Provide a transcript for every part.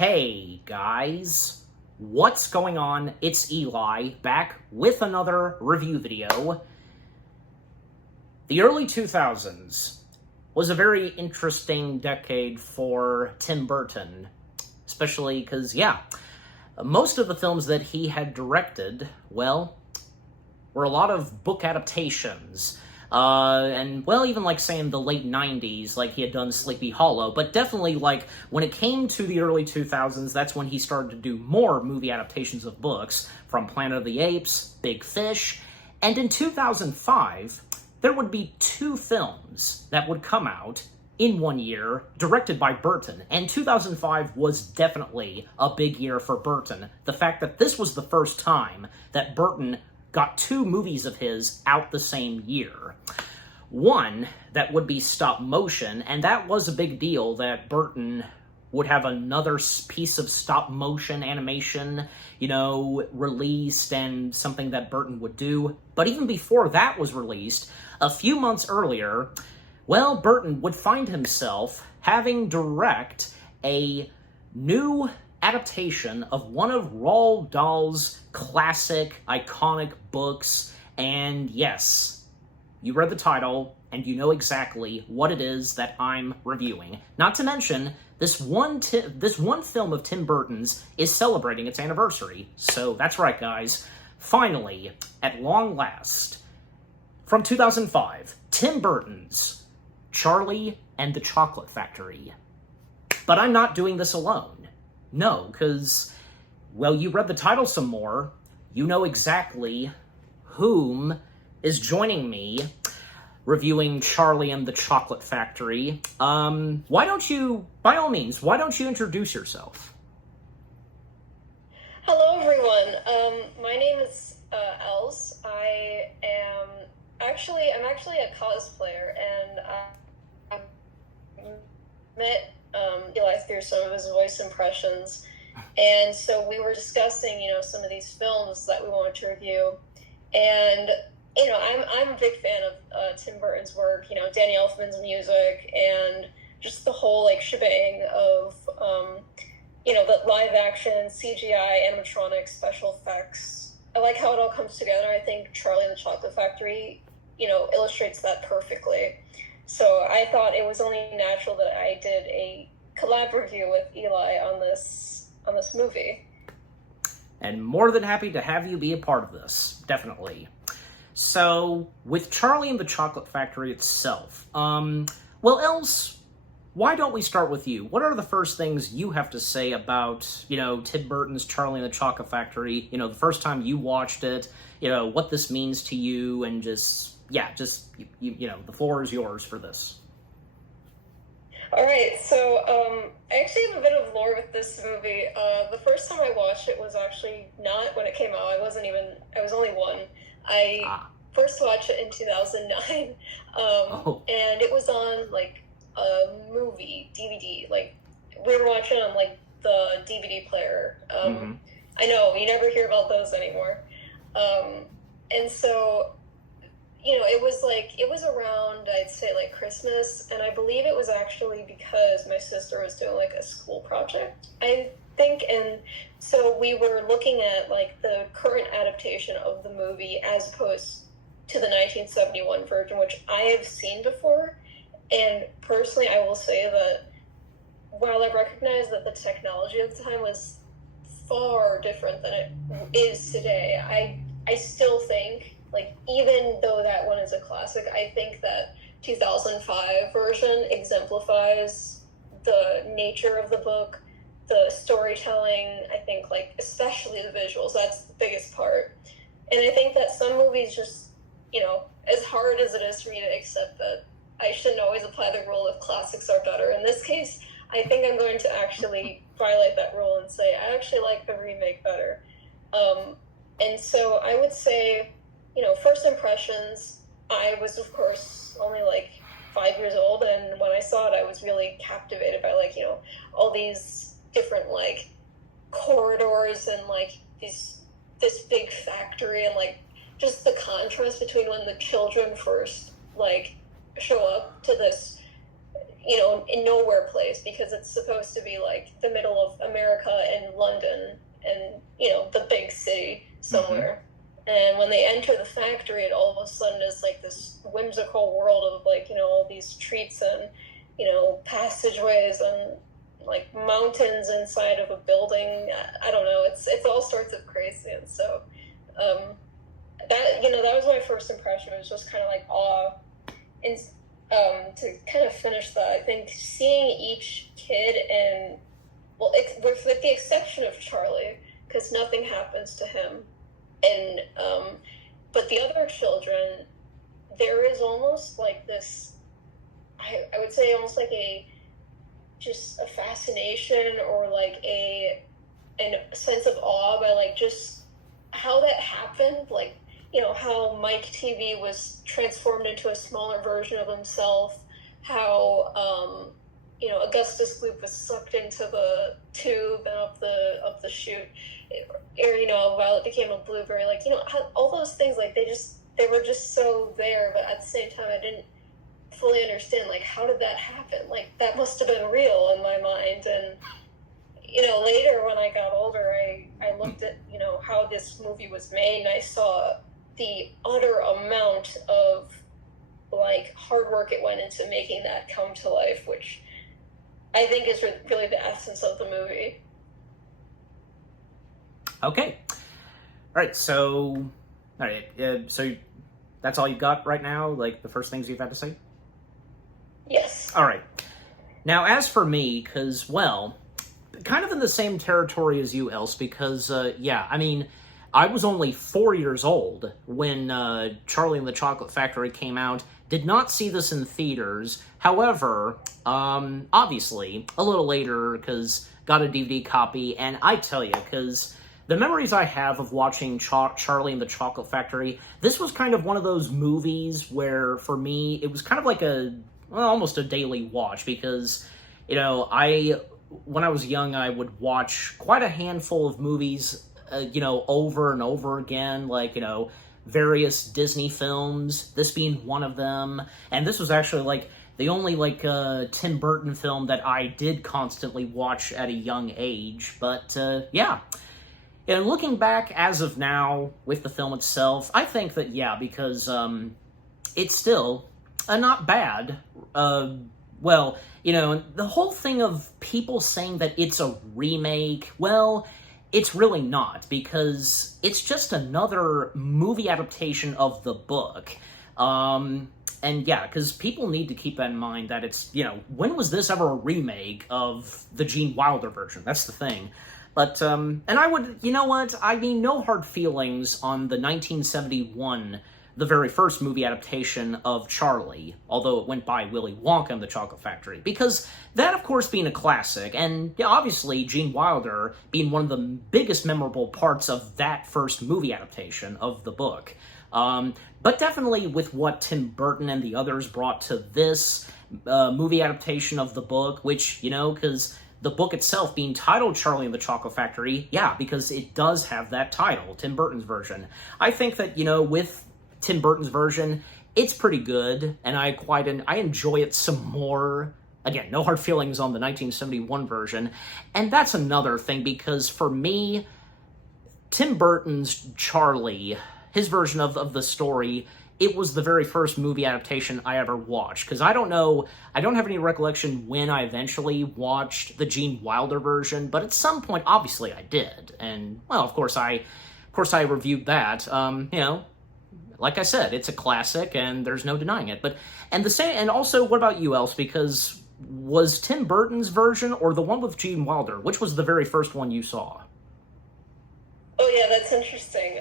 Hey guys, what's going on? It's Eli, back with another review video. The early 2000s was a very interesting decade for Tim Burton, especially because, most of the films that he had directed, well, were a lot of book adaptations. Even say in the late 90s, like he had done Sleepy Hollow, but definitely when it came to the early 2000s, that's when he started to do more movie adaptations of books, from Planet of the Apes, Big Fish, and in 2005, there would be two films that would come out in 1 year, directed by Burton, and 2005 was definitely a big year for Burton. The fact that this was the first time that Burton got two movies of his out the same year. One that would be stop motion, and that was a big deal that Burton would have another piece of stop motion animation, released, and something that Burton would do. But even before that was released, a few months earlier, Burton would find himself having direct a new adaptation of one of Roald Dahl's classic, iconic books, and yes, you read the title, and you know exactly what it is that I'm reviewing. Not to mention, this one film of Tim Burton's is celebrating its anniversary. So that's right, guys. Finally, at long last, from 2005, Tim Burton's Charlie and the Chocolate Factory. But I'm not doing this alone. No, because, you read the title some more, you know exactly whom is joining me reviewing Charlie and the Chocolate Factory. Why don't you introduce yourself? Hello, everyone. My name is Els. I'm actually a cosplayer, and I met Eli through some of his voice impressions, and so we were discussing, some of these films that we wanted to review, and I'm a big fan of Tim Burton's work, Danny Elfman's music, and just the whole shebang of the live action, CGI, animatronics, special effects. I like how it all comes together. I think Charlie and the Chocolate Factory, illustrates that perfectly. So I thought it was only natural that I did a collab review with Eli on this movie. And more than happy to have you be a part of this, definitely. So, with Charlie and the Chocolate Factory itself, Els, why don't we start with you? What are the first things you have to say about, Tim Burton's Charlie and the Chocolate Factory, the first time you watched it, what this means to you, and the floor is yours for this. All right, so I actually have a bit of lore with this movie. The first time I watched it was actually not when it came out. I was only one. I first watched it in 2009, and it was on a movie DVD. We were watching on the DVD player. I know you never hear about those anymore, and so. It was around, I'd say, Christmas, and I believe it was actually because my sister was doing, a school project, I think, and so we were looking at, the current adaptation of the movie as opposed to the 1971 version, which I have seen before, and personally, I will say that while I recognize that the technology at the time was far different than it is today, I still think even though that one is a classic, I think that 2005 version exemplifies the nature of the book, the storytelling, I think, especially the visuals, that's the biggest part. And I think that some movies just, as hard as it is for me to accept that I shouldn't always apply the rule of classics are better. In this case, I think I'm going to actually violate that rule and say I actually like the remake better. And so I would say, first impressions, I was, of course, only 5 years old, and when I saw it, I was really captivated by, all these different, corridors and, this big factory, and, just the contrast between when the children first, show up to this, in nowhere place, because it's supposed to be, the middle of America somewhere. And when they enter the factory, it all of a sudden is like this whimsical world of like, all these treats and, passageways and like mountains inside of a building. I don't know. It's all sorts of crazy. And so that was my first impression. It was just kind of like awe. And to kind of finish that, I think seeing each kid and, with the exception of Charlie, because nothing happens to him, and but the other children, there is almost like this, I would say almost like just a fascination or like a sense of awe by like just how that happened, like, how Mike TV was transformed into a smaller version of himself, how Augustus Gloop was sucked into the tube and up the chute, or Violet became a blueberry, like, how, all those things, like they were just so there, but at the same time I didn't fully understand, like, how did that happen? Like, that must have been real in my mind. And later when I got older, I looked at how this movie was made, and I saw the utter amount of like hard work it went into making that come to life, which I think is really the essence of the movie. Okay. All right, so that's all you got right now? Like, the first things you've had to say? Yes. All right. Now, as for me, because, well, kind of in the same territory as you, Else, because, I was only 4 years old when Charlie and the Chocolate Factory came out. Did not see this in theaters. However, obviously, a little later, because got a DVD copy, and I tell you, because the memories I have of watching Charlie and the Chocolate Factory, this was kind of one of those movies where, for me, it was kind of like almost a daily watch, because, when I was young, I would watch quite a handful of movies, over and over again, like, various Disney films, this being one of them, and this was actually, like, the only, like, Tim Burton film that I did constantly watch at a young age, but, yeah. And looking back as of now with the film itself, I think that, yeah, because, it's still not bad. The whole thing of people saying that it's a remake, well, it's really not, because it's just another movie adaptation of the book. And yeah, because people need to keep that in mind, that it's, when was this ever a remake of the Gene Wilder version? That's the thing. But, and I would, no hard feelings on the 1971, the very first movie adaptation of Charlie, although it went by Willy Wonka and the Chocolate Factory, because that, of course, being a classic, and obviously Gene Wilder being one of the biggest memorable parts of that first movie adaptation of the book. But definitely with what Tim Burton and the others brought to this movie adaptation of the book, which, because the book itself being titled Charlie and the Chocolate Factory, yeah, because it does have that title, Tim Burton's version. I think that, with Tim Burton's version, it's pretty good, and I enjoy it some more. Again, no hard feelings on the 1971 version, and that's another thing, because for me, Tim Burton's Charlie, his version of the story, it was the very first movie adaptation I ever watched, because I don't have any recollection when I eventually watched the Gene Wilder version, but at some point, obviously, I did, and, well, of course I reviewed that, like I said, it's a classic, and there's no denying it. And also, what about you, Else? Because was Tim Burton's version or the one with Gene Wilder, which was the very first one you saw? Oh yeah, that's interesting.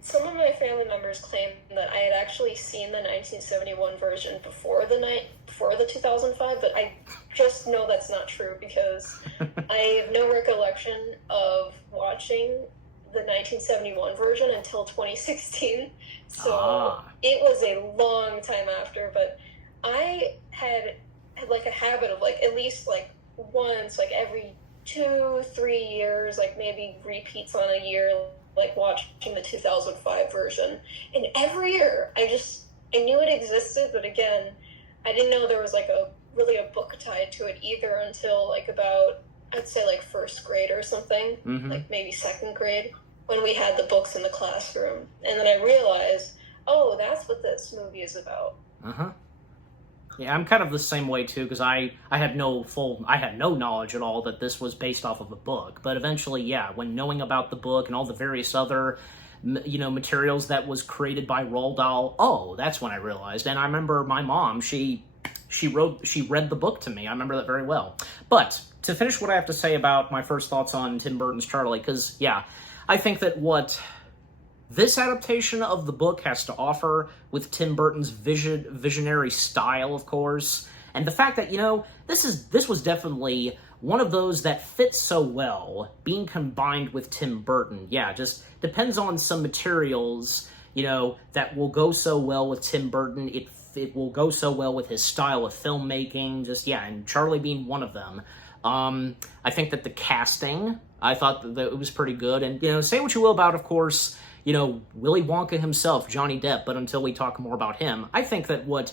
Some of my family members claim that I had actually seen the 1971 version before the 2005, but I just know that's not true, because I have no recollection of watching the 1971 version until 2016, so it was a long time after. But I had like a habit of like at least like once, like every 2-3 years, like maybe repeats on a year, like watching the 2005 version. And every year I knew it existed, but again, I didn't know there was like a book tied to it either until like about, I'd say like first grade or something, like maybe second grade. when we had the books in the classroom. And then I realized, oh, that's what this movie is about. Uh-huh. Yeah, I'm kind of the same way too, because I had no knowledge at all that this was based off of a book. But eventually, yeah, when knowing about the book and all the various other, materials that was created by Roald Dahl, oh, that's when I realized. And I remember my mom, she read the book to me. I remember that very well. But to finish what I have to say about my first thoughts on Tim Burton's Charlie, because yeah, I think that what this adaptation of the book has to offer, with Tim Burton's visionary style, of course, and the fact that, this was definitely one of those that fits so well, being combined with Tim Burton. Yeah, just depends on some materials, that will go so well with Tim Burton. It will go so well with his style of filmmaking, and Charlie being one of them. I think that the casting, I thought that it was pretty good, and, say what you will about, of course, Willy Wonka himself, Johnny Depp, but until we talk more about him, I think that what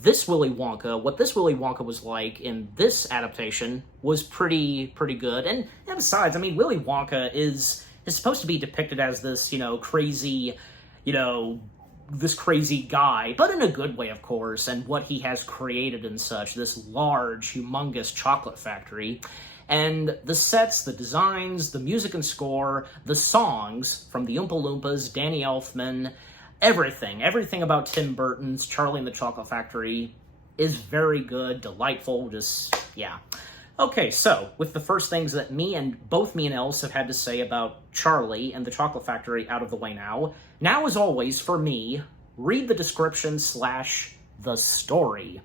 this Willy Wonka was like in this adaptation was pretty good. And besides, Willy Wonka is supposed to be depicted as this, crazy, this crazy guy, but in a good way, of course, and what he has created and such, this large, humongous chocolate factory. And the sets, the designs, the music and score, the songs from the Oompa Loompas, Danny Elfman, everything about Tim Burton's Charlie and the Chocolate Factory is very good, delightful, yeah. Okay, so, with the first things that both me and Els have had to say about Charlie and the Chocolate Factory out of the way now, as always, for me, read the description / the story.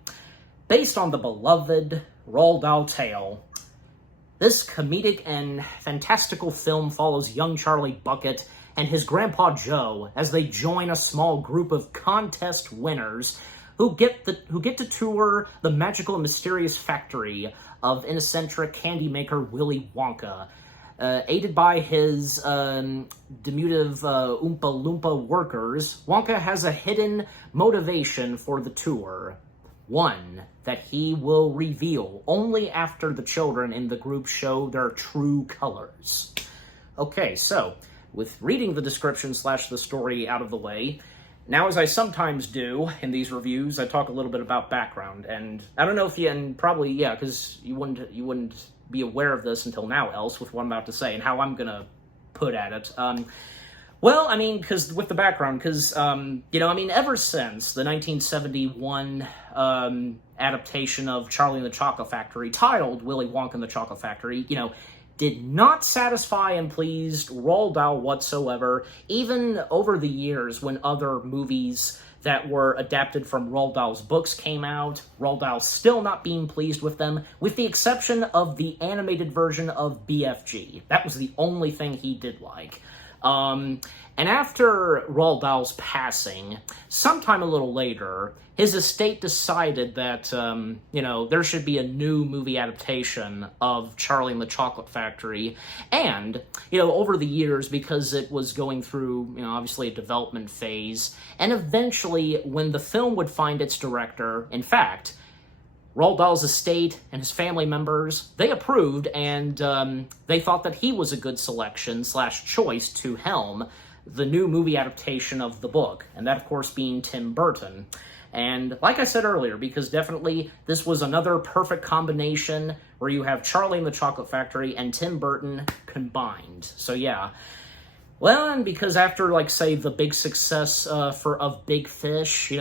Based on the beloved Roald Dahl tale, this comedic and fantastical film follows young Charlie Bucket and his grandpa Joe as they join a small group of contest winners who get to tour the magical and mysterious factory of eccentric candy maker Willy Wonka. Aided by his diminutive Oompa Loompa workers, Wonka has a hidden motivation for the tour. One that he will reveal only after the children in the group show their true colors. Okay, so, with reading the description / the story out of the way, now as I sometimes do in these reviews, I talk a little bit about background, and I don't know if you, and probably, yeah, because you wouldn't be aware of this until now, else, with what I'm about to say, and how I'm gonna put at it. Well, because with the background, because, ever since the 1971 adaptation of Charlie and the Chocolate Factory, titled Willy Wonka and the Chocolate Factory, did not satisfy and please Roald Dahl whatsoever, even over the years when other movies that were adapted from Roald Dahl's books came out, Roald Dahl still not being pleased with them, with the exception of the animated version of BFG. That was the only thing he did like. And after Roald Dahl's passing, sometime a little later, his estate decided that, there should be a new movie adaptation of Charlie and the Chocolate Factory. And, over the years, because it was going through, obviously a development phase, and eventually, when the film would find its director, in fact, Roald Dahl's estate and his family members, they approved, and they thought that he was a good selection / choice to helm the new movie adaptation of the book, and that, of course, being Tim Burton. And like I said earlier, because definitely this was another perfect combination where you have Charlie and the Chocolate Factory and Tim Burton combined. So yeah. Well, and because after, say, the big success of Big Fish,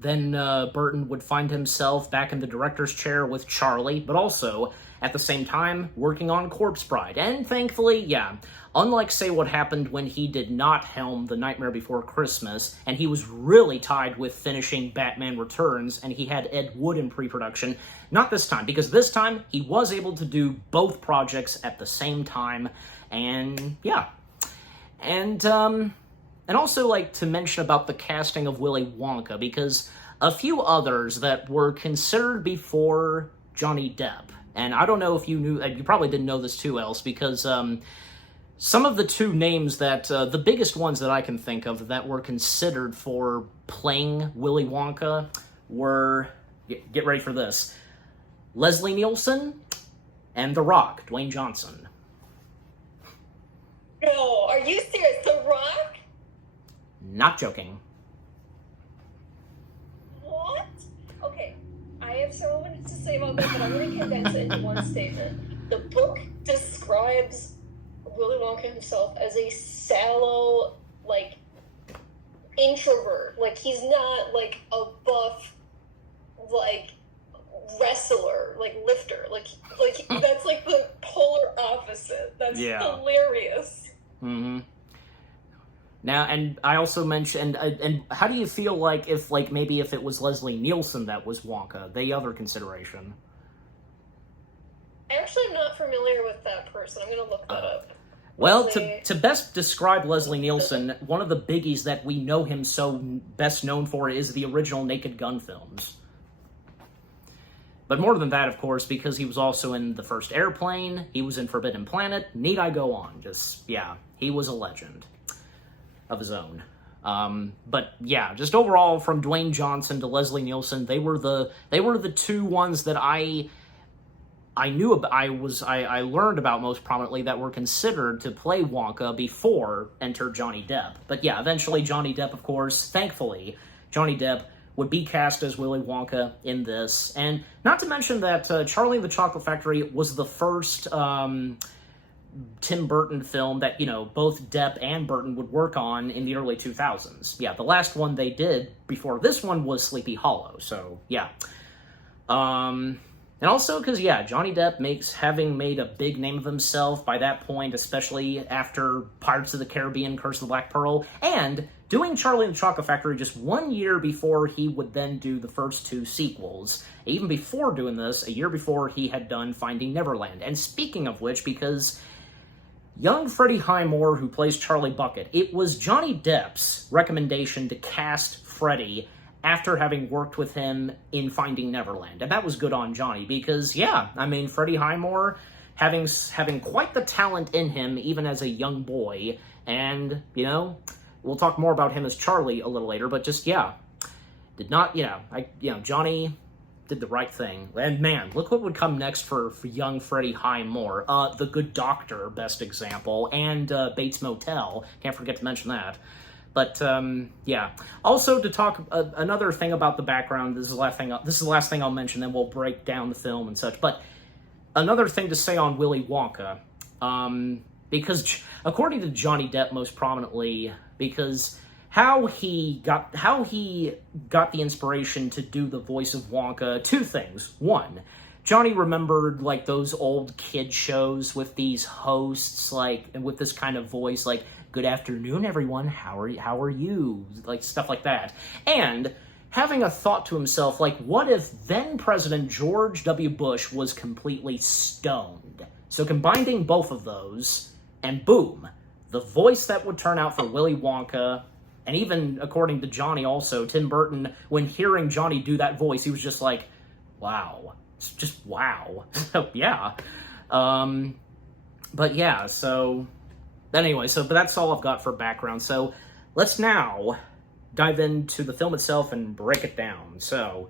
then Burton would find himself back in the director's chair with Charlie, but also, at the same time, working on Corpse Bride. And thankfully, yeah, unlike, say, what happened when he did not helm The Nightmare Before Christmas, and he was really tied with finishing Batman Returns, and he had Ed Wood in pre-production, not this time, because this time, he was able to do both projects at the same time, and yeah. And also, to mention about the casting of Willy Wonka, because a few others that were considered before Johnny Depp, and I don't know if you knew, you probably didn't know this too, else, because some of the two names that, the biggest ones that I can think of that were considered for playing Willy Wonka were, get ready for this, Leslie Nielsen and The Rock, Dwayne Johnson. No, are you serious? The Rock? Not joking. What? Okay, I have so much to say about that, but I'm going to condense it into one statement. The book describes Willy Wonka himself as a sallow, like, introvert. Like, he's not, like, a buff, like, wrestler, like, lifter. Like that's, like, the polar opposite. That's hilarious. Mm-hmm. Now, and I also mentioned, and how do you feel like if, like, maybe if it was Leslie Nielsen that was Wonka, the other consideration? I actually am not familiar with that person. I'm going to look that up. Well, to best describe Leslie Nielsen, one of the biggies that we know him so best known for is the original Naked Gun films. But more than that, of course, because he was also in The First Airplane, he was in Forbidden Planet, need I go on? Just, yeah, he was a legend of his own. But yeah, just overall, from Dwayne Johnson to Leslie Nielsen, they were the two ones that I knew about, I learned about most prominently that were considered to play Wonka before enter Johnny Depp. But yeah, eventually Johnny Depp, of course, thankfully, Johnny Depp would be cast as Willy Wonka in this. And not to mention that Charlie and the Chocolate Factory was the first Tim Burton film that, you know, both Depp and Burton would work on in the early 2000s. Yeah, the last one they did before this one was Sleepy Hollow, so yeah. And also because, yeah, Johnny Depp having made a big name of himself by that point, especially after Pirates of the Caribbean, Curse of the Black Pearl, and doing Charlie and the Chocolate Factory just 1 year before he would then do the first two sequels. Even before doing this, a year before he had done Finding Neverland. And speaking of which, because young Freddie Highmore, who plays Charlie Bucket, it was Johnny Depp's recommendation to cast Freddie after having worked with him in Finding Neverland. And that was good on Johnny, because, yeah, I mean, Freddie Highmore having quite the talent in him, even as a young boy, and, you know, we'll talk more about him as Charlie a little later, but just, yeah, did not, Johnny did the right thing. And, man, look what would come next for young Freddie Highmore. The Good Doctor, best example, and Bates Motel. Can't forget to mention that. But, yeah. Also, to talk another thing about the background, this is the last thing I'll mention, then we'll break down the film and such. But another thing to say on Willy Wonka, because according to Johnny Depp most prominently, because how he got the inspiration to do the voice of Wonka, two things. One, Johnny remembered, like, those old kid shows with these hosts, like, and with this kind of voice, like, good afternoon, everyone, how are you? Like, stuff like that. And having a thought to himself, like, what if then President George W. Bush was completely stoned? So combining both of those, and boom, the voice that would turn out for Willy Wonka, and even, according to Johnny also, Tim Burton, when hearing Johnny do that voice, he was just like, wow. It's just wow. So, yeah. But yeah, so anyway, but that's all I've got for background. So let's now dive into the film itself and break it down. So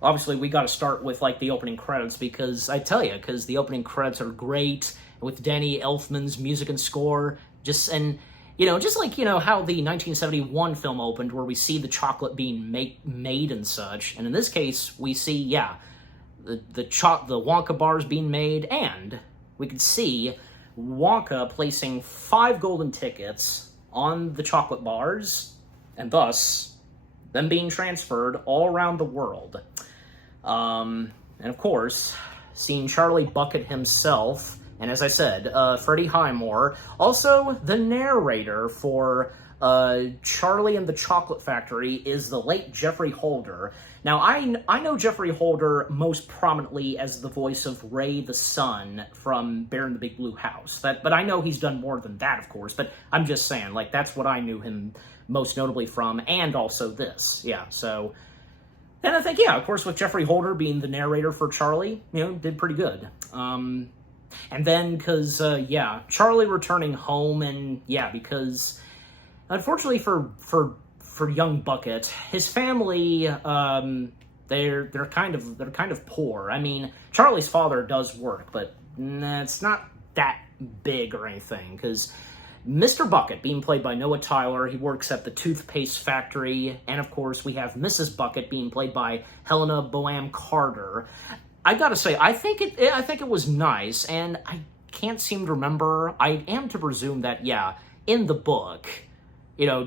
obviously we got to start with, like, the opening credits, because the opening credits are great with Danny Elfman's music and score. Just like, how the 1971 film opened, where we see the chocolate being made and such. And in this case, we see, yeah, the Wonka bars being made, and we could see Wonka placing 5 golden tickets on the chocolate bars, and thus them being transferred all around the world. And of course, seeing Charlie Bucket himself, and as I said, Freddie Highmore, also the narrator for Charlie and the Chocolate Factory is the late Geoffrey Holder. Now, I know Geoffrey Holder most prominently as the voice of Ray the Sun from Bear in the Big Blue House. But I know he's done more than that, of course, but I'm just saying, like, that's what I knew him most notably from, and also this. Yeah, so, and I think, yeah, of course, with Geoffrey Holder being the narrator for Charlie, did pretty good. And then, because, yeah, Charlie returning home, and, yeah, because unfortunately for young Bucket, his family, they're kind of poor. I mean, Charlie's father does work, but it's not that big or anything, because Mr. Bucket, being played by Noah Tyler, he works at the toothpaste factory, and of course we have Mrs. Bucket being played by Helena Bonham Carter. I gotta say, I think it was nice, and I can't seem to remember. I am to presume that, yeah, in the book,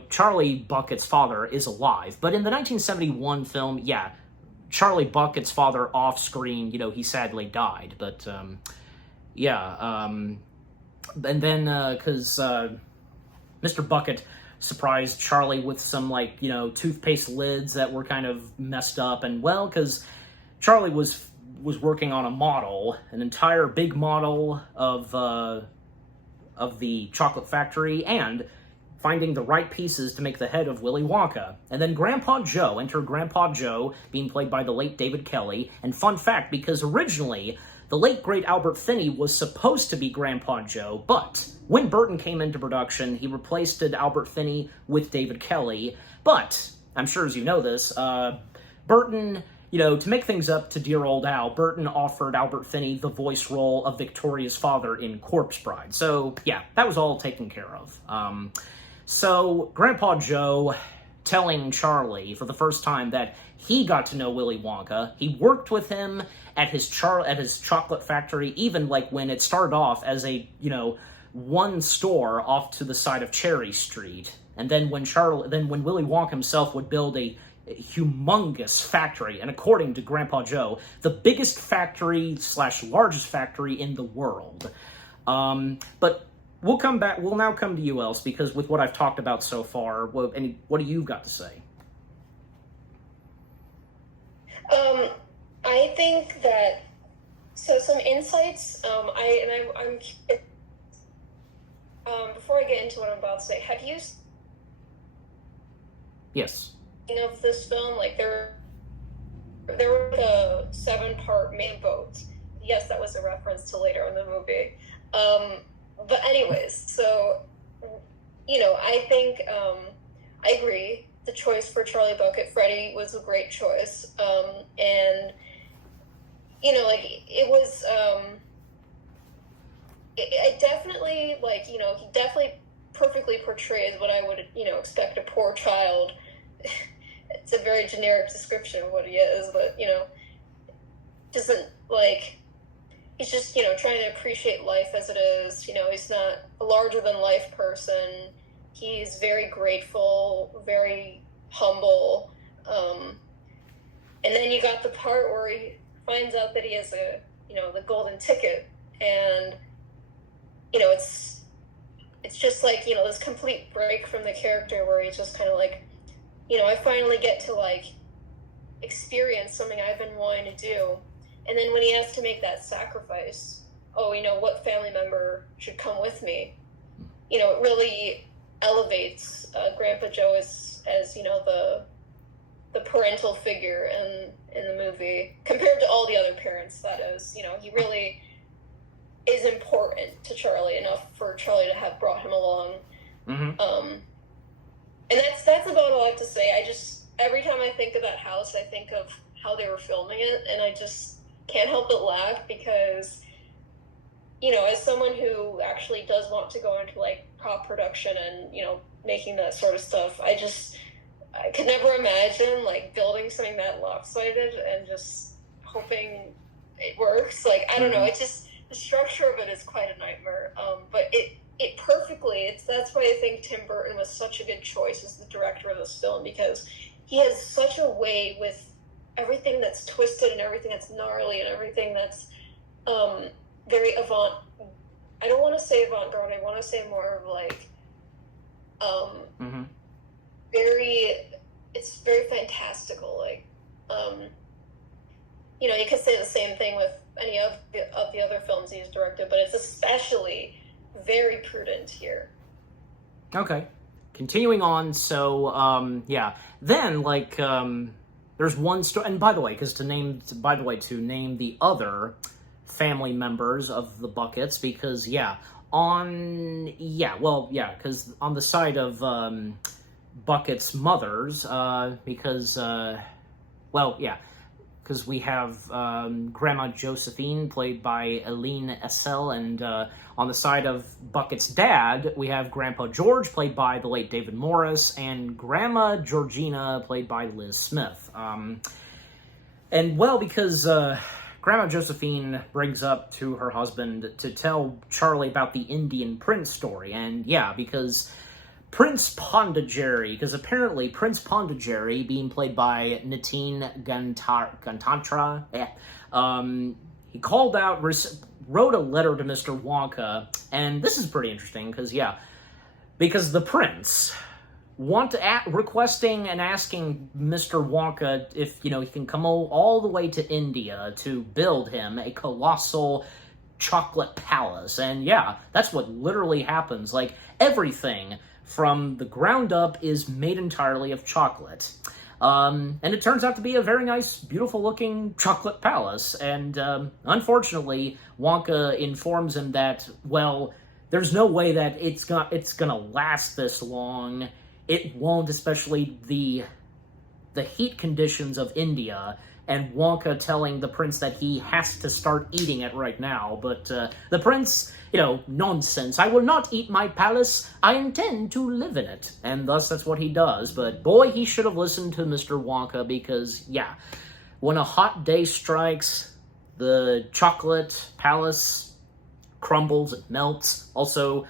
Charlie Bucket's father is alive, but in the 1971 film, yeah, Charlie Bucket's father off-screen, he sadly died, but, and then, because Mr. Bucket surprised Charlie with some, toothpaste lids that were kind of messed up, and, well, because Charlie was working on a model, an entire big model of the chocolate factory, and finding the right pieces to make the head of Willy Wonka. And then Grandpa Joe, enter Grandpa Joe, being played by the late David Kelly, and fun fact, because originally, the late, great Albert Finney was supposed to be Grandpa Joe, but when Burton came into production, he replaced Albert Finney with David Kelly. But, I'm sure as you know this, Burton, to make things up to dear old Al, Burton offered Albert Finney the voice role of Victoria's father in Corpse Bride. So, yeah, that was all taken care of. So, Grandpa Joe telling Charlie for the first time that he got to know Willy Wonka. He worked with him at his chocolate factory, even when it started off as a, one store off to the side of Cherry Street. And then when Willy Wonka himself would build a humongous factory, and according to Grandpa Joe, the biggest factory / largest factory in the world. But we'll now come to you, Els, because with what I've talked about so far, what do you got to say? I think that, so some insights, I'm curious, before I get into what I'm about to say, have you Yes. seen of this film? There were the 7-part main boat. Yes, that was a reference to later in the movie. But anyways, so, I think, I agree. The choice for Charlie Bucket, Freddie, was a great choice. And, it was, it definitely, he definitely perfectly portrays what I would, expect a poor child. It's a very generic description of what he is, but, doesn't, he's just, trying to appreciate life as it is. He's not a larger-than-life person. He's very grateful, very humble. And then you got the part where he finds out that he has the golden ticket. And, it's just this complete break from the character where he's just kind of I finally get to, experience something I've been wanting to do. And then when he has to make that sacrifice, what family member should come with me? It really elevates Grandpa Joe as the parental figure in the movie compared to all the other parents. That is, he really is important to Charlie enough for Charlie to have brought him along. Mm-hmm. And that's about all I have to say. Every time I think of that house, I think of how they were filming it, and I just can't help but laugh because, as someone who actually does want to go into prop production and, making that sort of stuff, I could never imagine building something that lopsided and just hoping it works. I don't know. The structure of it is quite a nightmare. But it perfectly, that's why I think Tim Burton was such a good choice as the director of this film, because he has such a way with everything that's twisted and everything that's gnarly and everything that's very I don't want to say avant-garde, I want to say more of mm-hmm. It's very fantastical. You could say the same thing with any of the other films he's directed, but it's especially very prudent here. Okay. Continuing on, so, then, there's one story, and by the way, to name the other family members of the Buckets, because, because on the side of, Bucket's mothers, because because we have Grandma Josephine, played by Eileen Essel, and on the side of Bucket's dad, we have Grandpa George, played by the late David Morris, and Grandma Georgina, played by Liz Smith. And, well, because Grandma Josephine brings up to her husband to tell Charlie about the Indian Prince story, and, yeah, because Prince Pondicherry, because apparently Prince Pondicherry, being played by Nitin Gantantra, he called out, wrote a letter to Mr. Wonka, and this is pretty interesting, because the prince requesting and asking Mr. Wonka if, he can come all the way to India to build him a colossal chocolate palace, and that's what literally happens. Like, everything from the ground up is made entirely of chocolate. And it turns out to be a very nice, beautiful-looking chocolate palace. And unfortunately, Wonka informs him that, well, there's no way that it's gonna last this long. It won't, especially the heat conditions of India. And Wonka telling the prince that he has to start eating it right now. But the prince, nonsense. I will not eat my palace. I intend to live in it. And thus, that's what he does. But boy, he should have listened to Mr. Wonka because, when a hot day strikes, the chocolate palace crumbles, it melts. Also,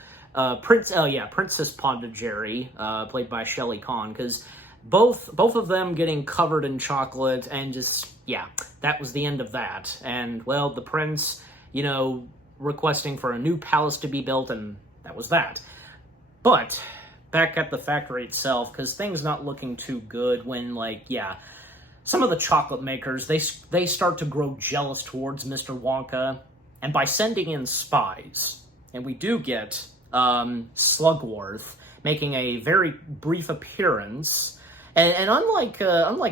Princess Pondicherry, played by Shelley Kahn, because both of them getting covered in chocolate, and just, that was the end of that. And, well, the prince, requesting for a new palace to be built, and that was that. But, back at the factory itself, because things not looking too good when, some of the chocolate makers, they start to grow jealous towards Mr. Wonka, and by sending in spies, and we do get Slugworth making a very brief appearance. And unlike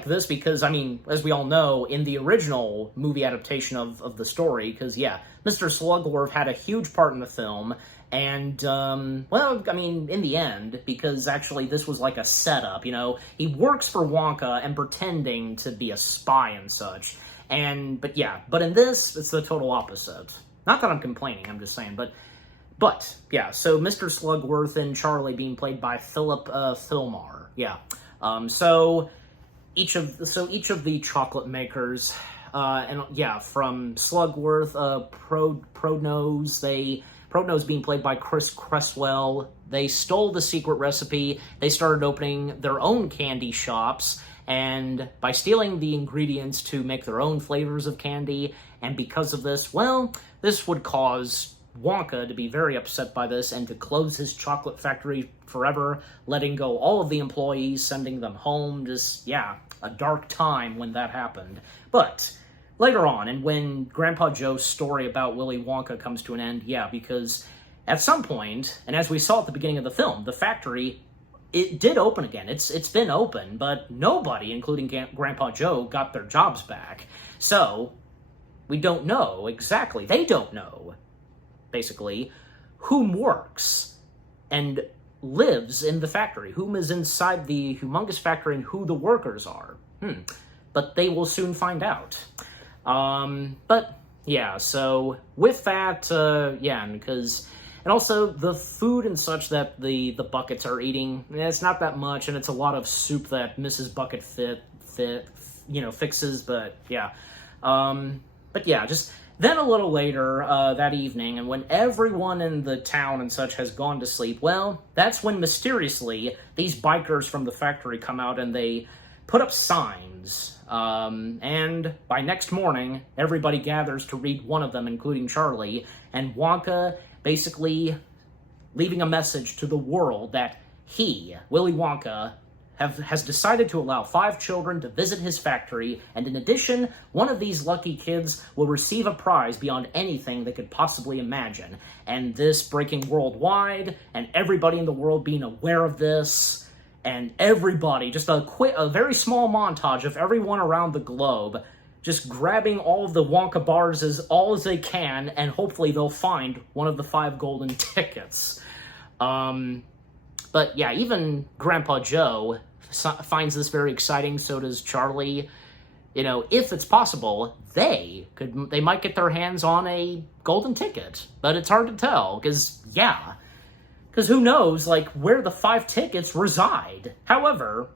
this, because, as we all know, in the original movie adaptation of the story, because, Mr. Slugworth had a huge part in the film, and, in the end, because actually this was like a setup, he works for Wonka and pretending to be a spy and such, but in this, it's the total opposite. Not that I'm complaining, I'm just saying, but, so Mr. Slugworth and Charlie being played by Philip Filmar, So each of the chocolate makers, from Slugworth, Prodnose being played by Chris Cresswell, they stole the secret recipe. They started opening their own candy shops, and by stealing the ingredients to make their own flavors of candy, and because of this, well, this would cause Wonka to be very upset by this and to close his chocolate factory forever, letting go all of the employees, sending them home. Just, a dark time when that happened. But later on, and when Grandpa Joe's story about Willy Wonka comes to an end, because at some point, and as we saw at the beginning of the film, the factory, it did open again. It's been open, but nobody, including Grandpa Joe, got their jobs back. So, we don't know exactly. They don't know, basically, whom works and lives in the factory, whom is inside the humongous factory, and who the workers are. But they will soon find out. So with that, and also the food and such that the Buckets are eating, it's not that much, and it's a lot of soup that Mrs. Bucket fixes, just then a little later that evening, and when everyone in the town and such has gone to sleep, well, that's when mysteriously these bikers from the factory come out and they put up signs. And by next morning, everybody gathers to read one of them, including Charlie, and Wonka basically leaving a message to the world that he, Willy Wonka, has decided to allow 5 children to visit his factory, and in addition, one of these lucky kids will receive a prize beyond anything they could possibly imagine. And this breaking worldwide, and everybody in the world being aware of this, and everybody, just a very small montage of everyone around the globe just grabbing all of the Wonka bars as they can, and hopefully they'll find one of the 5 golden tickets. Even Grandpa Joe finds this very exciting, so does Charlie. if it's possible, they might get their hands on a golden ticket. But it's hard to tell, because who knows, where the 5 tickets reside. However,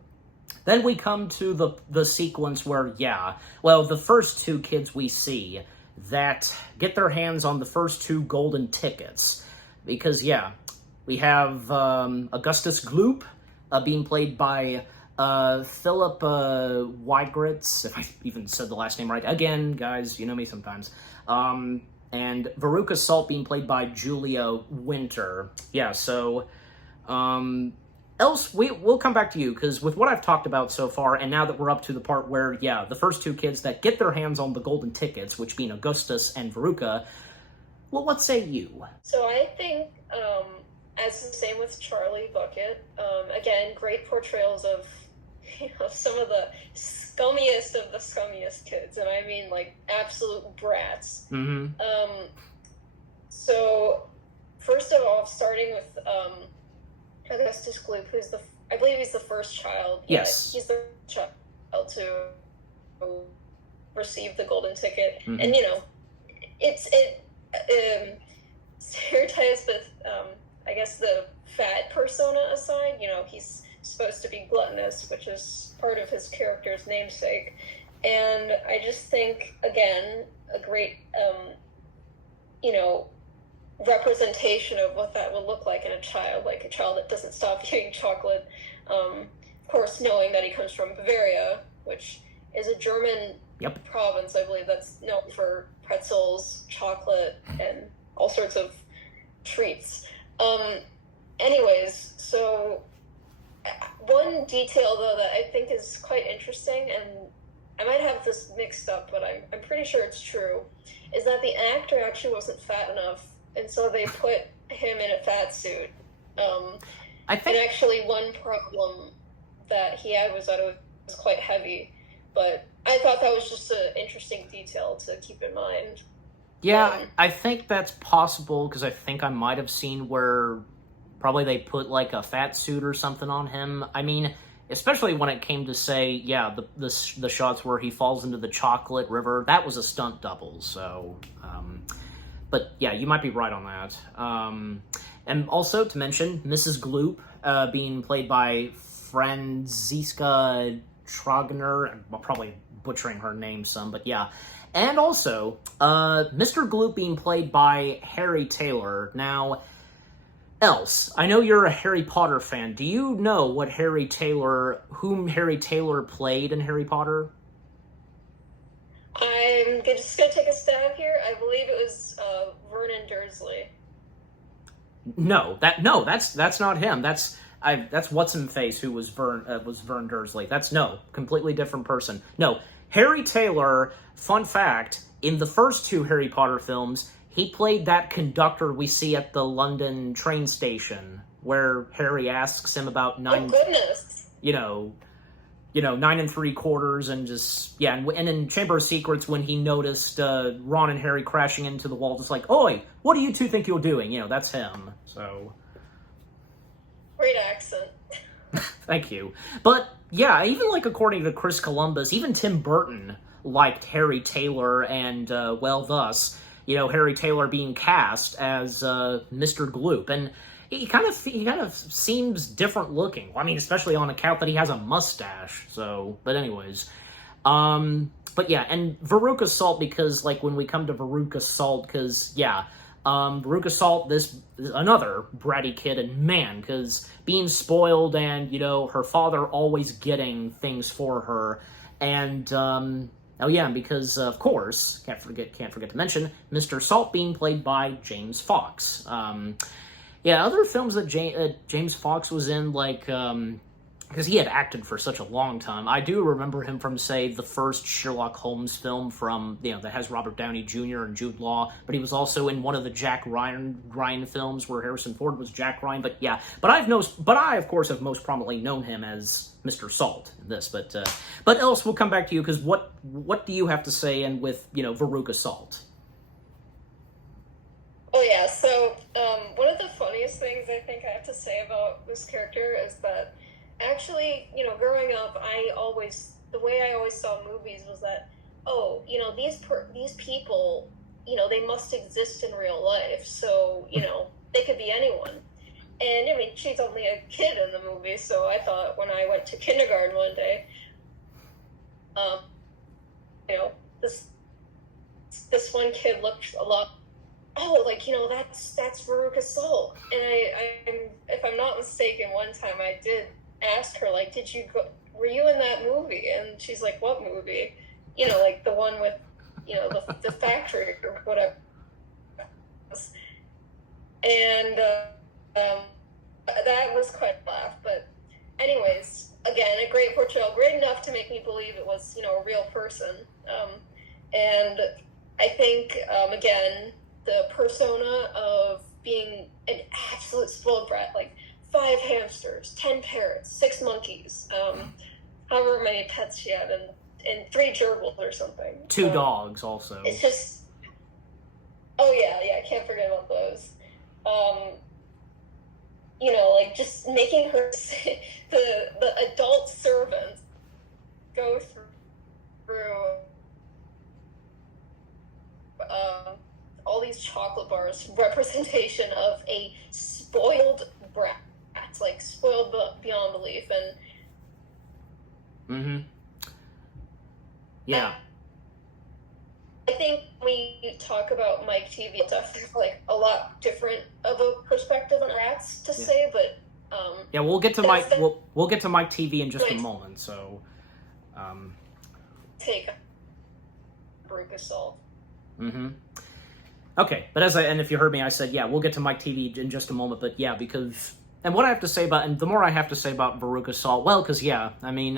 then we come to the sequence where, the first 2 kids we see that get their hands on the first 2 golden tickets. Because, we have Augustus Gloop being played by Philip Wygritz, if I even said the last name right. Again, guys, you know me sometimes. And Veruca Salt being played by Julia Winter. Else, we'll come back to you, because with what I've talked about so far, and now that we're up to the part where, the first 2 kids that get their hands on the golden tickets, which being Augustus and Veruca, well, what say you? So I think, as the same with Charlie Bucket, again, great portrayals of some of the scummiest of the scummiest kids, and I mean, absolute brats. Mm-hmm. So, first of all, starting with, Augustus Gloop, I believe he's the first child. Yes. He's the child to receive the golden ticket. Mm-hmm. And, stereotypes with, I guess, the fat persona aside, he's supposed to be gluttonous, which is part of his character's namesake. And I just think, again, a great, representation of what that would look like in a child, like a child that doesn't stop eating chocolate. Of course, knowing that he comes from Bavaria, which is a German province, I believe, that's known for pretzels, chocolate, and all sorts of treats. Anyways, so one detail, though, that I think is quite interesting, and I might have this mixed up, but I'm pretty sure it's true, is that the actor actually wasn't fat enough, and so they put him in a fat suit. I think... And actually, one problem that he had was that it was quite heavy, but I thought that was just an interesting detail to keep in mind. Yeah, I think that's possible, because I think I might have seen where probably they put, a fat suit or something on him. I mean, especially when it came to, say, the shots where he falls into the chocolate river, that was a stunt double, so... But, you might be right on that. And also, to mention, Mrs. Gloop, being played by Franziska Trogner. I'm probably butchering her name some, but yeah. And also, Mr. Gloop being played by Harry Taylor. Now, Else, I know you're a Harry Potter fan. Do you know whom Harry Taylor played in Harry Potter? I'm just going to take a stab here. I believe it was Vernon Dursley. No, that's not him. That's What's-Him-Face who was Vern Dursley. That's completely different person. No, Harry Taylor, fun fact, in the first 2 Harry Potter films, he played that conductor we see at the London train station, where Harry asks him about 9... Oh, goodness! 9 3/4, and just, and in Chamber of Secrets, when he noticed Ron and Harry crashing into the wall, just like, "Oi, what do you 2 think you're doing?" That's him, so... Great accent. Thank you. But, even, according to Chris Columbus, even Tim Burton liked Harry Taylor, and, thus, Harry Taylor being cast as Mr. Gloop, and he kind of seems different looking. I mean, especially on account that he has a mustache. So, but anyways, but and Veruca Salt, because when we come to Veruca Salt, because Veruca Salt, this is another bratty kid, and man, because being spoiled and her father always getting things for her, and because of course can't forget to mention Mr. Salt being played by James Fox. Other films that James Fox was in, because he had acted for such a long time. I do remember him from, say, the first Sherlock Holmes film from, that has Robert Downey Jr. and Jude Law, but he was also in one of the Jack Ryan films where Harrison Ford was Jack Ryan, but I, of course, have most prominently known him as Mr. Salt in this, but else, we'll come back to you, because what do you have to say and with, Veruca Salt? Oh yeah, so one of the funniest things I think I have to say about this character is that actually, growing up, I always the way I always saw movies was that, oh, you know, these people, you know, they must exist in real life, so, you know, they could be anyone. And I mean, she's only a kid in the movie, so I thought when I went to kindergarten one day, you know, this one kid looked a lot. Oh, like, you know, that's Veruca Salt. And if I'm not mistaken, one time I did ask her, like, were you in that movie? And she's like, what movie? You know, like the one with, you know, the factory or whatever. And that was quite a laugh. But anyways, again, a great portrayal, great enough to make me believe it was, you know, a real person. And I think, again, the persona of being an absolute spoiled brat, like 5 hamsters, 10 parrots, 6 monkeys, however many pets she had, and 3 gerbils or something. 2 dogs also. It's just, oh yeah, I can't forget about those. You know, like just making her the adult servant go through all these chocolate bars, representation of a spoiled brat, like spoiled beyond belief, and yeah. I think we talk about Mike TV and stuff. There's like a lot different of a perspective on rats to say, but yeah, we'll get to Mike. We'll get to Mike TV in just a moment. So, take Veruca Salt. Okay, but and if you heard me, I said, yeah, we'll get to Mike TV in just a moment, but yeah, because, and what I have to say about, and the more I have to say about Veruca Salt, well, because, yeah, I mean,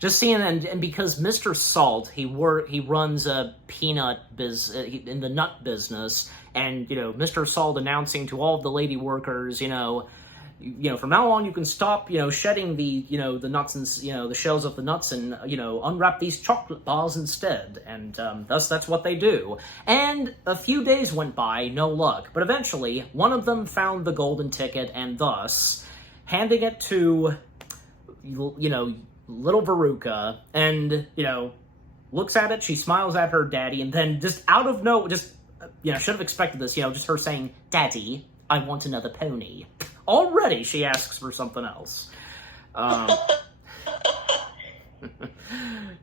just seeing, and because Mr. Salt, he runs a peanut in the nut business, and, you know, Mr. Salt announcing to all of the lady workers, you know, from now on you can stop, you know, shedding the nuts and, you know, the shells of the nuts and, you know, unwrap these chocolate bars instead. And thus that's what they do. And a few days went by, no luck. But eventually, one of them found the golden ticket and thus handing it to, you know, little Veruca and, you know, looks at it, she smiles at her daddy, and then just out of nowhere, just, you know, should have expected this, you know, just her saying, "Daddy, I want another pony." Already, she asks for something else.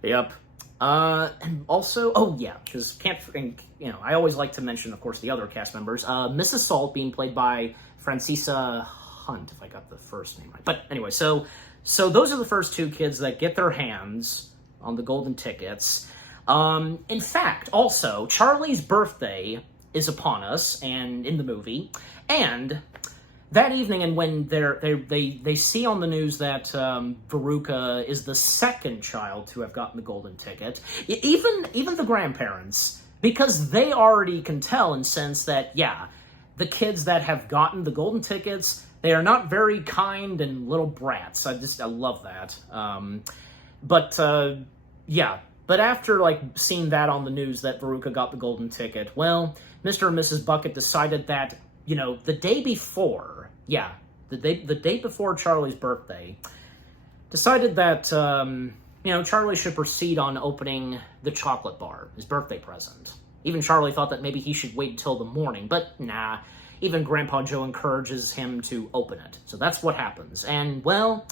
Yep. And also, oh yeah, because you know, I always like to mention, of course, the other cast members. Mrs. Salt being played by Francesa Hunt, if I got the first name right. But anyway, so those are the first 2 kids that get their hands on the golden tickets. In fact, also, Charlie's birthday is upon us, and in the movie, and that evening, and when they see on the news that Veruca is the second child to have gotten the golden ticket, even the grandparents, because they already can tell and sense that, yeah, the kids that have gotten the golden tickets, they are not very kind and little brats. I love that. Yeah. But after, like, seeing that on the news that Veruca got the golden ticket, well, Mr. and Mrs. Bucket decided that, you know, the day before, the day before Charlie's birthday, decided that, you know, Charlie should proceed on opening the chocolate bar, his birthday present. Even Charlie thought that maybe he should wait until the morning, but nah. Even Grandpa Joe encourages him to open it. So that's what happens. And, well,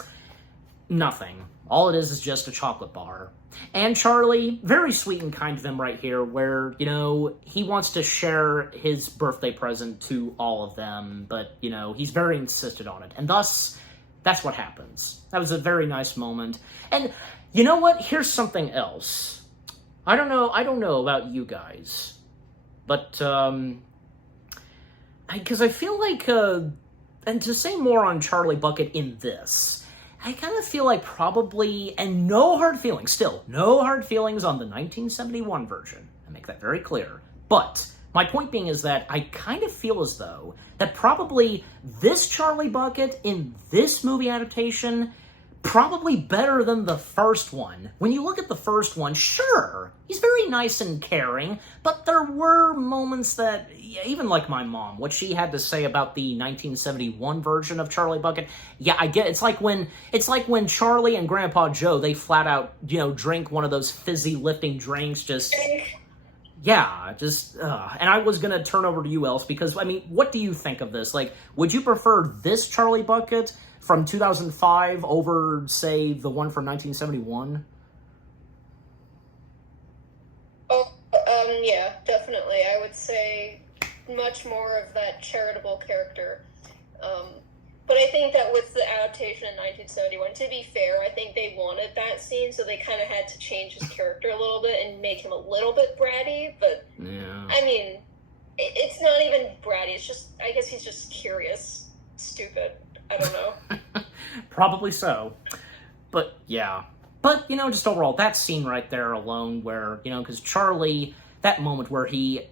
nothing. All it is just a chocolate bar. And Charlie, very sweet and kind of him right here, where, you know, he wants to share his birthday present to all of them, but, you know, he's very insistent on it. And thus, that's what happens. That was a very nice moment. And, you know what? Here's something else. I don't know about you guys, but, because I feel like, and to say more on Charlie Bucket in this, I kind of feel like probably, and no hard feelings, still, no hard feelings on the 1971 version. I make that very clear. But my point being is that I kind of feel as though that probably this Charlie Bucket in this movie adaptation probably better than the first one. When you look at the first one, sure, he's very nice and caring, but there were moments that, even like my mom, what she had to say about the 1971 version of Charlie Bucket, yeah, I get it's like when Charlie and Grandpa Joe, they flat out, drink one of those fizzy lifting drinks, just... Yeah, just, and I was gonna turn over to you, Else, because, I mean, what do you think of this? Like, would you prefer this Charlie Bucket from 2005 over, say, the one from 1971? Oh, yeah, definitely. I would say much more of that charitable character. But I think that with the adaptation in 1971, to be fair, I think they wanted that scene, so they kind of had to change his character a little bit and make him a little bit bratty, but, yeah. I mean, it's not even bratty, it's just, I guess he's just curious, stupid, I don't know. Probably so. But, yeah. But, just overall, that scene right there alone where, because Charlie, that moment where he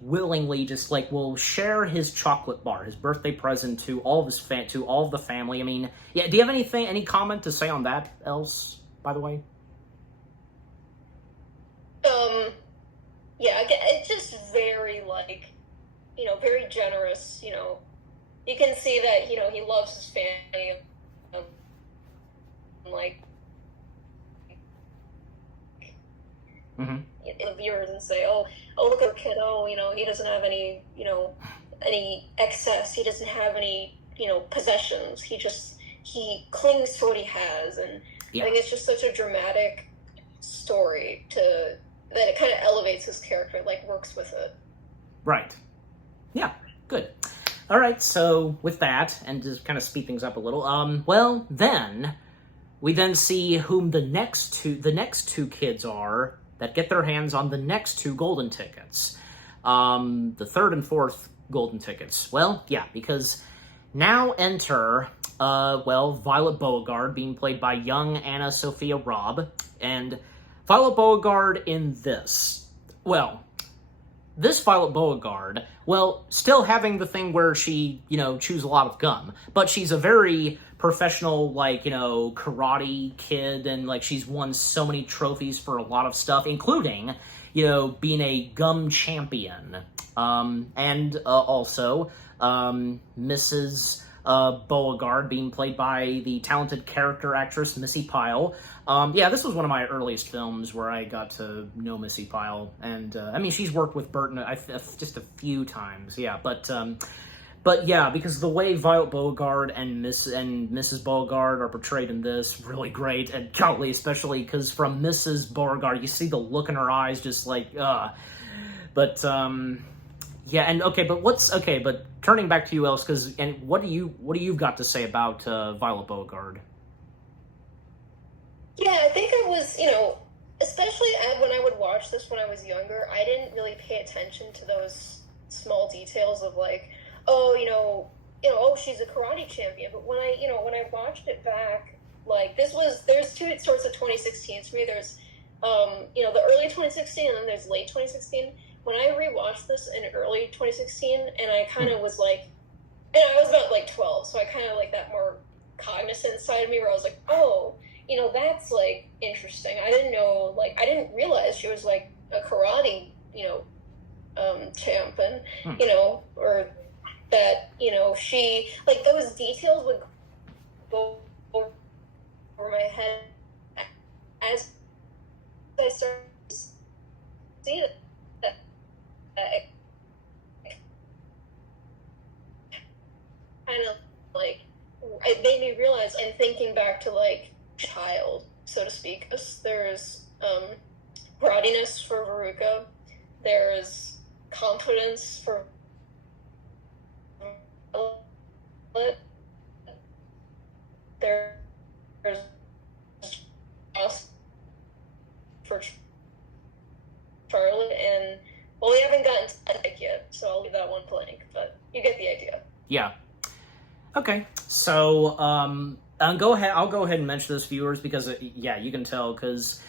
willingly just, like, will share his chocolate bar, his birthday present to all of the family. I mean, yeah, do you have any comment to say on that, Else, by the way? Yeah, it's just very, like, very generous, you can see that, he loves his family, like, the viewers and say, oh, look at our kid, he doesn't have any, any excess, he doesn't have any, possessions, he clings to what he has, and yeah. I think it's just such a dramatic story that it kind of elevates his character, like, works with it. Right. Yeah, good. All right, so with that, and to kind of speed things up a little, well, then, we then see whom the next two kids are that get their hands on the next two golden tickets. The third and fourth golden tickets. Well, yeah, because now enter, Violet Beauregarde, being played by young Anna Sophia Robb, and Violet Beauregarde in this. Well, this Violet Beauregarde, still having the thing where she, chews a lot of gum, but she's a very professional, like, karate kid, and, like, she's won so many trophies for a lot of stuff, including, being a gum champion. And also, Mrs. Beauregarde, being played by the talented character actress Missy Pyle. Yeah, this was one of my earliest films where I got to know Missy Pyle, and I mean, she's worked with Burton just a few times, yeah, but yeah, because the way Violet Beauregarde and Mrs. Beauregarde are portrayed in this, really great, and golly, especially because from Mrs. Beauregarde, you see the look in her eyes, just like, but, yeah, and but turning back to you, Else, what do you got to say about Violet Beauregarde? Yeah, I think I was, especially when I would watch this when I was younger, I didn't really pay attention to those small details of, like, she's a karate champion. But when I watched it back, like, there's two sorts of 2016s for me. There's, the early 2016 and then there's late 2016. When I rewatched this in early 2016, and I kind of was like, and I was about, like, 12, so I kind of, like, that more cognizant side of me where I was like, oh, that's, like, interesting. I didn't realize she was, like, a karate, champ, and, or that, she, like, those details would go over my head as I started to see that kind of, like, it made me realize, and thinking back to, like, child, so to speak, there's brattiness for Veruca, there's confidence for Violet, there's just for Charlotte, and we haven't gotten to that yet, so I'll leave that one blank, but you get the idea. Yeah. Okay, so I'll go ahead and mention this, viewers, because yeah, you can tell, because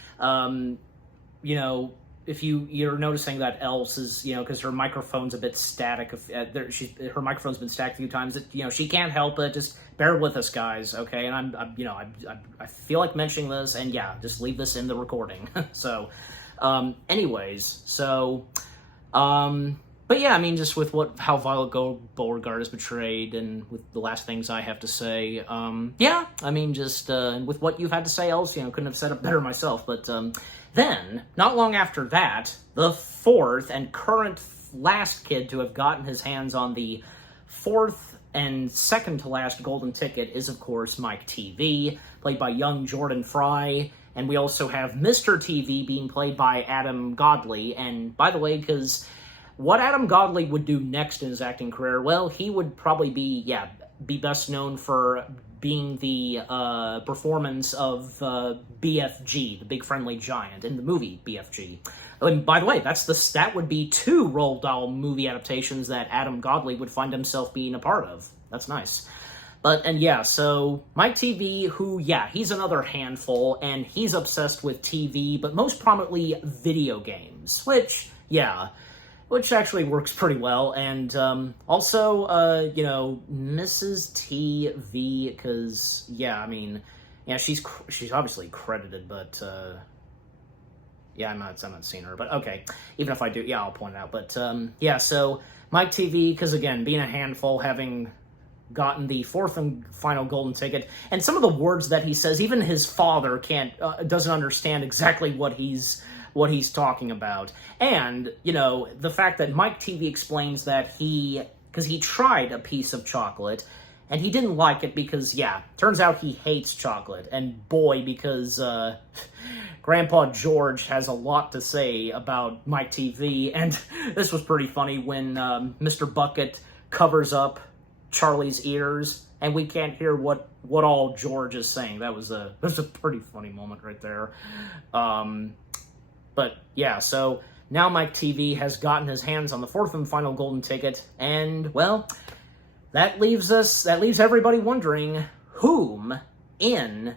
if you're noticing that Else is, because her microphone's a bit static, her microphone's been stacked a few times, she can't help it. Just bear with us, guys, okay? And I feel like mentioning this, and yeah, just leave this in the recording. So, anyways, but yeah, I mean, just with how Violet Beauregard is portrayed, and with the last things I have to say, yeah, I mean, just with what you've had to say, else, couldn't have said it better myself. But then, not long after that, the fourth and current last kid to have gotten his hands on the fourth and second to last golden ticket is, of course, Mike TV, played by young Jordan Fry. And we also have Mr. TV being played by Adam Godley. And by the way, because what Adam Godley would do next in his acting career, well, he would probably be best known for being the performance of BFG, the Big Friendly Giant, in the movie BFG. And by the way, that would be 2 Roald Dahl movie adaptations that Adam Godley would find himself being a part of. That's nice. So Mike TV, who, he's another handful, and he's obsessed with TV, but most prominently video games, which actually works pretty well. And also, Mrs. TV, because, she's obviously credited, but, I'm not seeing her, but okay. Even if I do, I'll point it out. But, so Mike TV, because, again, being a handful, having gotten the fourth and final golden ticket, and some of the words that he says, even his father doesn't understand exactly what he's talking about. And, the fact that Mike TV explains that because he tried a piece of chocolate, and he didn't like it because, turns out he hates chocolate. And boy, because Grandpa George has a lot to say about Mike TV, and this was pretty funny when Mr. Bucket covers up Charlie's ears, and we can't hear what all George is saying. That was a pretty funny moment right there. But so now Mike TV has gotten his hands on the fourth and final golden ticket, and, well, that leaves everybody wondering whom in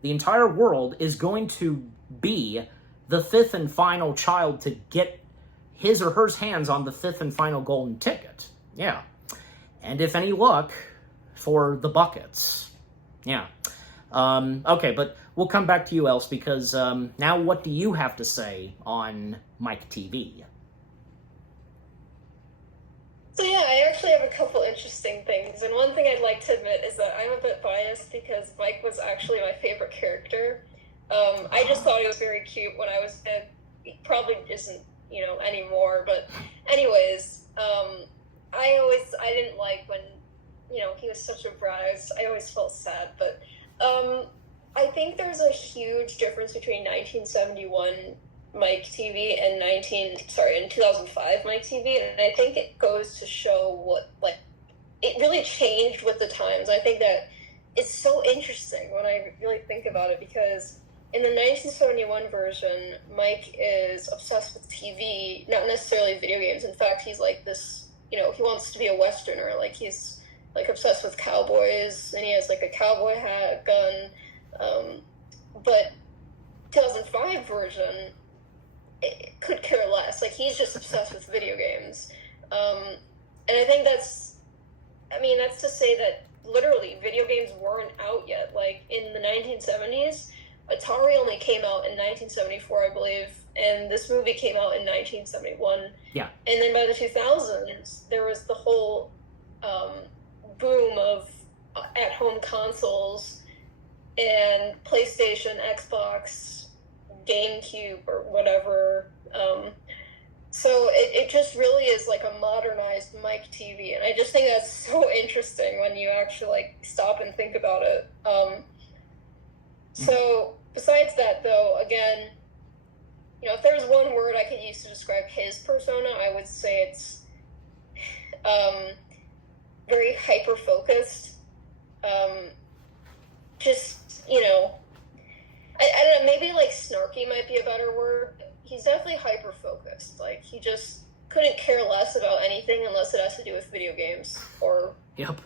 the entire world is going to be the fifth and final child to get his or her hands on the fifth and final golden ticket. Yeah. And if any luck, for the Buckets. Yeah. Okay, but we'll come back to you, Else, because now what do you have to say on Mike TV? So I actually have a couple interesting things, and one thing I'd like to admit is that I'm a bit biased because Mike was actually my favorite character. I just thought he was very cute when I was a kid. He probably isn't, anymore, but anyways, I didn't like when, he was such a brat. I always felt sad, but I think there's a huge difference between 1971 Mike TV and 2005 Mike TV, and I think it goes to show what, it really changed with the times. I think that it's so interesting when I really think about it, because in the 1971 version, Mike is obsessed with TV, not necessarily video games. In fact, he's like this, he wants to be a Westerner, he's obsessed with cowboys, and he has a cowboy hat, a gun, but 2005 version, it could care less. He's just obsessed with video games. And I think that's to say that literally video games weren't out yet. In the 1970s, Atari only came out in 1974, I believe, and this movie came out in 1971. Yeah. And then by the 2000s, there was the whole boom of at-home consoles and PlayStation, Xbox, GameCube, or whatever. So it just really is a modernized Mike TV, and I just think that's so interesting when you actually stop and think about it. So besides that, though, again, if there was one word I could use to describe his persona, I would say it's very hyper-focused. I don't know, maybe snarky might be a better word. He's definitely hyper-focused. He just couldn't care less about anything unless it has to do with video games or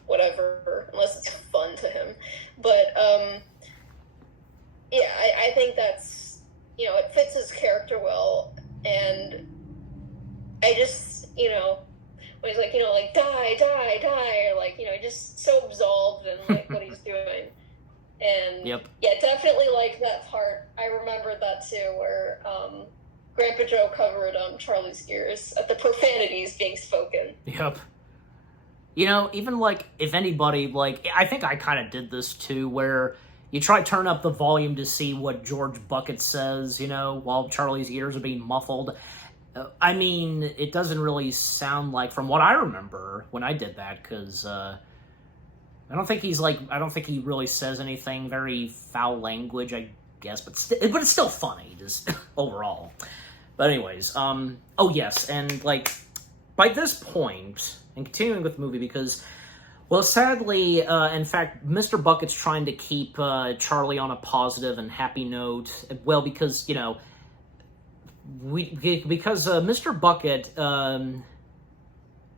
whatever, unless it's fun to him. But, I think that's, it fits his character well. and I just, when he's like, like, die, die, die, or like, just so absorbed in like what he's doing. And Yep. yeah, definitely like that part. I remember that too, where Grandpa Joe covered Charlie's ears at the profanities being spoken. Yep. Even like, if anybody, like, I think I kind of did this too, where you try to turn up the volume to see what George Bucket says, while Charlie's ears are being muffled. I mean, it doesn't really sound like, from what I remember when I did that, because I don't think he really says anything very foul language, I guess, but it's still funny, just overall. But anyways, oh yes, and like, by this point, and continuing with the movie, because, well, sadly, in fact, Mr. Bucket's trying to keep Charlie on a positive and happy note, well, because, Mr. Bucket,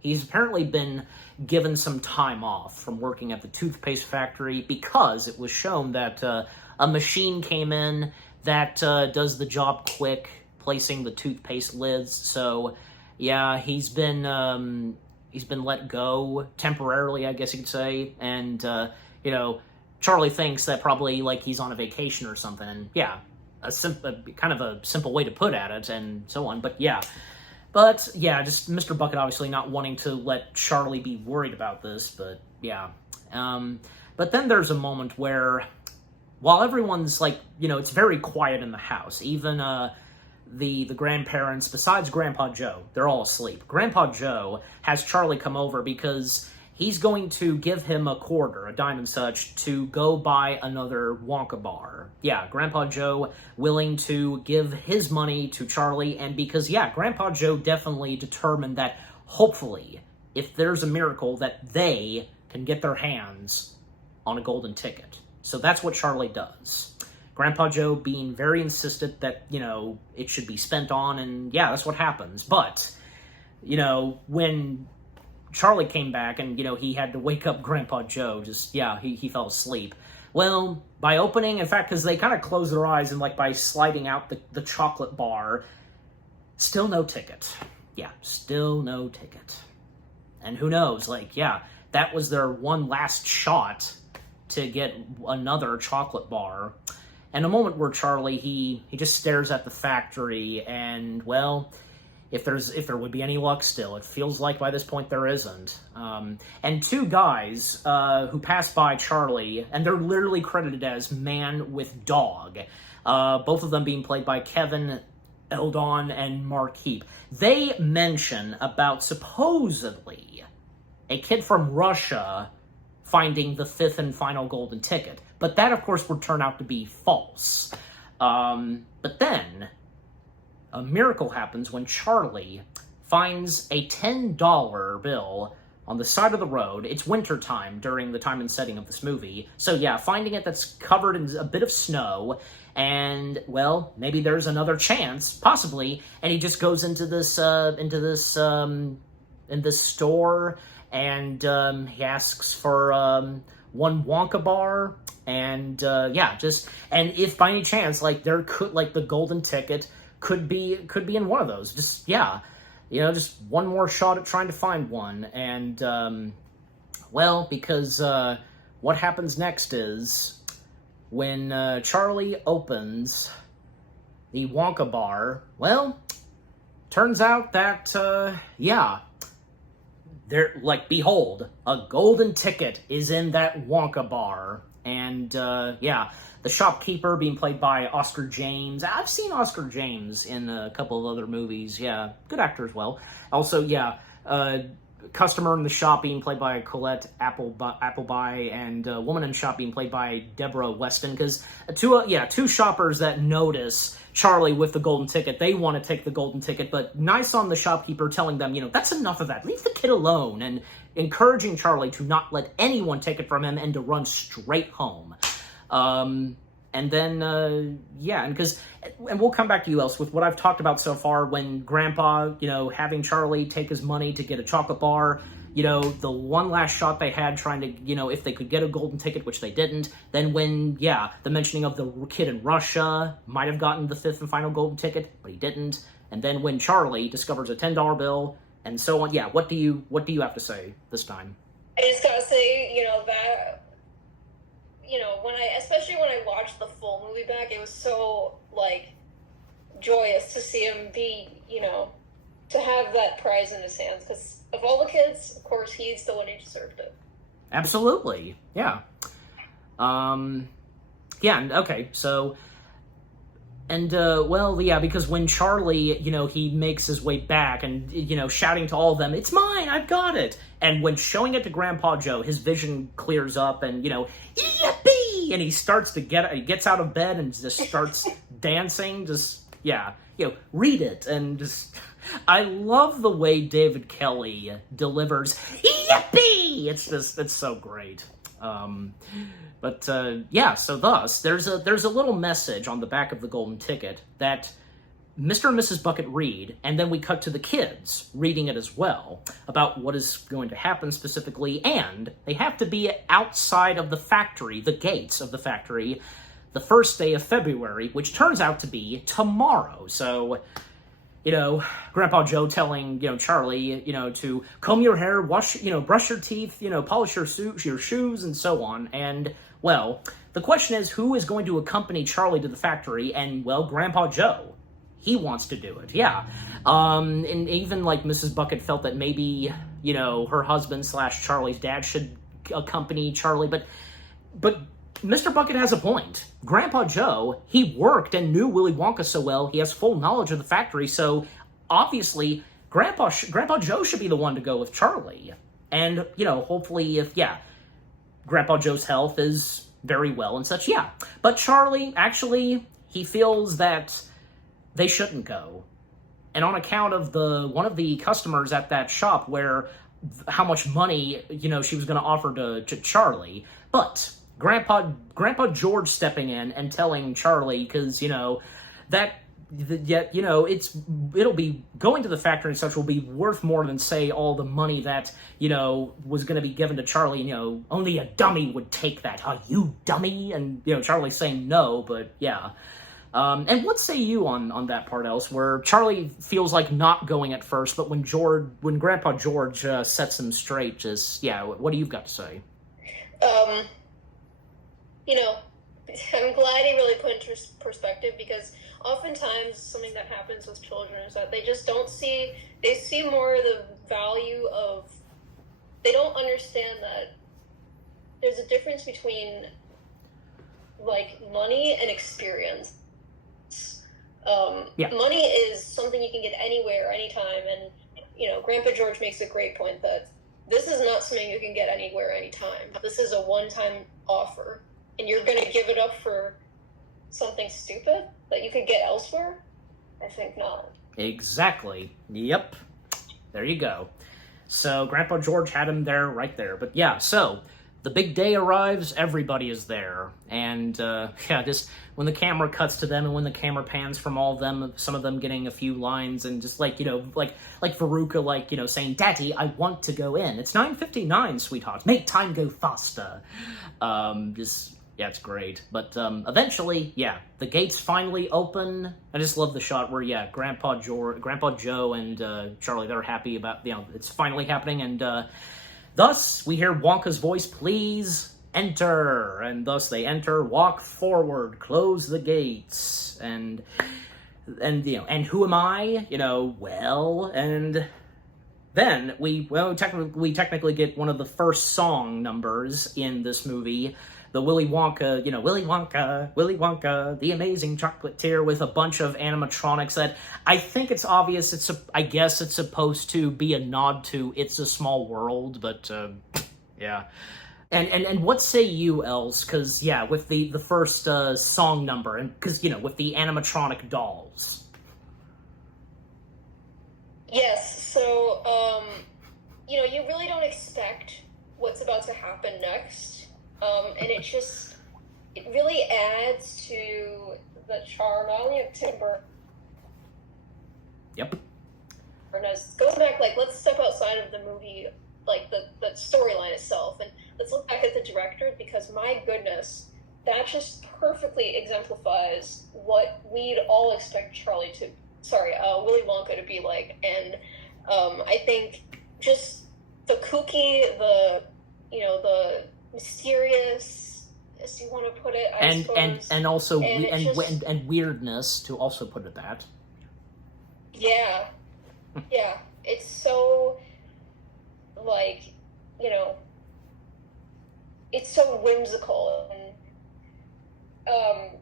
he's apparently been given some time off from working at the toothpaste factory because it was shown that a machine came in that does the job quick, placing the toothpaste lids. So, yeah, he's been let go temporarily, I guess you could say, and Charlie thinks that probably like he's on a vacation or something. And yeah, kind of a simple way to put at it, and so on. But yeah, just Mr. Bucket obviously not wanting to let Charlie be worried about this. But yeah, but then there's a moment where, while everyone's like, it's very quiet in the house, even the grandparents, besides Grandpa Joe, they're all asleep. Grandpa Joe has Charlie come over because he's going to give him a quarter, a dime and such, to go buy another Wonka bar. Yeah, Grandpa Joe willing to give his money to Charlie, and because, yeah, Grandpa Joe definitely determined that, hopefully, if there's a miracle, that they can get their hands on a golden ticket. So that's what Charlie does. Grandpa Joe being very insistent that, it should be spent on, and yeah, that's what happens. But, when Charlie came back and, he had to wake up Grandpa Joe, he fell asleep. Well, by opening, in fact, because they kind of close their eyes and, like, by sliding out the chocolate bar, still no ticket. Yeah, still no ticket. And who knows, like, yeah, that was their one last shot to get another chocolate bar. And a moment where Charlie, he just stares at the factory, and, well, if there would be any luck still, it feels like by this point there isn't. And two guys who pass by Charlie, and they're literally credited as Man with Dog, both of them being played by Kevin Eldon and Mark Heap. They mention about supposedly a kid from Russia finding the fifth and final golden ticket. But that, of course, would turn out to be false. But then, a miracle happens when Charlie finds a $10 bill on the side of the road. It's wintertime during the time and setting of this movie. So yeah, finding it that's covered in a bit of snow, and, well, maybe there's another chance, possibly, and he just goes into this store, and he asks for one Wonka bar, and and if by any chance, like, there could, like, the golden ticket could be in one of those, just one more shot at trying to find one. And because what happens next is, when Charlie opens the Wonka bar, well, turns out that there, like, behold, a golden ticket is in that Wonka bar. And, the shopkeeper being played by Oscar James. I've seen Oscar James in a couple of other movies. Yeah, good actor as well. Also, customer in the shop being played by Colette Appleby, and a woman in the shop being played by Deborah Weston. Because two shoppers that notice Charlie with the golden ticket, they want to take the golden ticket, but nice on the shopkeeper telling them, that's enough of that. Leave the kid alone, and encouraging Charlie to not let anyone take it from him and to run straight home. And then, and we'll come back to you, else with what I've talked about so far, when Grandpa, having Charlie take his money to get a chocolate bar, the one last shot they had trying to, if they could get a golden ticket, which they didn't. Then when, the mentioning of the kid in Russia might have gotten the fifth and final golden ticket, but he didn't. and then when Charlie discovers a $10 bill, and so on. Yeah, what do you have to say this time? I just gotta say, that, especially when I watched the full movie back, it was so, like, joyous to see him be, to have that prize in his hands, because of all the kids, of course, he's the one who deserved it. Absolutely, yeah. Okay, so, and, because when Charlie, he makes his way back and, shouting to all of them, "It's mine, I've got it!" And when showing it to Grandpa Joe, his vision clears up and, yippee! And he gets out of bed and just starts dancing, read it, and just... I love the way David Kelly delivers "yippee!" It's so great. So thus, there's a little message on the back of the golden ticket that Mr. and Mrs. Bucket read, and then we cut to the kids reading it as well, about what is going to happen specifically, and they have to be outside of the factory, the gates of the factory, the first day of February, which turns out to be tomorrow. So, Grandpa Joe telling, Charlie, to comb your hair, wash, brush your teeth, polish your shoes, and so on. And, well, the question is, who is going to accompany Charlie to the factory? And, well, Grandpa Joe. He wants to do it, yeah. And even, like, Mrs. Bucket felt that maybe, her husband / Charlie's dad should accompany Charlie, but Mr. Bucket has a point. Grandpa Joe, he worked and knew Willy Wonka so well, he has full knowledge of the factory, so obviously Grandpa Joe should be the one to go with Charlie. And, hopefully if, Grandpa Joe's health is very well and such, yeah. But Charlie, actually, he feels that they shouldn't go. And on account of one of the customers at that shop where how much money, she was going to offer to Charlie, but... Grandpa George stepping in and telling Charlie, because, it'll be going to the factory and such will be worth more than, say, all the money that, was going to be given to Charlie, only a dummy would take that, huh, you dummy? And, Charlie saying no, but yeah. And what say you on that part, else, where Charlie feels like not going at first, but when Grandpa George sets him straight, what do you got to say? I'm glad he really put into perspective, because oftentimes something that happens with children is that they just they see more the value of, they don't understand that there's a difference between, like, money and experience. Money is something you can get anywhere, anytime, and, Grandpa George makes a great point that this is not something you can get anywhere, anytime. This is a one-time offer. And you're going to give it up for something stupid that you could get elsewhere? I think not. Exactly. Yep. There you go. So Grandpa George had him there, right there. But yeah, so the big day arrives, everybody is there. And just when the camera cuts to them and when the camera pans from all of them, some of them getting a few lines and just like Veruca, saying, "Daddy, I want to go in. It's 9:59, sweetheart. Make time go faster." It's great. But eventually, the gates finally open. I just love the shot where, Grandpa Joe and Charlie, they're happy about, it's finally happening. And thus, we hear Wonka's voice, "Please enter." And thus they enter, walk forward, close the gates. And who am I? And then we technically get one of the first song numbers in this movie. The Willy Wonka, Willy Wonka, the amazing chocolatier, with a bunch of animatronics that I think it's obvious I guess it's supposed to be a nod to It's a Small World, but, yeah. And what say you, Els? Because, with the first song number, and because, with the animatronic dolls. Yes, so, you really don't expect what's about to happen next. And it really adds to the charm, not only of Tim Burton. Yep. Goes back, let's step outside of the movie, the storyline itself, and let's look back at the director, because my goodness, that just perfectly exemplifies what we'd all expect Charlie to Willy Wonka to be like. And I think just the kooky, the mysterious, as you want to put it, I suppose. And also and and weirdness, to also put it that. Yeah, yeah, it's so like, you know, it's so whimsical, and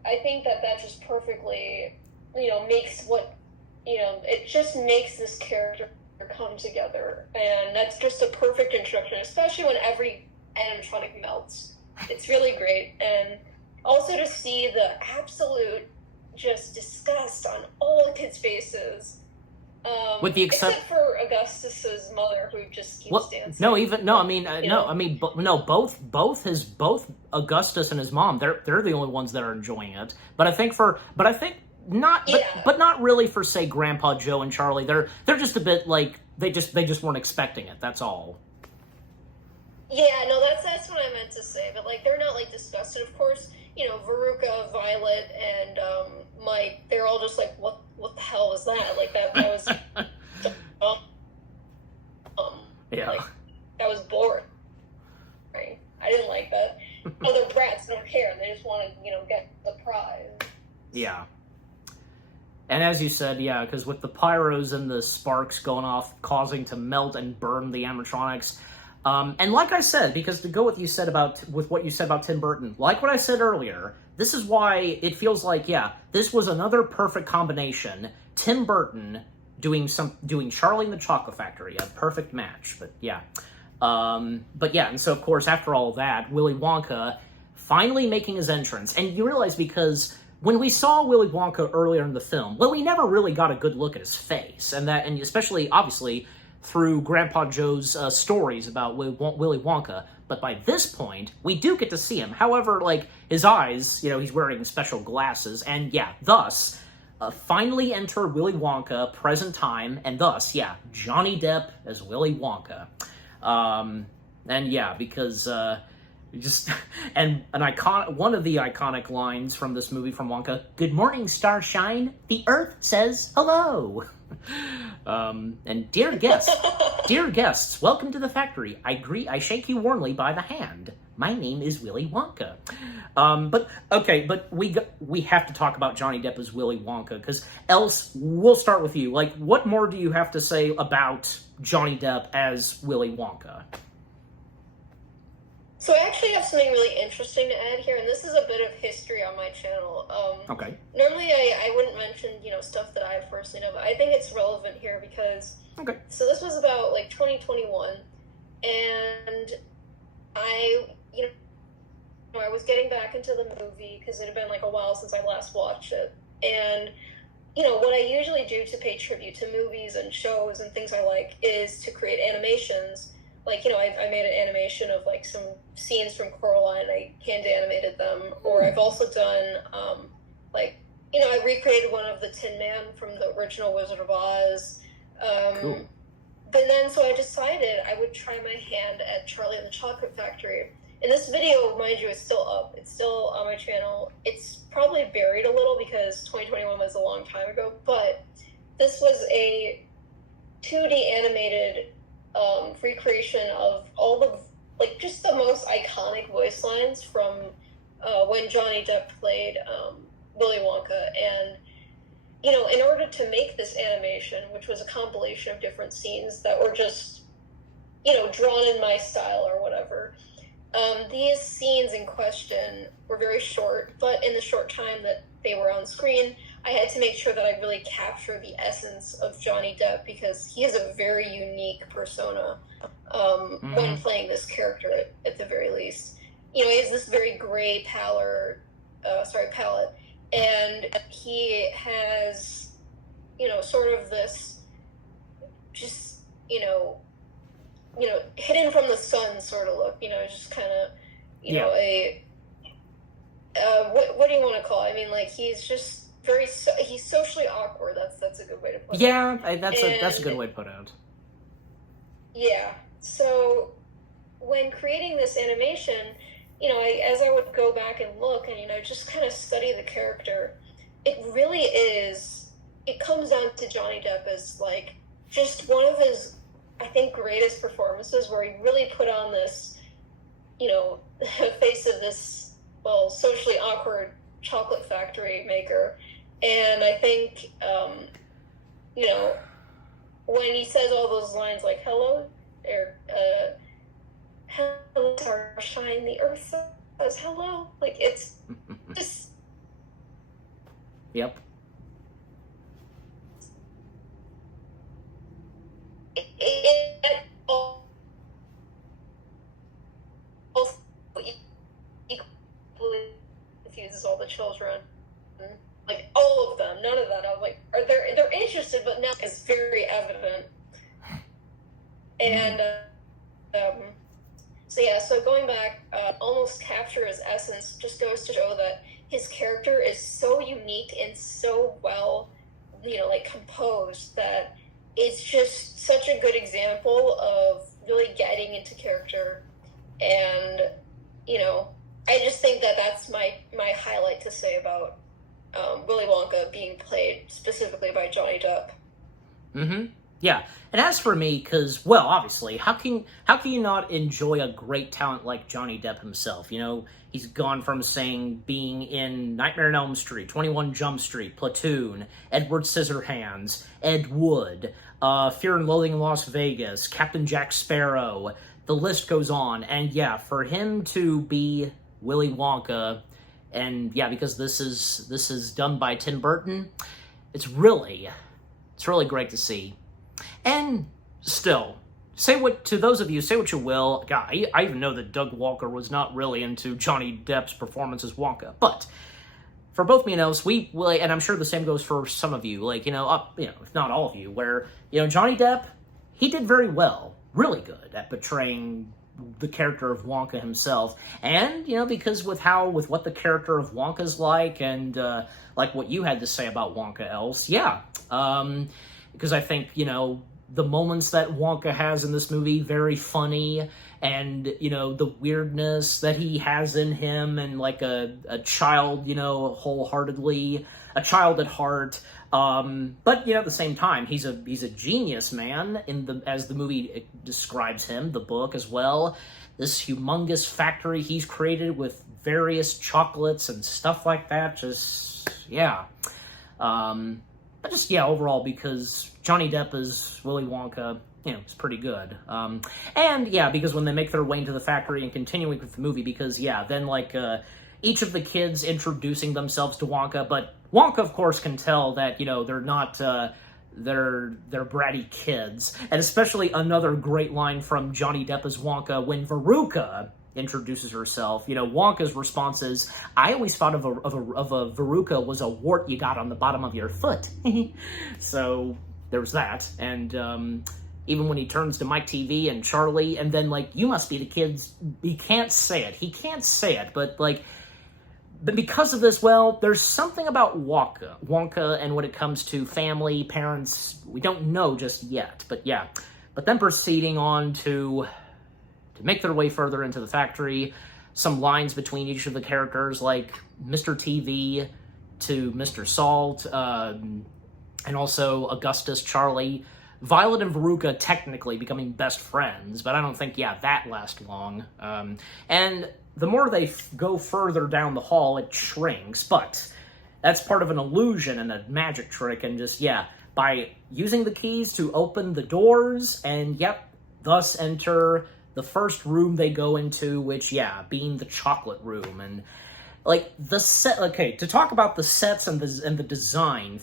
I think that just perfectly, makes it just makes this character come together, and that's just a perfect introduction, especially when every animatronic melts. It's really great, and also to see the absolute just disgust on all the kids' faces. With the except for Augustus's mother, who just keeps dancing. Both Augustus and his mom, they're the only ones that are enjoying it. But I think not, but not really for, say, Grandpa Joe and Charlie. They're just a bit like they just weren't expecting it. That's all. Yeah, no, that's what I meant to say. But like, they're not like disgusted. Of course, Veruca, Violet, and Mike. They're all just like, what the hell was that? Like that was yeah. Like, that was boring. Right? I didn't like that. Other brats don't care. They just want to, get the prize. Yeah. And as you said, yeah, because with the pyros and the sparks going off, causing to melt and burn the animatronics. And like I said, because to go with what you said about Tim Burton, like what I said earlier, this is why it feels like, yeah, this was another perfect combination. Tim Burton doing Charlie and the Chocolate Factory, a perfect match. But yeah, and so of course after all that, Willy Wonka finally making his entrance, and you realize because when we saw Willy Wonka earlier in the film, well, we never really got a good look at his face, and especially obviously through Grandpa Joe's stories about Willy Wonka. But by this point, we do get to see him. However, like, his eyes, he's wearing special glasses, and yeah, thus, finally enter Willy Wonka, present time, and thus, yeah, Johnny Depp as Willy Wonka. And yeah, because, and one of the iconic lines from this movie from Wonka, "Good morning, Starshine, the Earth says hello." And dear guests, welcome to the factory. I shake you warmly by the hand. My name is Willy Wonka. But we have to talk about Johnny Depp as Willy Wonka, because else we'll start with you. Like, what more do you have to say about Johnny Depp as Willy Wonka? So I actually have something really interesting to add here, and this is a bit of history on my channel. Okay. Normally I wouldn't mention, stuff that I personally know, but I think it's relevant here because... Okay. So this was about, 2021, and I was getting back into the movie because it had been, a while since I last watched it. And, what I usually do to pay tribute to movies and shows and things I like is to create animations. I made an animation of, some scenes from Coraline. I hand-animated them. Or I've also done, I recreated one of the Tin Man from the original Wizard of Oz. Cool. But then, so I decided I would try my hand at Charlie and the Chocolate Factory. And this video, mind you, is still up. It's still on my channel. It's probably buried a little because 2021 was a long time ago. But this was a 2D animated recreation of all the, just the most iconic voice lines from when Johnny Depp played Willy Wonka. And, in order to make this animation, which was a compilation of different scenes that were just, drawn in my style or whatever, these scenes in question were very short, but in the short time that they were on screen, I had to make sure that I really capture the essence of Johnny Depp, because he has a very unique persona when playing this character, at the very least. He has this very gray palette, and he has, sort of this just, hidden from the sun sort of look, just kind of, what do you want to call it? I mean, he's just he's socially awkward. That's a good way to put it. Yeah, that's a good way to put it. Yeah. So when creating this animation, as I would go back and look and, just kind of study the character, it really is it comes down to Johnny Depp as like just one of his, I think, greatest performances, where he really put on this, you know, face of this, well, socially awkward chocolate factory maker. And I think, you know, when he says all those lines like "hello," or "hello, starshine," the Earth says hello. Like, it's just. Yep. It also equally confuses all the children. Like, all of them, none of that. I was like, they're interested, but now it's very evident. And so going back, almost capture his essence just goes to show that his character is so unique and so well, you know, like, composed, that it's just such a good example of really getting into character. And, you know, I just think that that's my highlight to say about Willy Wonka being played specifically by Johnny Depp. Mm-hmm. Yeah. And as for me, because, well, obviously, how can you not enjoy a great talent like Johnny Depp himself? You know, he's gone from being in Nightmare on Elm Street, 21 Jump Street, Platoon, Edward Scissorhands, Ed Wood, Fear and Loathing in Las Vegas, Captain Jack Sparrow, the list goes on. And yeah, for him to be Willy Wonka, and yeah, because this is done by Tim Burton, it's really great to see. And still, say what you will. God, I even know that Doug Walker was not really into Johnny Depp's performance as Wonka, but for both me and Ellis, and I'm sure the same goes for some of you, like, if not all of you, where, Johnny Depp, he did very well, really good at portraying the character of Wonka himself. And, because with what the character of Wonka's like, and, like what you had to say about Wonka, Ellis, yeah, because I think, the moments that Wonka has in this movie, very funny, and, the weirdness that he has in him, and like a child, wholeheartedly, a child at heart, but, at the same time, he's a genius, man, as the movie describes him, the book as well. This humongous factory he's created with various chocolates and stuff like that, overall, because Johnny Depp as Willy Wonka, it's pretty good. And, yeah, because when they make their way into the factory and continuing with the movie, because, yeah, then, each of the kids introducing themselves to Wonka, but Wonka, of course, can tell that, they're not, they're bratty kids. And especially another great line from Johnny Depp as Wonka when Veruca introduces herself. Wonka's response is, "I always thought of a verruca was a wart you got on the bottom of your foot." So there's that. And even when he turns to Mike TV and Charlie, and then, "You must be the kids," he can't say it, but because of this, well, there's something about Wonka, and when it comes to family, parents, we don't know just yet, but yeah. But then proceeding on to make their way further into the factory, some lines between each of the characters, like Mr. TV to Mr. Salt, and also Augustus, Charlie, Violet and Veruca technically becoming best friends, but I don't think, that lasts long. And the more they go further down the hall, it shrinks, but that's part of an illusion and a magic trick, and by using the keys to open the doors, and thus enter the first room they go into, which, being the chocolate room. And, the set, to talk about the sets and the design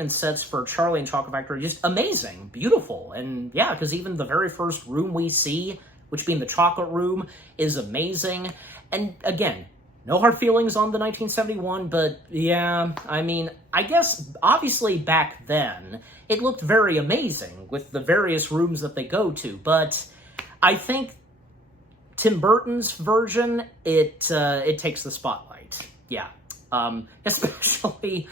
and sets for Charlie and Chocolate Factory, just amazing, beautiful. And, because even the very first room we see, which being the chocolate room, is amazing. And, again, no hard feelings on the 1971, but, I guess, obviously back then, it looked very amazing with the various rooms that they go to, but I think Tim Burton's version, it takes the spotlight. Yeah. Especially,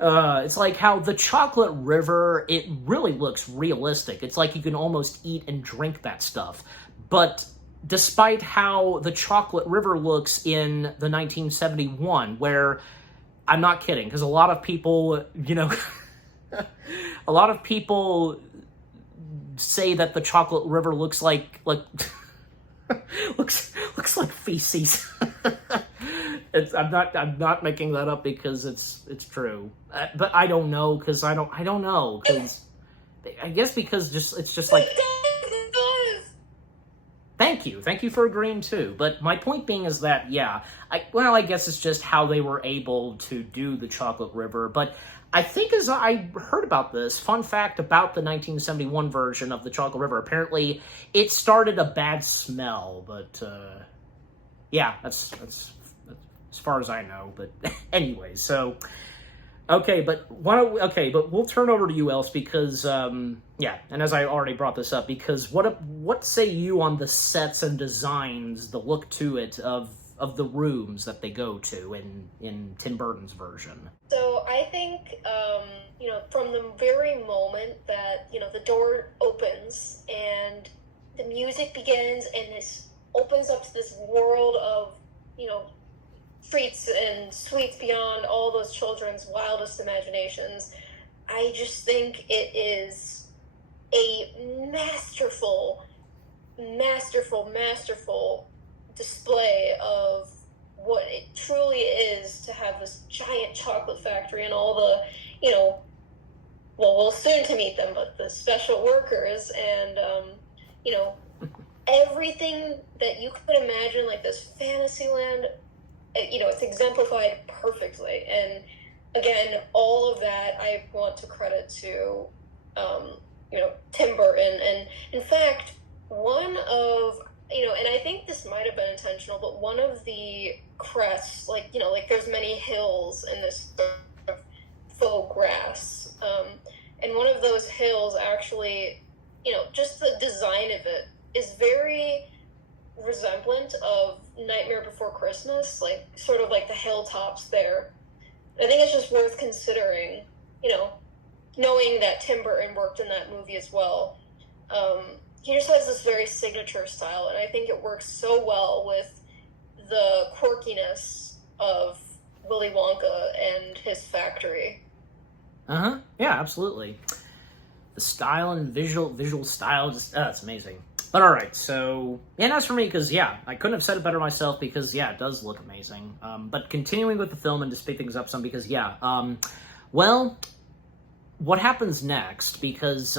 it's like how the Chocolate River, it really looks realistic. It's like you can almost eat and drink that stuff. But despite how the Chocolate River looks in the 1971, where, I'm not kidding, because a lot of people, A lot of people say that the chocolate river looks like looks like feces. I'm not making that up because it's true. But I don't know because I don't know because I guess because it's just like. It does. Thank you for agreeing too. But my point being is that I guess it's just how they were able to do the chocolate river. But I think as I heard about this, fun fact about the 1971 version of the chocolate river, apparently it started a bad smell. But yeah, that's as far as I know. But anyway, so. Okay, but we'll turn over to you, Else, because and as I already brought this up, because what say you on the sets and designs, the look to it of the rooms that they go to in Tim Burton's version? So I think from the very moment that the door opens and the music begins and this opens up to this world of treats and sweets beyond all those children's wildest imaginations. I just think it is a masterful display of what it truly is to have this giant chocolate factory and all the, we'll soon to meet them, but the special workers and, everything that you could imagine, like this fantasy land. It's exemplified perfectly. And again, all of that I want to credit to, Tim Burton. And in fact, one of, and I think this might have been intentional, but one of the crests, like there's many hills in this sort of faux grass. And one of those hills actually, just the design of it is very resemblant of Nightmare Before Christmas, like sort of like the hilltops there. I think it's just worth considering, knowing that Tim Burton worked in that movie as well. He just has this very signature style, and I think it works so well with the quirkiness of Willy Wonka and his factory. Yeah, absolutely. The style and visual style, it's amazing. But all right, so and as for me, because I couldn't have said it better myself. Because it does look amazing. But continuing with the film and to speed things up some, because well, what happens next? Because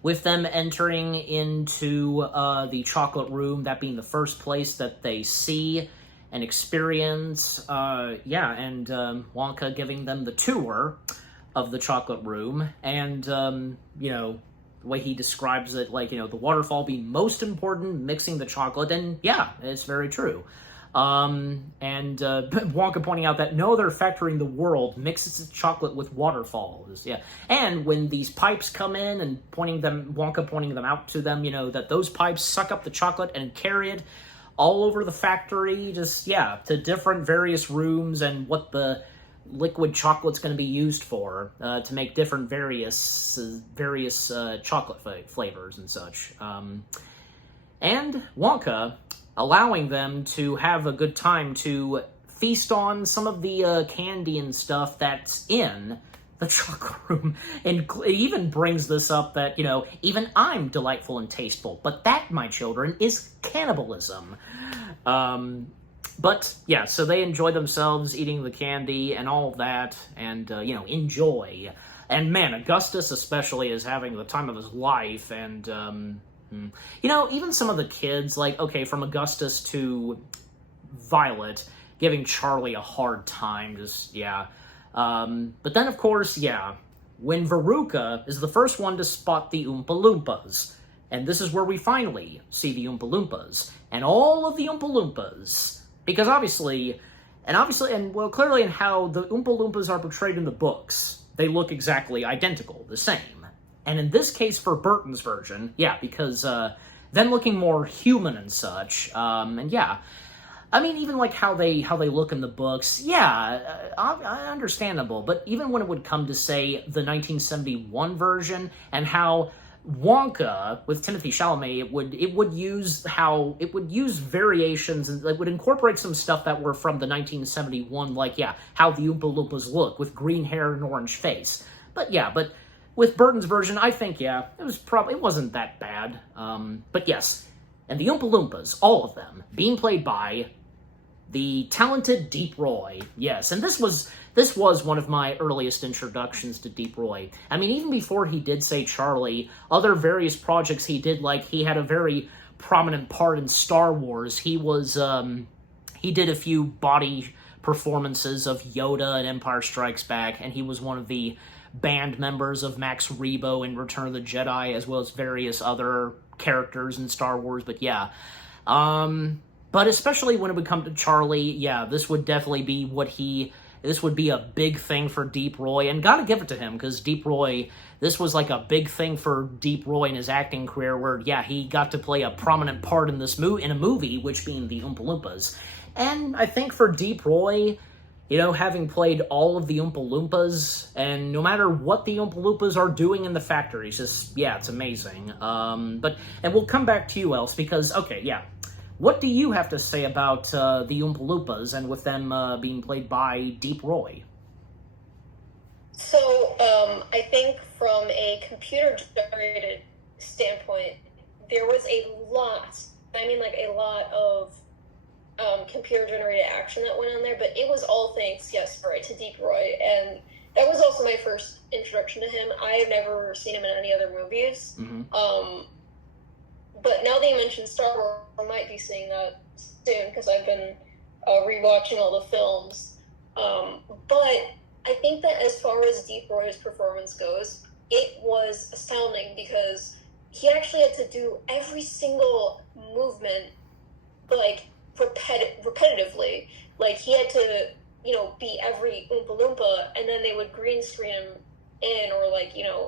with them entering into the chocolate room, that being the first place that they see and experience, and Wonka giving them the tour of the chocolate room, and the way he describes it, like, the waterfall being most important, mixing the chocolate, and it's very true. And Wonka pointing out that no other factory in the world mixes its chocolate with waterfalls. And when these pipes come in and Wonka pointing them out to them, that those pipes suck up the chocolate and carry it all over the factory, just to different various rooms, and what the liquid chocolate's going to be used for to make different various chocolate flavors and such. And Wonka allowing them to have a good time to feast on some of the candy and stuff that's in the chocolate room. And it even brings this up that, even I'm delightful and tasteful, but that, my children, is cannibalism. But, so they enjoy themselves eating the candy and all of that, and, enjoy. And, man, Augustus especially is having the time of his life, and, even some of the kids, like, okay, from Augustus to Violet, giving Charlie a hard time, but then, of course, when Veruca is the first one to spot the Oompa Loompas, and this is where we finally see the Oompa Loompas, and all of the Oompa Loompas. Because clearly in how the Oompa Loompas are portrayed in the books, they look exactly identical, the same. And in this case, for Burton's version, because them looking more human and such, even like how they look in the books, understandable. But even when it would come to, say, the 1971 version, and how Wonka with Timothy Chalamet, it would use variations, and it would incorporate some stuff that were from the 1971, like how the Oompa Loompas look with green hair and orange face. But with Burton's version, I think it wasn't that bad. But yes, and the Oompa Loompas, all of them, being played by the talented Deep Roy. Yes, and this was one of my earliest introductions to Deep Roy. I mean, even before he did Say Charlie, other various projects he did, like he had a very prominent part in Star Wars. He did a few body performances of Yoda in Empire Strikes Back, and he was one of the band members of Max Rebo in Return of the Jedi, as well as various other characters in Star Wars. But but especially when it would come to Charlie, this would definitely be this would be a big thing for Deep Roy, and gotta give it to him, because Deep Roy, this was like a big thing for Deep Roy in his acting career, where, he got to play a prominent part in in a movie, which being the Oompa Loompas. And I think for Deep Roy, having played all of the Oompa Loompas, and no matter what the Oompa Loompas are doing in the factories, it's amazing. And we'll come back to you, Else, because, what do you have to say about the Oompa Loompas, and with them being played by Deep Roy? So, I think from a computer-generated standpoint, there was a lot of computer-generated action that went on there, but it was all thanks, to Deep Roy, and that was also my first introduction to him. I have never seen him in any other movies. Mm-hmm. But now that you mentioned Star Wars, I might be seeing that soon, because I've been rewatching all the films. But I think that as far as Deep Roy's performance goes, it was astounding, because he actually had to do every single movement, repetitively. Like, he had to, be every Oompa Loompa, and then they would green screen him in, or,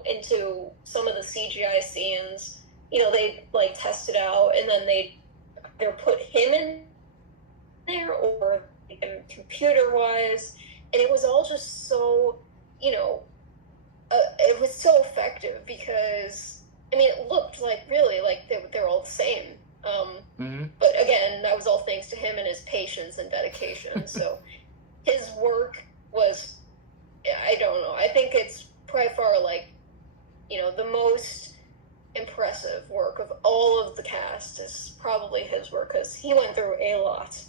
into some of the CGI scenes. They'd, test it out, and then they'd either put him in there, or computer-wise, and it was all just so, it was so effective, because, it looked really like they were all the same. But again, that was all thanks to him and his patience and dedication. So his work was, I don't know, I think it's by far, the most impressive work of all of the cast is probably his work, because he went through a lot.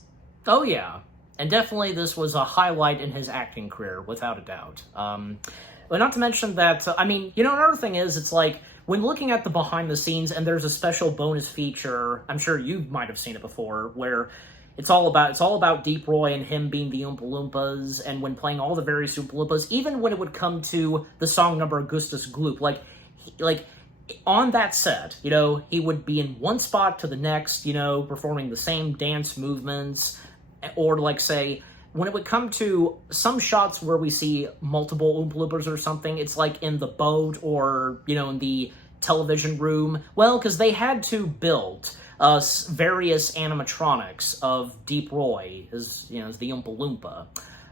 Oh yeah, and definitely this was a highlight in his acting career, without a doubt. But not to mention that, another thing is, it's like, when looking at the behind the scenes, and there's a special bonus feature, I'm sure you might have seen it before, where it's all about Deep Roy and him being the Oompa Loompas, and when playing all the various Oompa Loompas, even when it would come to the song number Augustus Gloop, on that set, he would be in one spot to the next, performing the same dance movements, or, say, when it would come to some shots where we see multiple Oompa Loompas or something, it's like in the boat, or, in the television room. Well, because they had to build various animatronics of Deep Roy as the Oompa Loompa.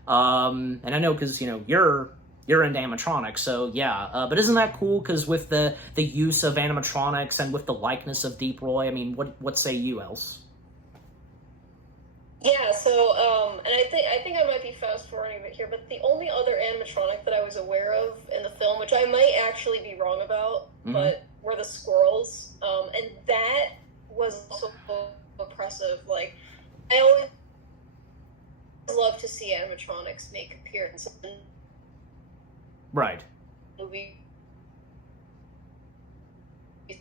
And I know, because, you're into animatronics, so but isn't that cool? Because with the use of animatronics and with the likeness of Deep Roy, what say you, Else? Yeah, so and I think I might be fast forwarding a bit here, but the only other animatronic that I was aware of in the film, which I might actually be wrong about, but were the squirrels, and that was also impressive. I always love to see animatronics make appearances in right movie,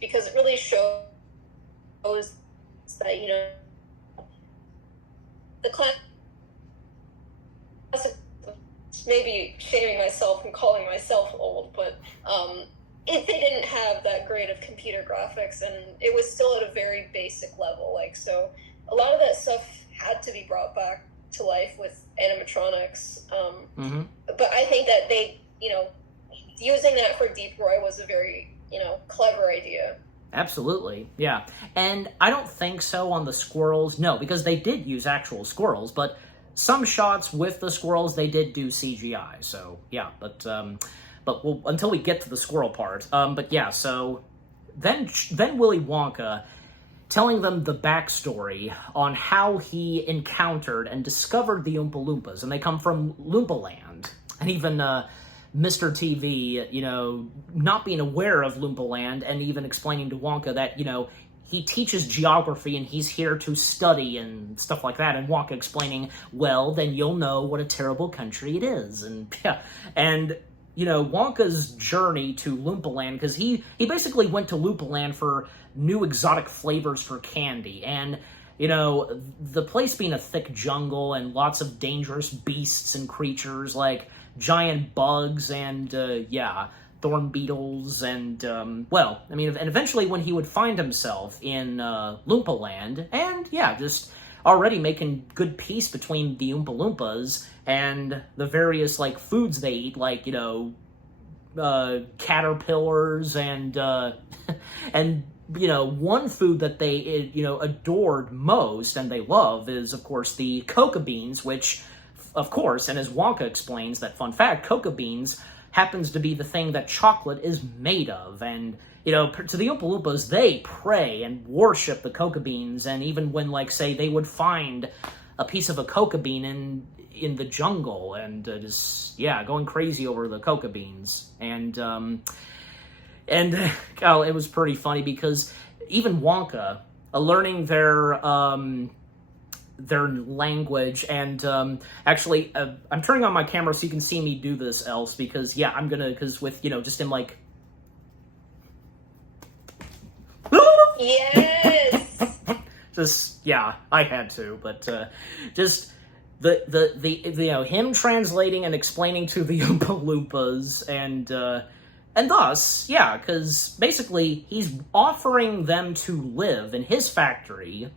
because it really shows that the classic, maybe shaming myself and calling myself old, but they didn't have that great of computer graphics, and it was still at a very basic level. So a lot of that stuff had to be brought back to life with animatronics. But I think that they, using that for Deep Roy was a very, clever idea. Absolutely, yeah. And I don't think so on the squirrels, no, because they did use actual squirrels, but some shots with the squirrels, they did do CGI, so, yeah, but until we get to the squirrel part, but yeah, so then Willy Wonka telling them the backstory on how he encountered and discovered the Oompa Loompas, and they come from Loompa Land. And even Mr. TV, not being aware of Loompa Land, and even explaining to Wonka that, he teaches geography and he's here to study and stuff like that. And Wonka explaining, well, then you'll know what a terrible country it is. And yeah, and Wonka's journey to Loompa Land, because he basically went to Loompa Land for new exotic flavors for candy. And, the place being a thick jungle and lots of dangerous beasts and creatures like giant bugs and, thorn beetles and, and eventually when he would find himself in Loompa Land, and, just already making good peace between the Oompa Loompas and the various, foods they eat, caterpillars and, and, one food that they, adored most and they love is, of course, the coca beans, which, of course, and as Wonka explains, that fun fact, coca beans happens to be the thing that chocolate is made of. And, to the Oompa Loompas, they pray and worship the coca beans. And even when, say, they would find a piece of a coca bean in the jungle and going crazy over the coca beans. And it was pretty funny because even Wonka, learning their language, and actually, I'm turning on my camera so you can see me do this, Else, because, because with, just in, Yes! I had to, but, just... The him translating and explaining to the Oompa Loompas, and thus, because basically he's offering them to live in his factory,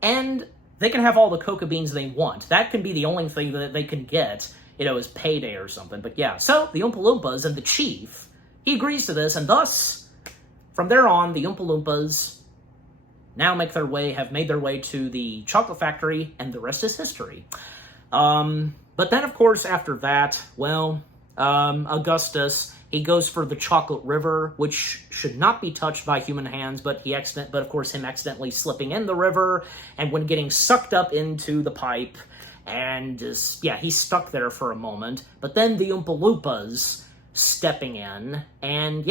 and they can have all the coca beans they want. That can be the only thing that they can get, as payday or something. But so the Oompa Loompas and the chief, he agrees to this, and thus, from there on, the Oompa Loompas now have made their way to the chocolate factory, and the rest is history. But then, of course, after that, Augustus, he goes for the Chocolate River, which should not be touched by human hands, but of course, him accidentally slipping in the river, and when getting sucked up into the pipe, and he's stuck there for a moment, but then the Oompa Loompas stepping in, and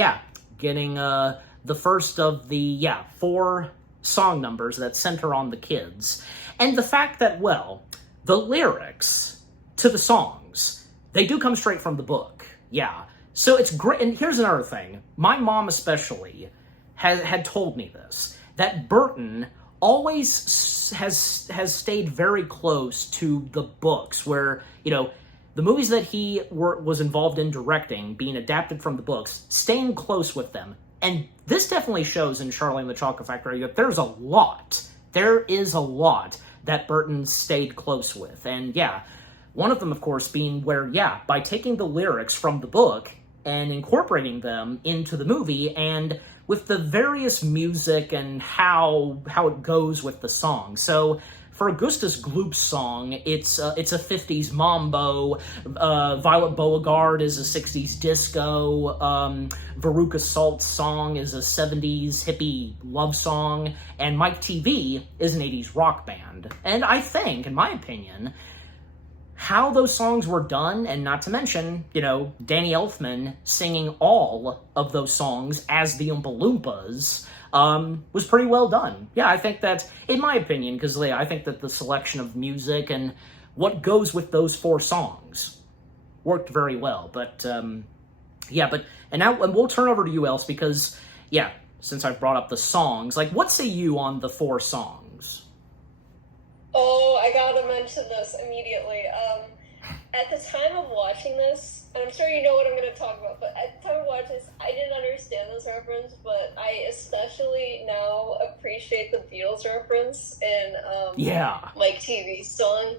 getting, the first of the, 4 song numbers that center on the kids. And the fact that, the lyrics to the songs, they do come straight from the book. So it's great. And here's another thing. My mom especially had told me this, that Burton always has stayed very close to the books, where, the movies that he was involved in directing, being adapted from the books, staying close with them. And this definitely shows in Charlie and the Chocolate Factory that there is a lot that Burton stayed close with. And one of them, of course, being where, by taking the lyrics from the book and incorporating them into the movie, and with the various music and how it goes with the song. So for Augustus Gloop's song, it's a 50s mambo. Violet Beauregard is a 60s disco. Veruca Salt's song is a 70s hippie love song. And Mike TV is an 80s rock band. And I think, in my opinion, how those songs were done, and not to mention, Danny Elfman singing all of those songs as the Oompa Loompas, was pretty well done. I think that, in my opinion, because I think that the selection of music and what goes with those 4 songs worked very well. But, and we'll turn over to you, Else, because, since I've brought up the songs, what say you on the 4 songs? Oh, I gotta mention this immediately. At the time of watching this, and I'm sure you know what I'm going to talk about, but at the time of watching this, I didn't understand this reference, but I especially now appreciate the Beatles reference in Mike TV's song.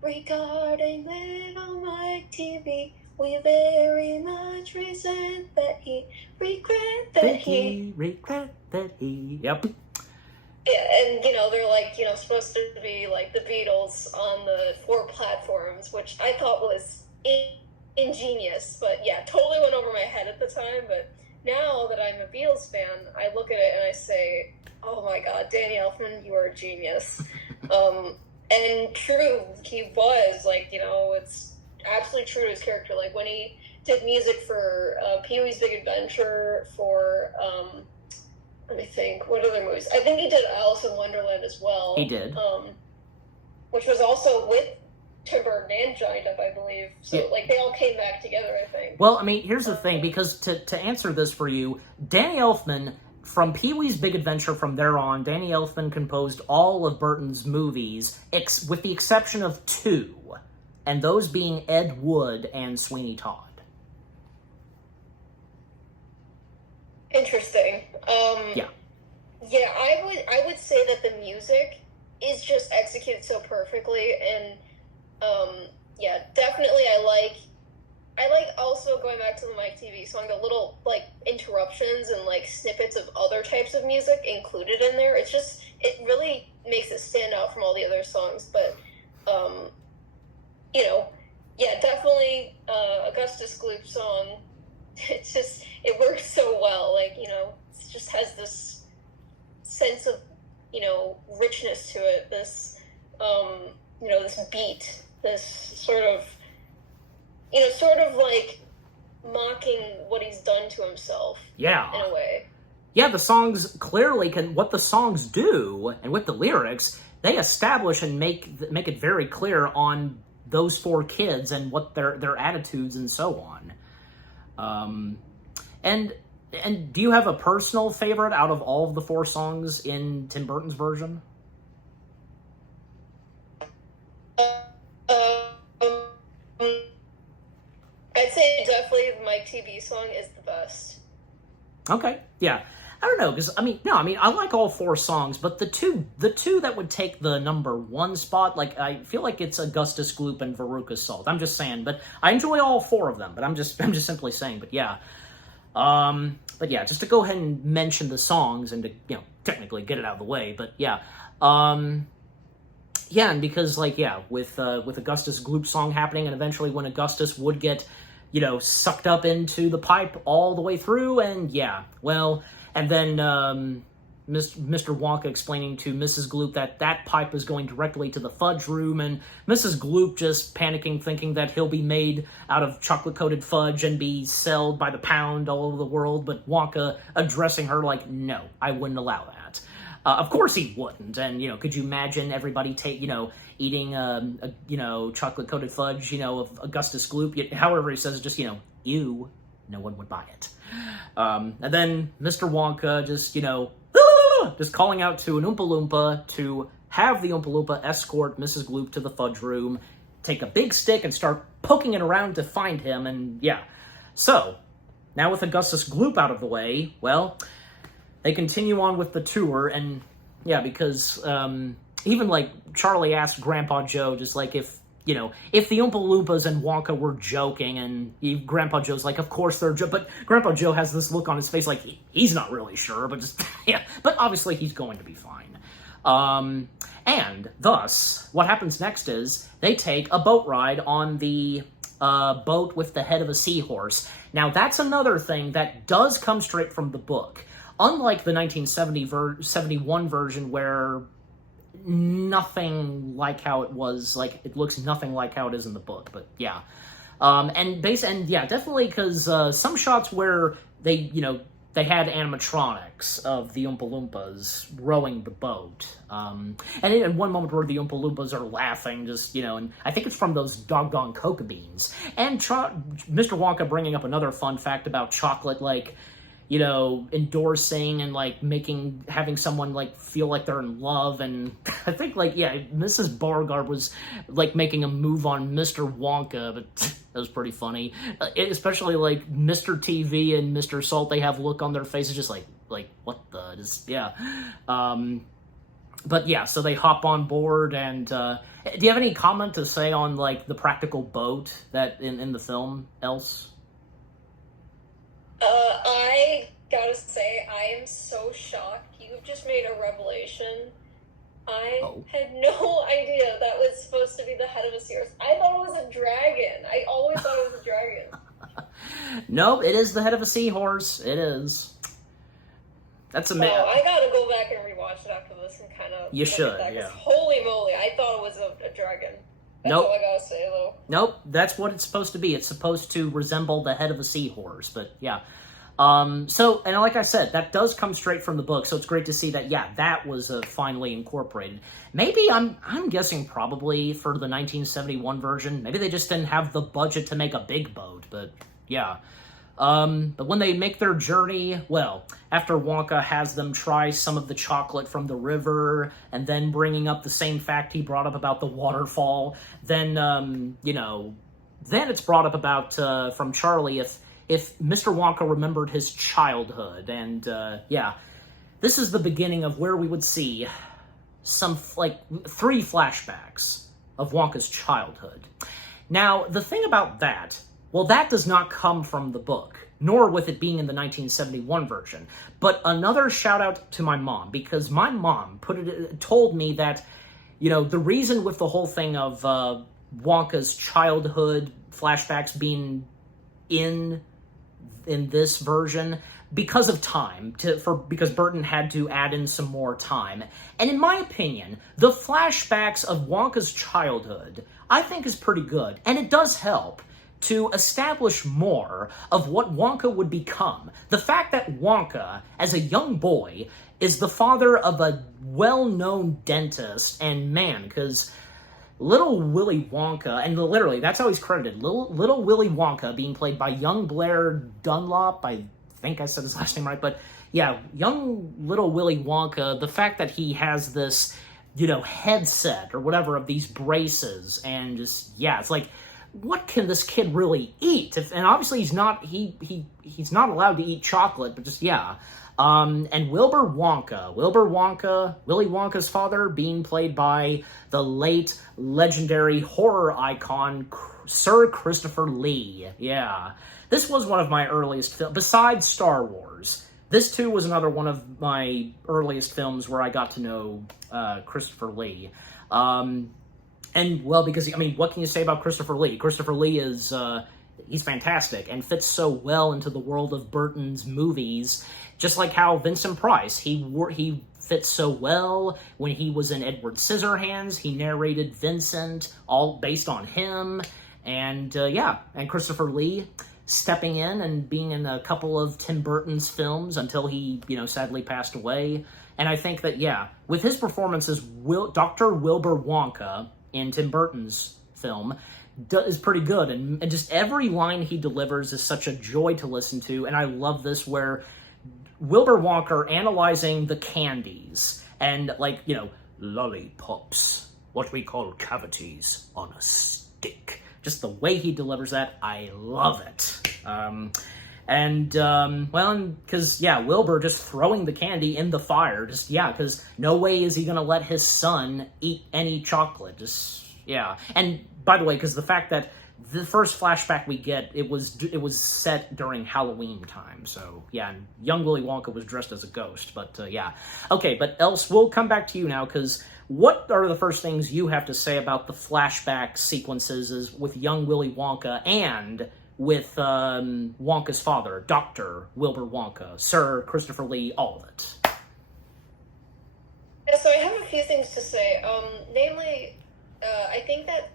Regarding little Mike TV, we very much resent that he regret that he. Yep. Yeah, and, they're, supposed to be, the Beatles on the 4 platforms, which I thought was ingenious, but, totally went over my head at the time, but now that I'm a Beatles fan, I look at it and I say, oh my god, Danny Elfman, you are a genius. And true, he was, like, you know, it's absolutely true to his character. Like, when he did music for Pee-wee's Big Adventure, for, let me think, what other movies? I think he did Alice in Wonderland as well. He did. Which was also with Tim Burton and Johnny Depp, I believe. So, yeah. like, they all came back together, I think. Well, I mean, here's the thing, because to answer this for you, Danny Elfman, from Pee-wee's Big Adventure from there on, Danny Elfman composed all of Burton's movies, with the exception of 2, and those being Ed Wood and Sweeney Todd. Interesting. Yeah. Yeah, I would say that the music is just executed so perfectly, and yeah, definitely I like also, going back to the Mike TV song, the little, like, interruptions and, like, snippets of other types of music included in there. It's just, it really makes it stand out from all the other songs. But, you know, yeah, definitely Augustus Gloop song, it's just, it works so well. Like, you know, it just has this sense of, you know, richness to it, this, you know, this beat, this sort of, you know, sort of like mocking what he's done to himself. Yeah. In a way. Yeah, the songs clearly what the songs do, and with the lyrics, they establish and make it very clear on those 4 kids and what their attitudes and so on. And do you have a personal favorite out of all of the 4 songs in Tim Burton's version? I'd say definitely the Mike TV song is the best. Okay, yeah. I don't know, because, I like all 4 songs, but the two that would take the number 1 spot, like, I feel like it's Augustus Gloop and Veruca Salt. I'm just saying, but I enjoy all 4 of them, but I'm just simply saying, but yeah. But yeah, just to go ahead and mention the songs and to, you know, technically get it out of the way, but yeah. Yeah, and because, like, yeah, with Augustus Gloop's song happening, and eventually when Augustus would get, you know, sucked up into the pipe all the way through, and yeah, well, and then Mr. Wonka explaining to Mrs. Gloop that pipe is going directly to the fudge room, and Mrs. Gloop just panicking, thinking that he'll be made out of chocolate-coated fudge and be sold by the pound all over the world, but Wonka addressing her like, no, I wouldn't allow that. Of course he wouldn't, and, you know, could you imagine everybody eating, you know, chocolate-coated fudge, you know, of Augustus Gloop, however he says it, just, you know, ew, no one would buy it. And then Mr. Wonka just, you know, just calling out to an Oompa Loompa to have the Oompa Loompa escort Mrs. Gloop to the fudge room, take a big stick and start poking it around to find him, and yeah. So, now with Augustus Gloop out of the way, well, they continue on with the tour, and yeah, because even, like, Charlie asked Grandpa Joe, just like, if the Oompa Loompas and Wonka were joking, and Grandpa Joe's like, of course they're joking, but Grandpa Joe has this look on his face like he's not really sure, but just, yeah, but obviously he's going to be fine. And thus, what happens next is they take a boat ride on the boat with the head of a seahorse. Now, that's another thing that does come straight from the book. Unlike the 1971 version where nothing like how it was, like, it looks nothing like how it is in the book, but yeah. And yeah, definitely, because some shots where they had animatronics of the Oompa Loompas rowing the boat. And in one moment where the Oompa Loompas are laughing, just, you know, and I think it's from those doggone coca beans. And Mr. Wonka bringing up another fun fact about chocolate, like, you know, endorsing and, like, having someone, like, feel like they're in love, and I think, like, yeah, Mrs. Beauregard was, like, making a move on Mr. Wonka, but that was pretty funny. Especially, like, Mr. TV and Mr. Salt, they have look on their faces just like, what the, just, yeah. But yeah, so they hop on board, and, do you have any comment to say on, like, the practical boat that in the film, Else? I gotta say, I am so shocked. You've just made a revelation. I had no idea that was supposed to be the head of a seahorse. I thought it was a dragon. I always thought it was a dragon. Nope, it is the head of a seahorse. It is. That's amazing. Oh, I gotta go back and rewatch it after this and kind of. You should, that, yeah. Holy moly, I thought it was a dragon. That's Nope. all I gotta say, though. Nope, that's what it's supposed to be. It's supposed to resemble the head of a seahorse, but yeah. So, and like I said, that does come straight from the book, so it's great to see that, yeah, that was finally incorporated. Maybe, I'm guessing probably for the 1971 version, maybe they just didn't have the budget to make a big boat, but yeah. But when they make their journey, well, after Wonka has them try some of the chocolate from the river, and then bringing up the same fact he brought up about the waterfall, then, you know, then it's brought up about, from Charlie, if Mr. Wonka remembered his childhood, and, yeah, this is the beginning of where we would see some, like, 3 flashbacks of Wonka's childhood. Now, the thing about that, well, that does not come from the book, nor with it being in the 1971 version, but another shout out to my mom, because my mom told me that, you know, the reason with the whole thing of, Wonka's childhood flashbacks being in this version because of time, because Burton had to add in some more time. And in my opinion, the flashbacks of Wonka's childhood, I think is pretty good, and it does help to establish more of what Wonka would become. The fact that Wonka, as a young boy, is the father of a well-known dentist, and man, because Little Willy Wonka, and literally, that's how he's credited, Little Willy Wonka, being played by young Blair Dunlop, I think I said his last name right, but yeah, young Little Willy Wonka, the fact that he has this, you know, headset or whatever of these braces, and just, yeah, it's like, what can this kid really eat? And obviously he's not, he's not allowed to eat chocolate, but just, yeah. And Willy Wonka's father, being played by the late legendary horror icon, Sir Christopher Lee. Yeah. This was one of my earliest films, besides Star Wars. This, too, was another one of my earliest films where I got to know Christopher Lee. And, well, because, I mean, what can you say about Christopher Lee? Christopher Lee is, he's fantastic and fits so well into the world of Burton's movies, just like how Vincent Price, he fits so well. When he was in Edward Scissorhands, he narrated Vincent, all based on him, and, yeah, and Christopher Lee stepping in and being in a couple of Tim Burton's films until he, you know, sadly passed away. And I think that, yeah, with his performance as Dr. Wilbur Wonka in Tim Burton's film is pretty good, and just every line he delivers is such a joy to listen to. And I love this, where Wilbur Wonka analyzing the candies and, like, you know, lollipops, what we call cavities on a stick. Just the way he delivers that, I love it. Well, because, yeah, Wilbur just throwing the candy in the fire, just, yeah, because no way is he going to let his son eat any chocolate, just, yeah. And, by the way, because the fact that the first flashback we get, it was set during Halloween time, so, yeah, and young Willy Wonka was dressed as a ghost, but, yeah. Okay, but Else, we'll come back to you now, because what are the first things you have to say about the flashback sequences with young Willy Wonka and with Wonka's father, Dr. Wilbur Wonka, Sir Christopher Lee, all of it? Yeah, so I have a few things to say. Namely, I think that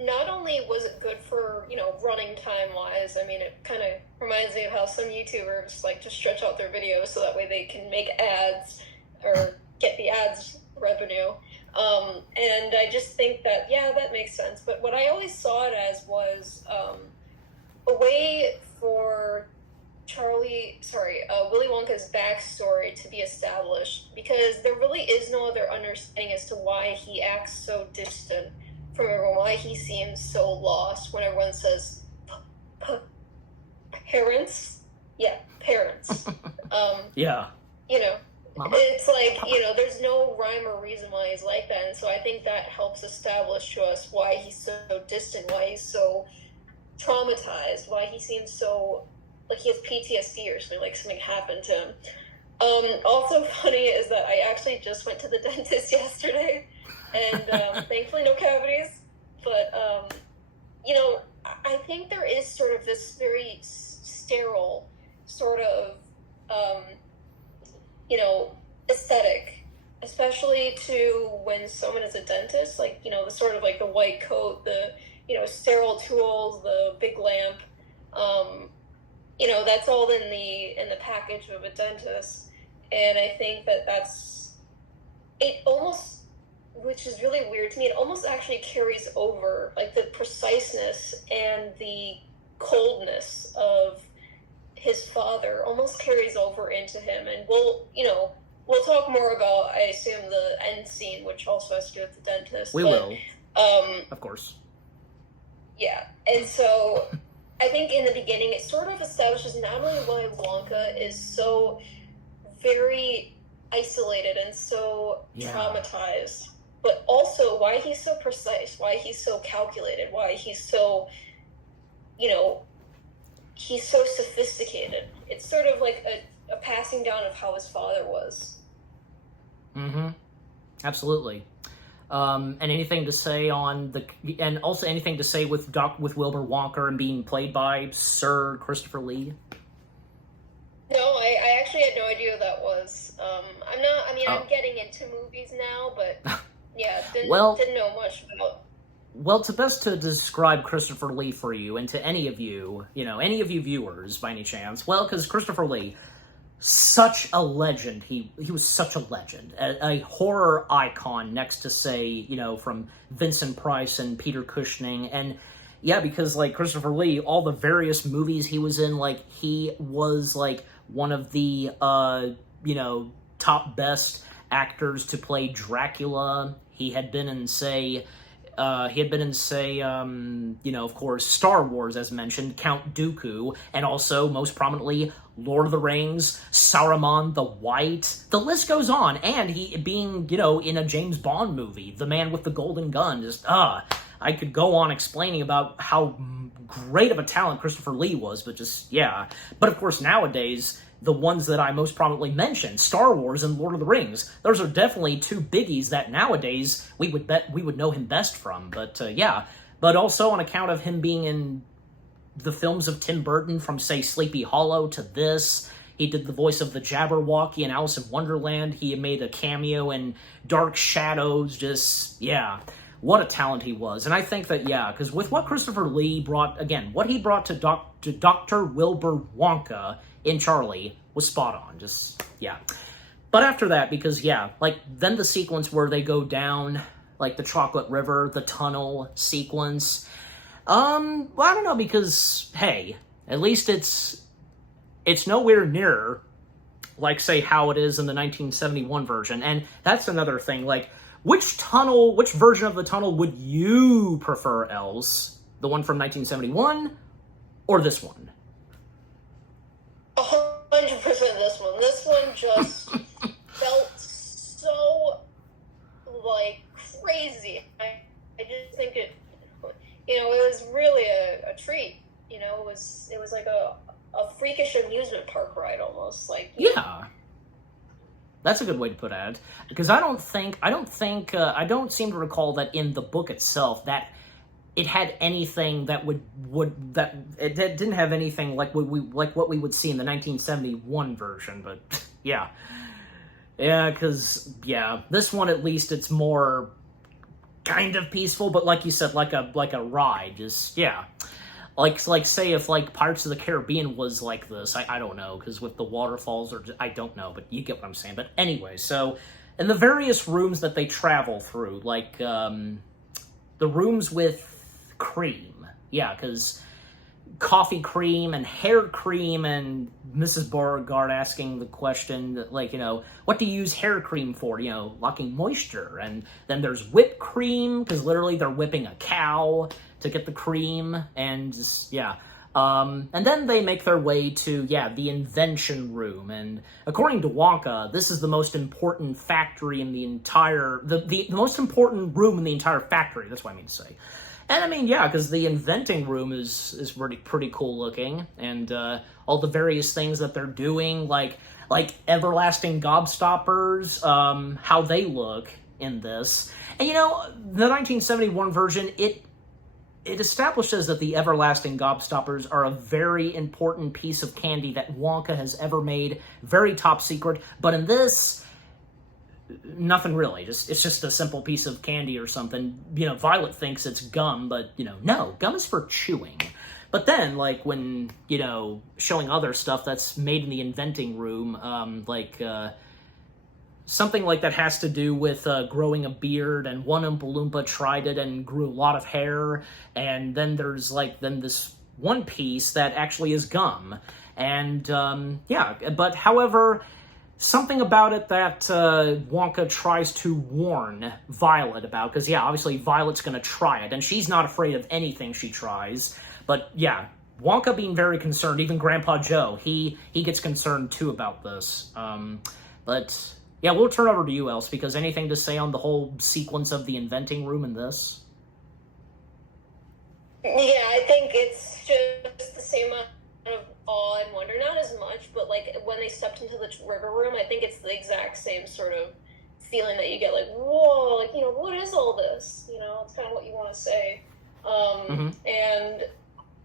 not only was it good for, you know, running time-wise, I mean, it kind of reminds me of how some YouTubers like to stretch out their videos so that way they can make ads or get the ads revenue. And I just think that, yeah, that makes sense. But what I always saw it as was a way for Willy Wonka's backstory to be established, because there really is no other understanding as to why he acts so distant from everyone, why he seems so lost when everyone says parents. Yeah, parents. Yeah. You know, Mama? it's like, you know, there's no rhyme or reason why he's like that, and so I think that helps establish to us why he's so distant, why he's so traumatized, why he seems so like he has PTSD or something, like something happened to him. Also funny is that I actually just went to the dentist yesterday, and thankfully no cavities, but you know, I think there is sort of this very sterile sort of, you know, aesthetic, especially to when someone is a dentist, like, you know, the sort of like the white coat, the, you know, sterile tools, the big lamp, you know, that's all in the package of a dentist. And I think that's it almost, which is really weird to me, it almost actually carries over, like the preciseness and the coldness of his father almost carries over into him. And we'll talk more about, I assume, the end scene, which also has to do with the dentist. We will. Of course. Yeah. And so I think in the beginning it sort of establishes not only why Wonka is so very isolated and so traumatized, but also why he's so precise, why he's so calculated, why he's so, you know, he's so sophisticated. It's sort of like a passing down of how his father was. Mm-hmm. Absolutely. And anything to say on and also anything to say with Wilbur Wonka and being played by Sir Christopher Lee? No, I actually had no idea who that was. I'm getting into movies now, but yeah, didn't know much about. Well, it's best to describe Christopher Lee for you, and to any of you viewers by any chance. Well, because Christopher Lee, such a legend. He was such a legend, a horror icon next to, say, you know, from Vincent Price and Peter Cushing. And yeah, because like Christopher Lee, all the various movies he was in, like he was like one of the top best actors to play Dracula. He had been in, say, of course, Star Wars, as mentioned, Count Dooku, and also, most prominently, Lord of the Rings, Saruman the White. The list goes on, and he being, you know, in a James Bond movie, The Man with the Golden Gun, I could go on explaining about how great of a talent Christopher Lee was, but But of course, nowadays, the ones that I most prominently mentioned, Star Wars and Lord of the Rings, those are definitely two biggies that nowadays we would know him best from. But but also on account of him being in the films of Tim Burton, from say Sleepy Hollow to this. He did the voice of the Jabberwocky in Alice in Wonderland. He made a cameo in Dark Shadows. What a talent he was. And I think that, because with what Christopher Lee brought, again, what he brought to Dr. Wilbur Wonka in Charlie was spot on. But after that, because, then the sequence where they go down, like, the Chocolate River, the tunnel sequence, I don't know, because, hey, at least it's nowhere near, like, say, how it is in the 1971 version. And that's another thing, like, which version of the tunnel would you prefer, Els? The one from 1971 or this one? 100% this one. This one just felt so, like, crazy. I just think it was really a treat. You know, it was like a freakish amusement park ride almost. Like, yeah. That's a good way to put it, because I don't seem to recall that in the book itself that it had anything that it didn't have anything like what we would see in the 1971 version. But because this one, at least, it's more kind of peaceful, but like you said, like a ride, Like say if like Pirates of the Caribbean was like this, I don't know, because with the waterfalls, I don't know, but you get what I'm saying. But anyway, so in the various rooms that they travel through, like the rooms with cream, because coffee cream and hair cream, and Mrs. Beauregard asking the question that, like, what do you use hair cream for? Locking moisture. And then there's whipped cream, because literally they're whipping a cow to get the cream, and and then they make their way to, the invention room. And according to Wonka, this is the most important factory in the entire, the most important room in the entire factory, that's what I mean to say. And I mean, because the inventing room is pretty cool looking, and all the various things that they're doing, like everlasting gobstoppers, how they look in this. And the 1971 version, it it establishes that the everlasting gobstoppers are a very important piece of candy that Wonka has ever made, very top secret. But in this, nothing really. It's just a simple piece of candy or something. Violet thinks it's gum, but no, gum is for chewing. But then, like, when, showing other stuff that's made in the inventing room, something like that has to do with growing a beard, and one Oompa Loompa tried it and grew a lot of hair, and then there's, this one piece that actually is gum. And, but however, something about it that Wonka tries to warn Violet about, because, obviously Violet's going to try it, and she's not afraid of anything she tries. But, Wonka being very concerned, even Grandpa Joe, he gets concerned, too, about this. But, we'll turn over to you, Else, because anything to say on the whole sequence of the inventing room in this? Yeah, I think it's just the same amount of awe and wonder. Not as much, but, when they stepped into the river room, I think it's the exact same sort of feeling that you get, whoa, what is all this? It's kind of what you want to say. And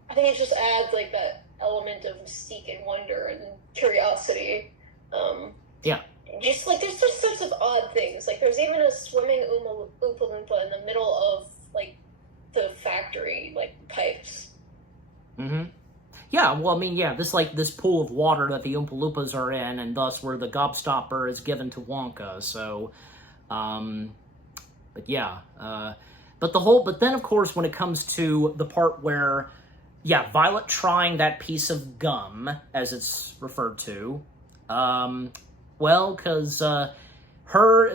I think it just adds that element of mystique and wonder and curiosity. Just there's just sorts of odd things. There's even a swimming Oompa Loompa in the middle of the factory pipes. Yeah, well, I mean, this pool of water that the Oompa Loompas are in, and thus where the gobstopper is given to Wonka. So, but then of course when it comes to the part where Violet trying that piece of gum, as it's referred to,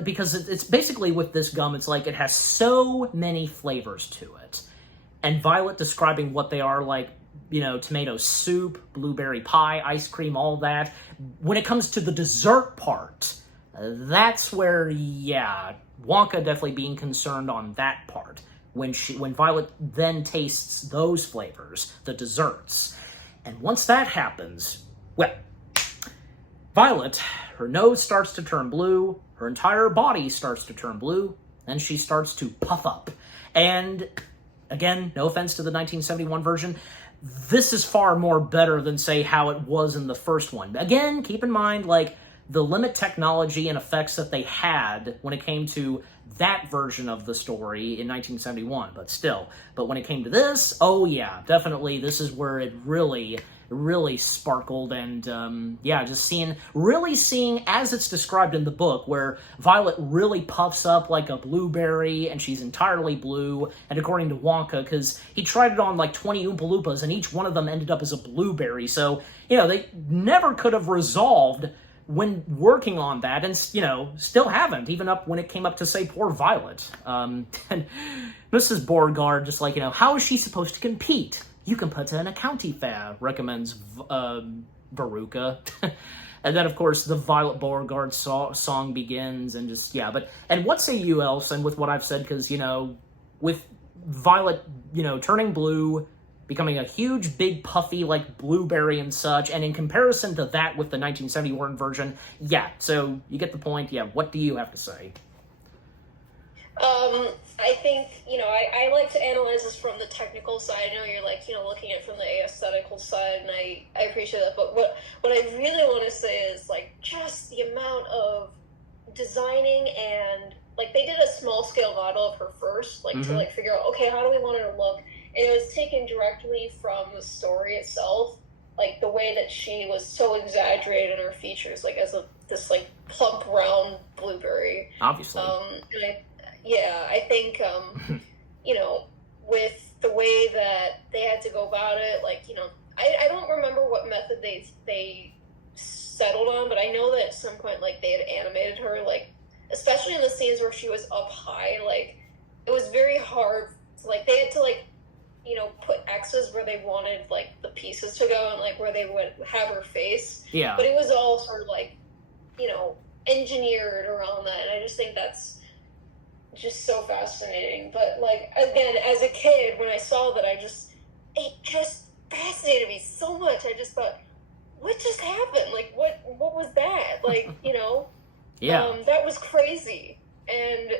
because it's basically with this gum, it's it has so many flavors to it, and Violet describing what they are, tomato soup, blueberry pie, ice cream, all that. When it comes to the dessert part, that's where Wonka definitely being concerned on that part. When Violet then tastes those flavors, the desserts. And once that happens, Violet, her nose starts to turn blue, her entire body starts to turn blue, and she starts to puff up. And, again, no offense to the 1971 version, this is far more better than, say, how it was in the first one. Again, keep in mind, the limit technology and effects that they had when it came to that version of the story in 1971, but when it came to this, definitely this is where it really sparkled, and just seeing as it's described in the book, where Violet really puffs up like a blueberry and she's entirely blue, and according to Wonka, because he tried it on 20 Oompa Loompas and each one of them ended up as a blueberry, so they never could have resolved when working on that, and still haven't, even up when it came up to, say, poor Violet. And Mrs. Beauregard just how is she supposed to compete? You can put her in a county fair, recommends Veruca. And then, of course, the Violet Beauregard song begins, and and what say you, Else, and with what I've said, because, with Violet, turning blue, becoming a huge, big, puffy, blueberry and such, and in comparison to that with the 1971 version, so you get the point. What do you have to say? I think, I like to analyze this from the technical side. I know you're looking at it from the aesthetical side, and I appreciate that, but what I really want to say is, just the amount of designing, and, they did a small-scale model of her first, to, figure out, okay, how do we want her to look? And it was taken directly from the story itself, the way that she was so exaggerated in her features, as this plump, round blueberry. Obviously. I think, with the way that they had to go about it, I don't remember what method they settled on, but I know that at some point, they had animated her, especially in the scenes where she was up high, it was very hard. They had to, put X's where they wanted, the pieces to go, and, where they would have her face. Yeah. But it was all sort of, engineered around that, and I just think that's just so fascinating. But, again, as a kid, when I saw that, it just fascinated me so much. I just thought, what just happened? What was that? Yeah. That was crazy. And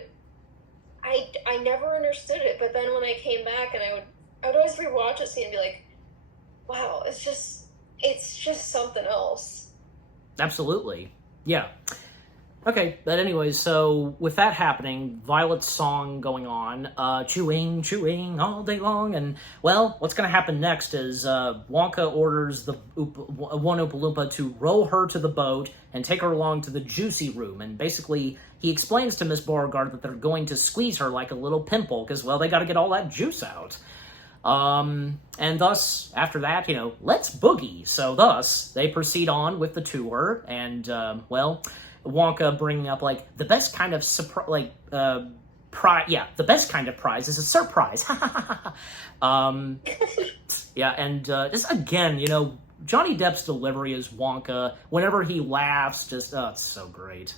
I never understood it. But then when I came back and I would I would always rewatch a scene and be like, wow, it's just something else. Absolutely. Yeah. Okay, but anyways, so with that happening, Violet's song going on, chewing, chewing all day long, and, well, what's gonna happen next is, Wonka orders the one Oompa Loompa to row her to the boat and take her along to the juicy room, and basically, he explains to Miss Beauregard that they're going to squeeze her like a little pimple, because, well, they gotta get all that juice out. And thus, after that, let's boogie. So thus, they proceed on with the tour, and, well, Wonka bringing up, like, the best kind of the best kind of prize is a surprise. Yeah, and, just again, Johnny Depp's delivery as Wonka, whenever he laughs, just, it's so great.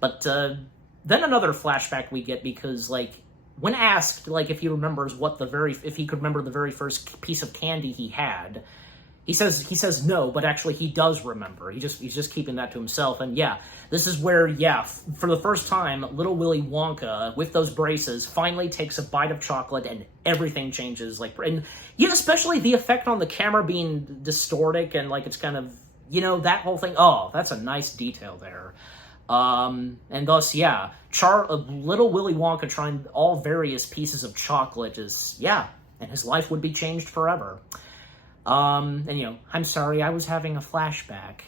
But then another flashback we get because, like, when asked, like, if he could remember the very first piece of candy he had, he says no, but actually he does remember. He's just keeping that to himself. And yeah, this is where, for the first time, little Willy Wonka, with those braces, finally takes a bite of chocolate and everything changes. Like, and especially the effect on the camera being distorted and, like, it's kind of, that whole thing. Oh, that's a nice detail there. And thus, little Willy Wonka trying all various pieces of chocolate and his life would be changed forever. And I'm sorry, I was having a flashback.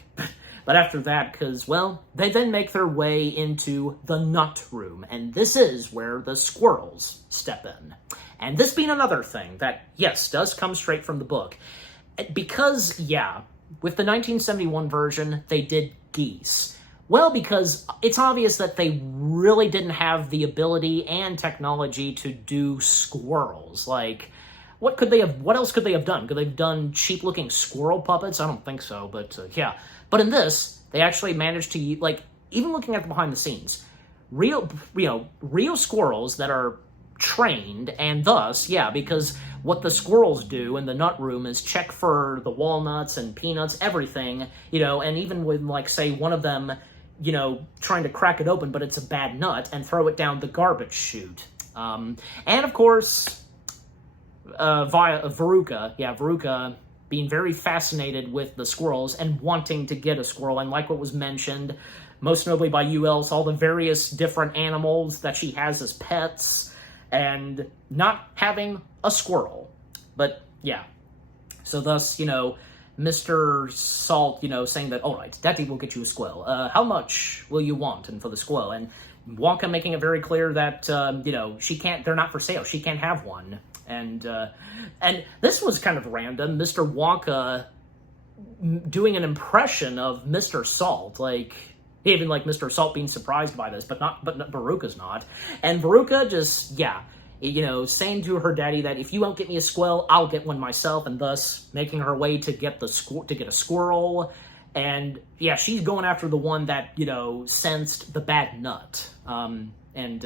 But after that, because, well, they then make their way into the nut room, and this is where the squirrels step in. And this being another thing that, yes, does come straight from the book. Because, with the 1971 version, they did geese. Well, because it's obvious that they really didn't have the ability and technology to do squirrels. Like, what else could they have done? Could they have done cheap-looking squirrel puppets? I don't think so, but yeah. But in this, they actually managed to, like, even looking at the behind the scenes, real squirrels that are trained, and thus, because what the squirrels do in the nut room is check for the walnuts and peanuts, everything, and even when, like, say, one of them, trying to crack it open, but it's a bad nut, and throw it down the garbage chute. And, of course, Veruca being very fascinated with the squirrels and wanting to get a squirrel, and like what was mentioned, most notably by you else, all the various different animals that she has as pets, and not having a squirrel. But, so thus, Mr. Salt, saying that, all right, Daddy will get you a squirrel. How much will you want and for the squirrel? And Wonka making it very clear that, they're not for sale. She can't have one. And this was kind of random. Mr. Wonka doing an impression of Mr. Salt, like, even like Mr. Salt being surprised by this, but Veruca's not. And Veruca just, saying to her daddy that if you won't get me a squirrel, I'll get one myself, and thus making her way to get a squirrel. And she's going after the one that, sensed the bad nut. And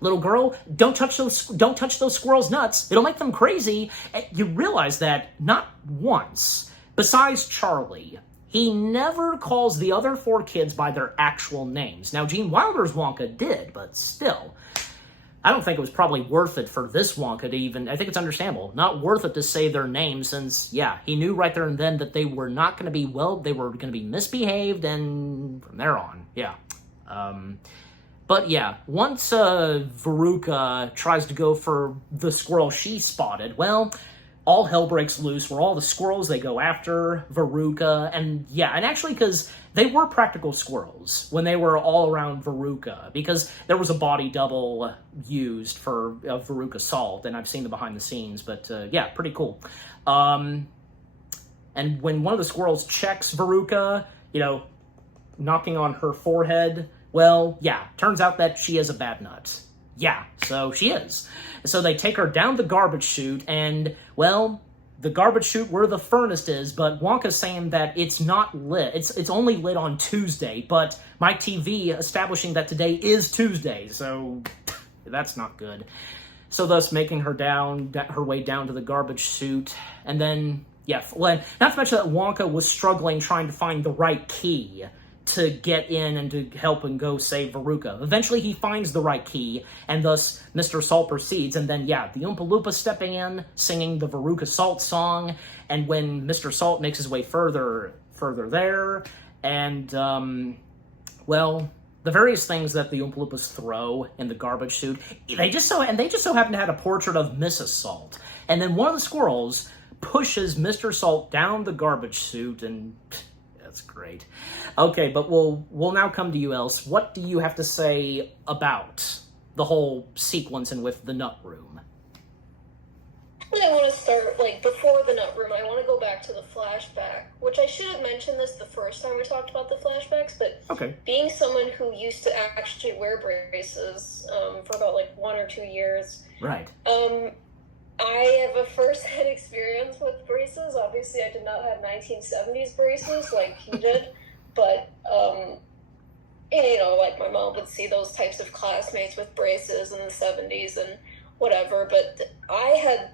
little girl, don't touch those squirrels' nuts. It'll make them crazy. And you realize that not once, besides Charlie, he never calls the other 4 kids by their actual names. Now, Gene Wilder's Wonka did, but still, I don't think it was probably worth it for this Wonka to even, I think it's understandable, not worth it to say their names since, he knew right there and then that they were not going to be, they were going to be misbehaved, and from there on, But once Veruca tries to go for the squirrel she spotted, well, all hell breaks loose where all the squirrels, they go after Veruca, and actually because they were practical squirrels when they were all around Veruca, because there was a body double used for Veruca Salt, and I've seen the behind the scenes, but pretty cool. And when one of the squirrels checks Veruca, knocking on her forehead, well, turns out that she is a bad nut. So she is. So they take her down the garbage chute, and, well, the garbage chute where the furnace is, but Wonka's saying that it's not lit. It's only lit on Tuesday, but my TV establishing that today is Tuesday, so that's not good. So thus making her way down to the garbage chute, and then, not to mention that Wonka was struggling trying to find the right key to get in and to help and go save Veruca. Eventually he finds the right key, and thus Mr. Salt proceeds, and then, yeah, the Oompa Loompa stepping in, singing the Veruca Salt song, and when Mr. Salt makes his way further there, and, well, the various things that the Oompa Loompas throw in the garbage chute, they just so happen to have a portrait of Mrs. Salt, and then one of the squirrels pushes Mr. Salt down the garbage chute, and that's great. Okay, but we'll now come to you, Else. What do you have to say about the whole sequence and with the nut room? I want to start, before the nut room, I want to go back to the flashback, which I should have mentioned this the first time we talked about the flashbacks, but okay. Being someone who used to actually wear braces for about, 1 or 2 years. Right. I have a first-hand experience with braces. Obviously, I did not have 1970s braces like he did, but, my mom would see those types of classmates with braces in the 70s and whatever, but I had,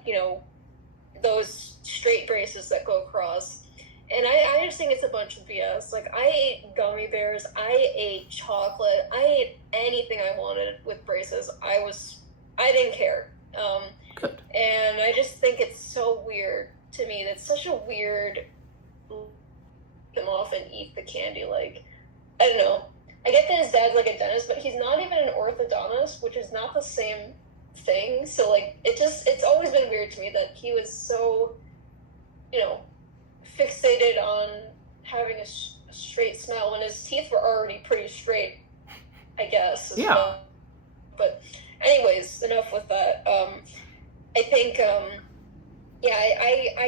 those straight braces that go across, and I just think it's a bunch of BS. I ate gummy bears, I ate chocolate, I ate anything I wanted with braces. I didn't care. Good. And I just think it's so weird to me. That's such a weird them off and eat the candy. I don't know. I get that his dad's a dentist, but he's not even an orthodontist, which is not the same thing. So it's always been weird to me that he was so, fixated on having a straight smile when his teeth were already pretty straight, I guess. Yeah. Well. But anyways, enough with that. I think, I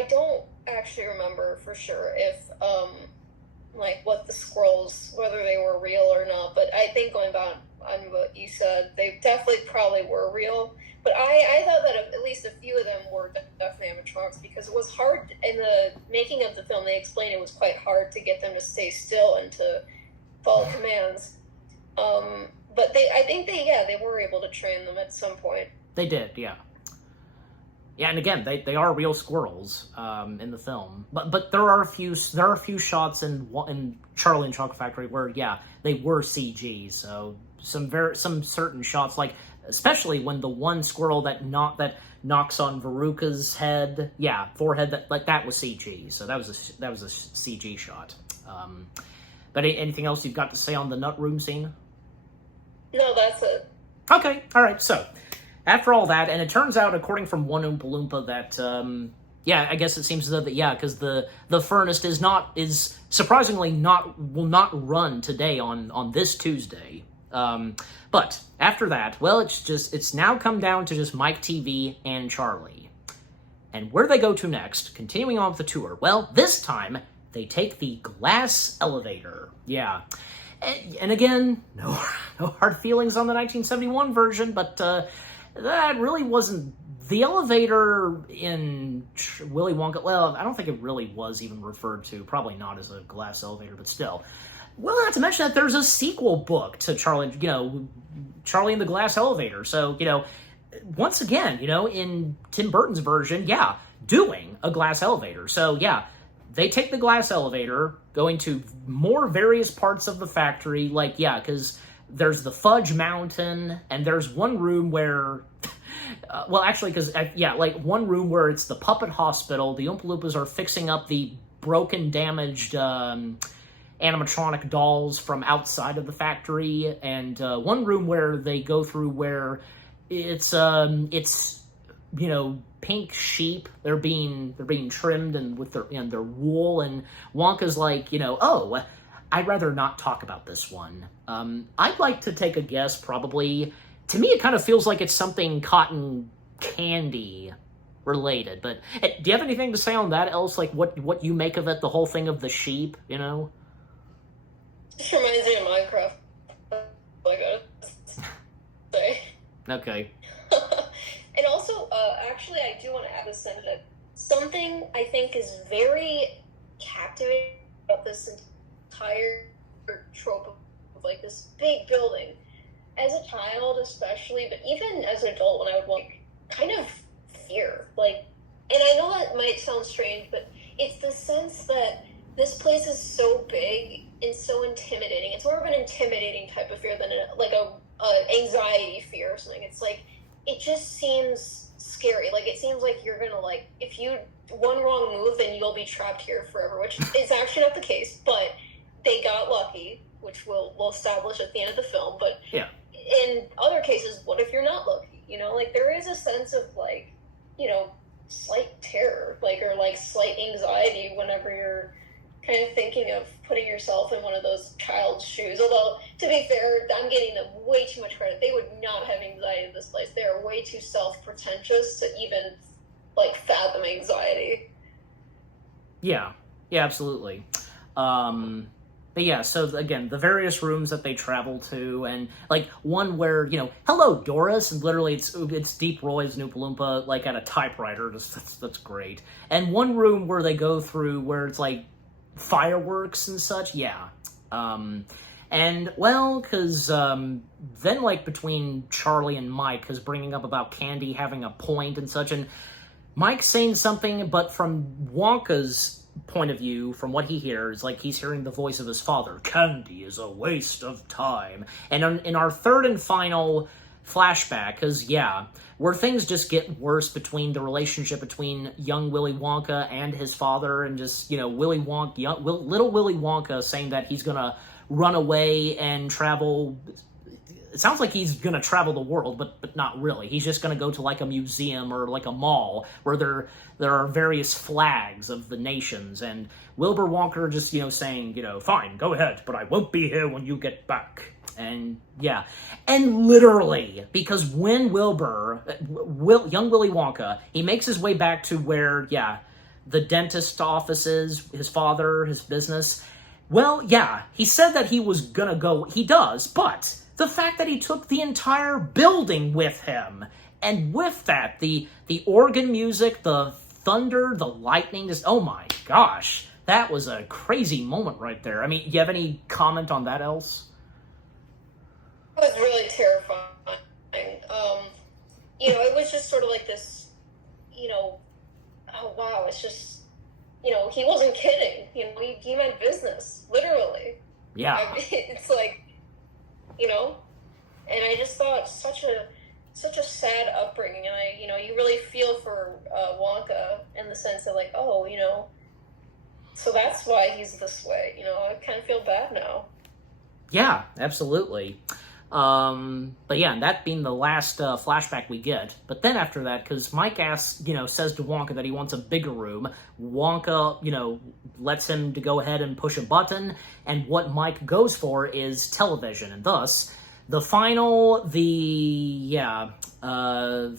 don't actually remember for sure if, what the squirrels, whether they were real or not, but I think going back on what you said, they definitely probably were real. But I thought that at least a few of them were definitely animatronics, because it was hard in the making of the film. They explained it was quite hard to get them to stay still and to follow commands. But I think they were able to train them at some point. They did, yeah. Yeah, and again, they are real squirrels in the film, but there are a few shots in Charlie and Chocolate Factory where they were CG. So some certain shots, especially when the one squirrel that knocks on Veruca's head, forehead, that was CG. So that was a CG shot. But anything else you've got to say on the nut room scene? No, that's it. Okay, all right. So after all that, and it turns out, according from one Oompa Loompa, that I guess it seems as though that because the furnace is surprisingly will not run today on this Tuesday. But after that, well, it's now come down to just Mike TV and Charlie. And where do they go to next? Continuing on with the tour. Well, this time they take the glass elevator. Yeah. And again, no hard feelings on the 1971 version, but that really wasn't the elevator in Willy Wonka. Well, I don't think it really was even referred to, probably not as a glass elevator, but still. Well, not to mention that there's a sequel book to Charlie and the Glass Elevator. So, once again, in Tim Burton's version, doing a glass elevator. So, they take the glass elevator, going to more various parts of the factory, because there's the Fudge Mountain, and there's one room where, one room where it's the puppet hospital. The Oompa Loompas are fixing up the broken, damaged animatronic dolls from outside of the factory, and one room where they go through where it's pink sheep. They're being trimmed and with their wool, and Wonka's I'd rather not talk about this one. I'd like to take a guess, probably. To me, it kind of feels like it's something cotton candy related. But do you have anything to say on that, Else? What you make of it, the whole thing of the sheep, Just reminds me of Minecraft. I gotta say. Okay. And also, actually, I do want to add this in that something I think is very captivating about this entire trope of this big building. As a child, especially, but even as an adult, when I would want kind of fear, and I know that might sound strange, but it's the sense that this place is so big and so intimidating. It's more of an intimidating type of fear than a anxiety fear or something. It's like, it just seems scary. Like, it seems like you're gonna, like, if you one wrong move, then you'll be trapped here forever, which is actually not the case, but they got lucky, which we'll establish at the end of the film. But yeah, in other cases, what if you're not lucky? You know, like, there is a sense of, like, you know, slight terror, like, or like slight anxiety whenever you're kind of thinking of putting yourself in one of those child's shoes. Although, to be fair, I'm getting them way too much credit. They would not have anxiety in this place. They are way too self-pretentious to even, like, fathom anxiety. Yeah, absolutely. But yeah, so again, the various rooms that they travel to, and like one where, you know, hello Doris, and literally it's Deep Roy's Oompa Loompa, like at a typewriter. That's great. And one room where they go through where it's like fireworks and such. Yeah. And well, because then like between Charlie and Mike, because bringing up about Candy having a point and such, and Mike saying something, but from Wonka's point of view, from what he hears, like he's hearing the voice of his father. Candy is a waste of time. And in our third and final flashback, because yeah, where things just get worse between the relationship between young Willy Wonka and his father, and just, you know, little Willy Wonka saying that he's gonna run away and travel. It sounds like he's going to travel the world, but not really. He's just going to go to like a museum or like a mall where there are various flags of the nations, and Wilbur Wonka just, you know, saying, you know, fine, go ahead, but I won't be here when you get back. And yeah, and literally, because when young Willy Wonka, he makes his way back to where, yeah, the dentist office is, his father, his business. Well, yeah, he said that he was going to go, he does, but the fact that he took the entire building with him, and with that, the organ music, the thunder, the lightning, just, oh my gosh, that was a crazy moment right there. I mean, you have any comment on that, else? It was really terrifying. You know, it was just sort of like this, you know, oh wow, it's just, you know, he wasn't kidding. You know, he meant business, literally. Yeah. I mean, it's like, you know, and I just thought such a sad upbringing, and you know, you really feel for Wonka in the sense that, like, oh, you know, so that's why he's this way. You know, I kind of feel bad now. Yeah, absolutely. But yeah, and that being the last flashback we get. But then after that, because Mike says to Wonka that he wants a bigger room, Wonka, you know, lets him to go ahead and push a button, and what Mike goes for is television, and thus the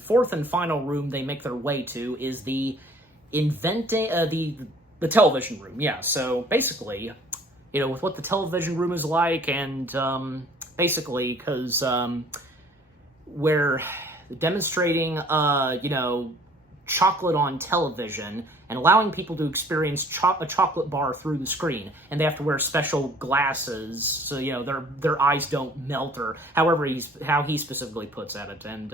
fourth and final room they make their way to is the television room. Yeah, so basically, you know, with what the television room is like, and basically, because we're demonstrating, you know, chocolate on television and allowing people to experience a chocolate bar through the screen, and they have to wear special glasses so, you know, their eyes don't melt, or how he specifically puts at it, and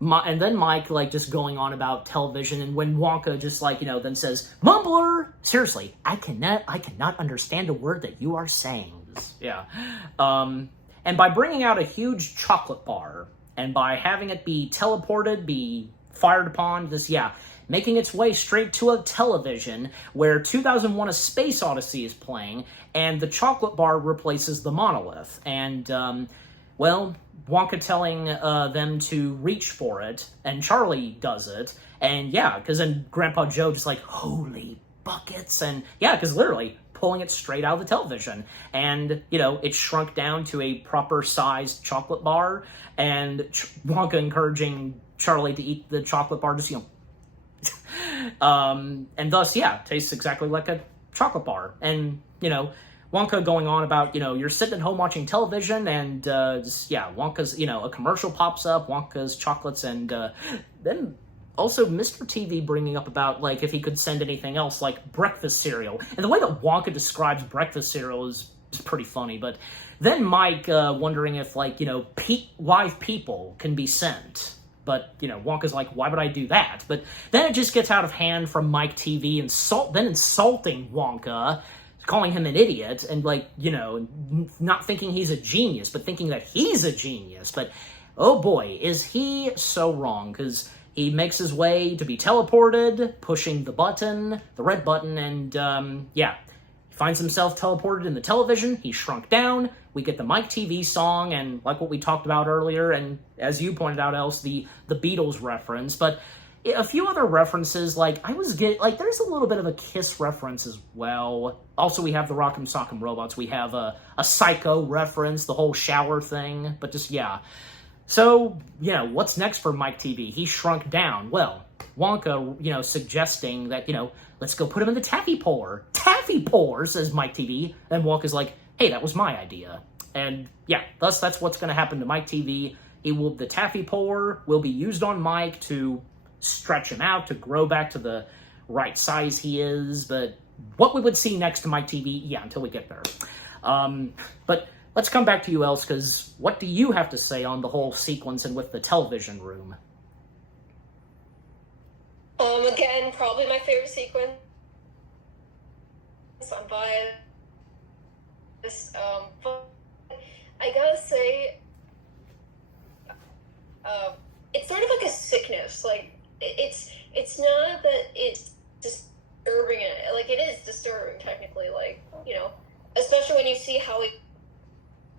then Mike, like, just going on about television, and when Wonka just, like, you know, then says, "Mumbler! Seriously, I cannot understand a word that you are saying." Yeah. And by bringing out a huge chocolate bar, and by having it be teleported, be fired upon, making its way straight to a television where 2001: A Space Odyssey is playing, and the chocolate bar replaces the monolith. And, well, Wonka telling them to reach for it, and Charlie does it, and yeah, because then Grandpa Joe just like, holy buckets, and yeah, because literally pulling it straight out of the television, and, you know, it shrunk down to a proper sized chocolate bar, and Wonka encouraging Charlie to eat the chocolate bar, just, you know, and thus, yeah, tastes exactly like a chocolate bar. And, you know, Wonka going on about, you know, you're sitting at home watching television, and Wonka's, you know, a commercial pops up, Wonka's chocolates, and then also Mr. TV bringing up about, like, if he could send anything else, like breakfast cereal. And the way that Wonka describes breakfast cereal is pretty funny. But then Mike wondering if, like, you know, live people can be sent. But, you know, Wonka's like, why would I do that? But then it just gets out of hand from Mike TV, then insulting Wonka calling him an idiot and, like, you know, not thinking he's a genius, but thinking that he's a genius. But, oh boy, is he so wrong, because he makes his way to be teleported, pushing the button, the red button, and, yeah, he finds himself teleported in the television. He's shrunk down. We get the Mike TV song, and like what we talked about earlier, and as you pointed out, Else, the Beatles reference, but a few other references, like, there's a little bit of a Kiss reference as well. Also, we have the Rock'em Sock'em Robots. We have a Psycho reference, the whole shower thing, but just, yeah. So, you know, what's next for Mike TV? He shrunk down. Well, Wonka, you know, suggesting that, you know, let's go put him in the taffy puller. Taffy puller, says Mike TV. And Wonka's like, hey, that was my idea. And, yeah, thus that's what's going to happen to Mike TV. The taffy puller will be used on Mike to stretch him out, to grow back to the right size he is, but what we would see next to Mike TV, yeah, until we get there. But let's come back to you, Else, because what do you have to say on the whole sequence and with the television room? Again, probably my favorite sequence. I'm biased. But I gotta say, it's sort of like a sickness, like, it's not that it's disturbing, like, it is disturbing technically, like, you know, especially when you see how it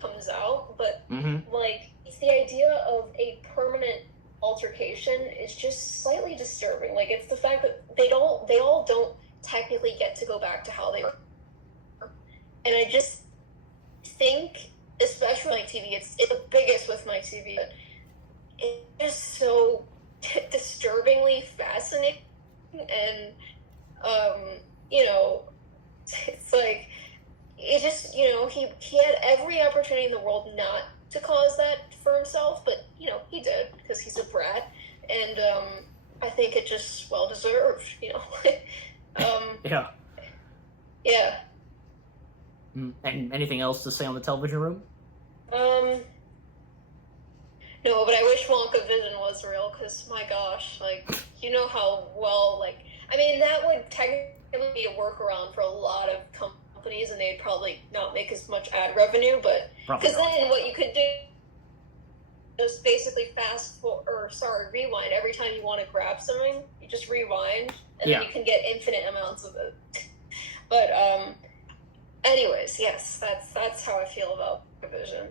comes out, but like, it's the idea of a permanent altercation is just slightly disturbing. Like, it's the fact that they all don't technically get to go back to how they were, and I just think, especially Mike TV, it's the biggest with Mike TV, but it's just so disturbingly fascinating, and you know, it's like, it just, you know, he had every opportunity in the world not to cause that for himself, but, you know, he did, because he's a brat, and I think it just well deserved, you know. Yeah. And anything else to say on the television room? No, but I wish Wonka Vision was real, because, my gosh, like, you know how well, like, I mean, that would technically be a workaround for a lot of companies, and they'd probably not make as much ad revenue, but, because then what you could do is basically rewind. Every time you want to grab something, you just rewind, and then you can get infinite amounts of it. But, anyways, yes, that's how I feel about Vision.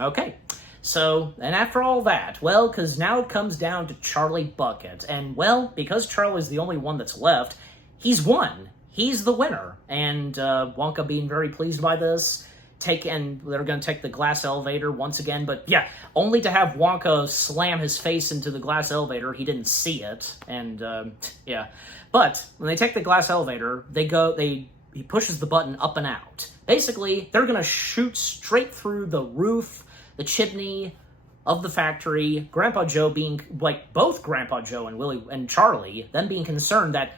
Okay. So, and after all that, well, because now it comes down to Charlie Bucket, and, well, because Charlie's the only one that's left, he's won. He's the winner, and Wonka being very pleased by this, and they're going to take the glass elevator once again, but, yeah, only to have Wonka slam his face into the glass elevator. He didn't see it, and, yeah. But, when they take the glass elevator, he pushes the button up and out. Basically, they're going to shoot straight through the roof, the chimney of the factory, Grandpa Joe being, like, both Grandpa Joe and Willie and Charlie, them being concerned that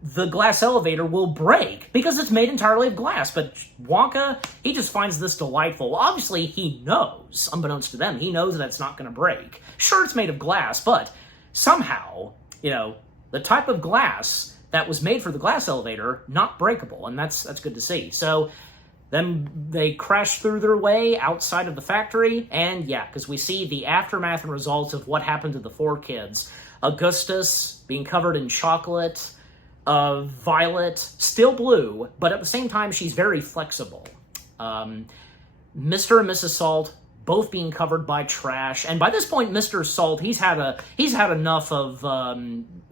the glass elevator will break because it's made entirely of glass. But Wonka, he just finds this delightful. Obviously, he knows, unbeknownst to them, he knows that it's not going to break. Sure, it's made of glass, but somehow, you know, the type of glass that was made for the glass elevator, not breakable, and that's good to see. So then they crash through their way outside of the factory, and yeah, because we see the aftermath and results of what happened to the four kids. Augustus being covered in chocolate, Violet still blue, but at the same time she's very flexible. Mr. and Mrs. Salt both being covered by trash, and by this point, Mr. Salt, he's had enough of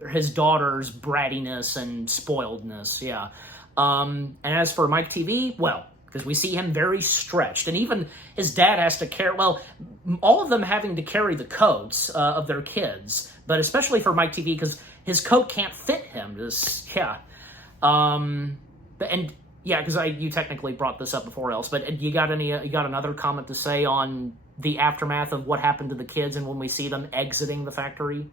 his daughter's brattiness and spoiledness, yeah. And as for Mike TV, well, because we see him very stretched, and even his dad has to carry, well, all of them having to carry the coats of their kids, but especially for Mike TV, because his coat can't fit him, just, yeah. And, yeah, because you technically brought this up before Else, but you got another comment to say on the aftermath of what happened to the kids and when we see them exiting the factory?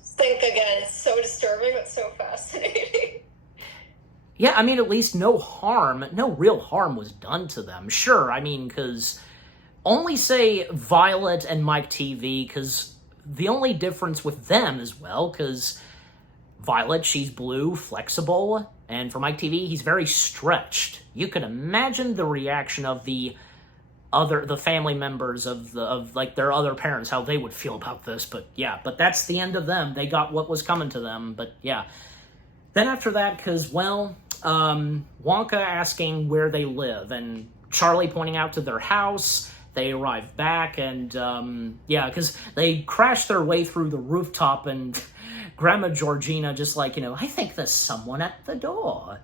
Think again, it's so disturbing, but so fascinating. Yeah, I mean, at least no real harm was done to them. Sure, I mean, because only say Violet and Mike TV, because the only difference with them as well, because Violet, she's blue, flexible, And for Mike TV, he's very stretched. You can imagine the reaction of the family members of their other parents, how they would feel about this. But yeah, but that's the end of them. They got what was coming to them. But yeah. Then after that, because, well, Wonka asking where they live, and Charlie pointing out to their house. They arrive back, and yeah, because they crash their way through the rooftop, and Grandma Georgina just like, I think there's someone at the door.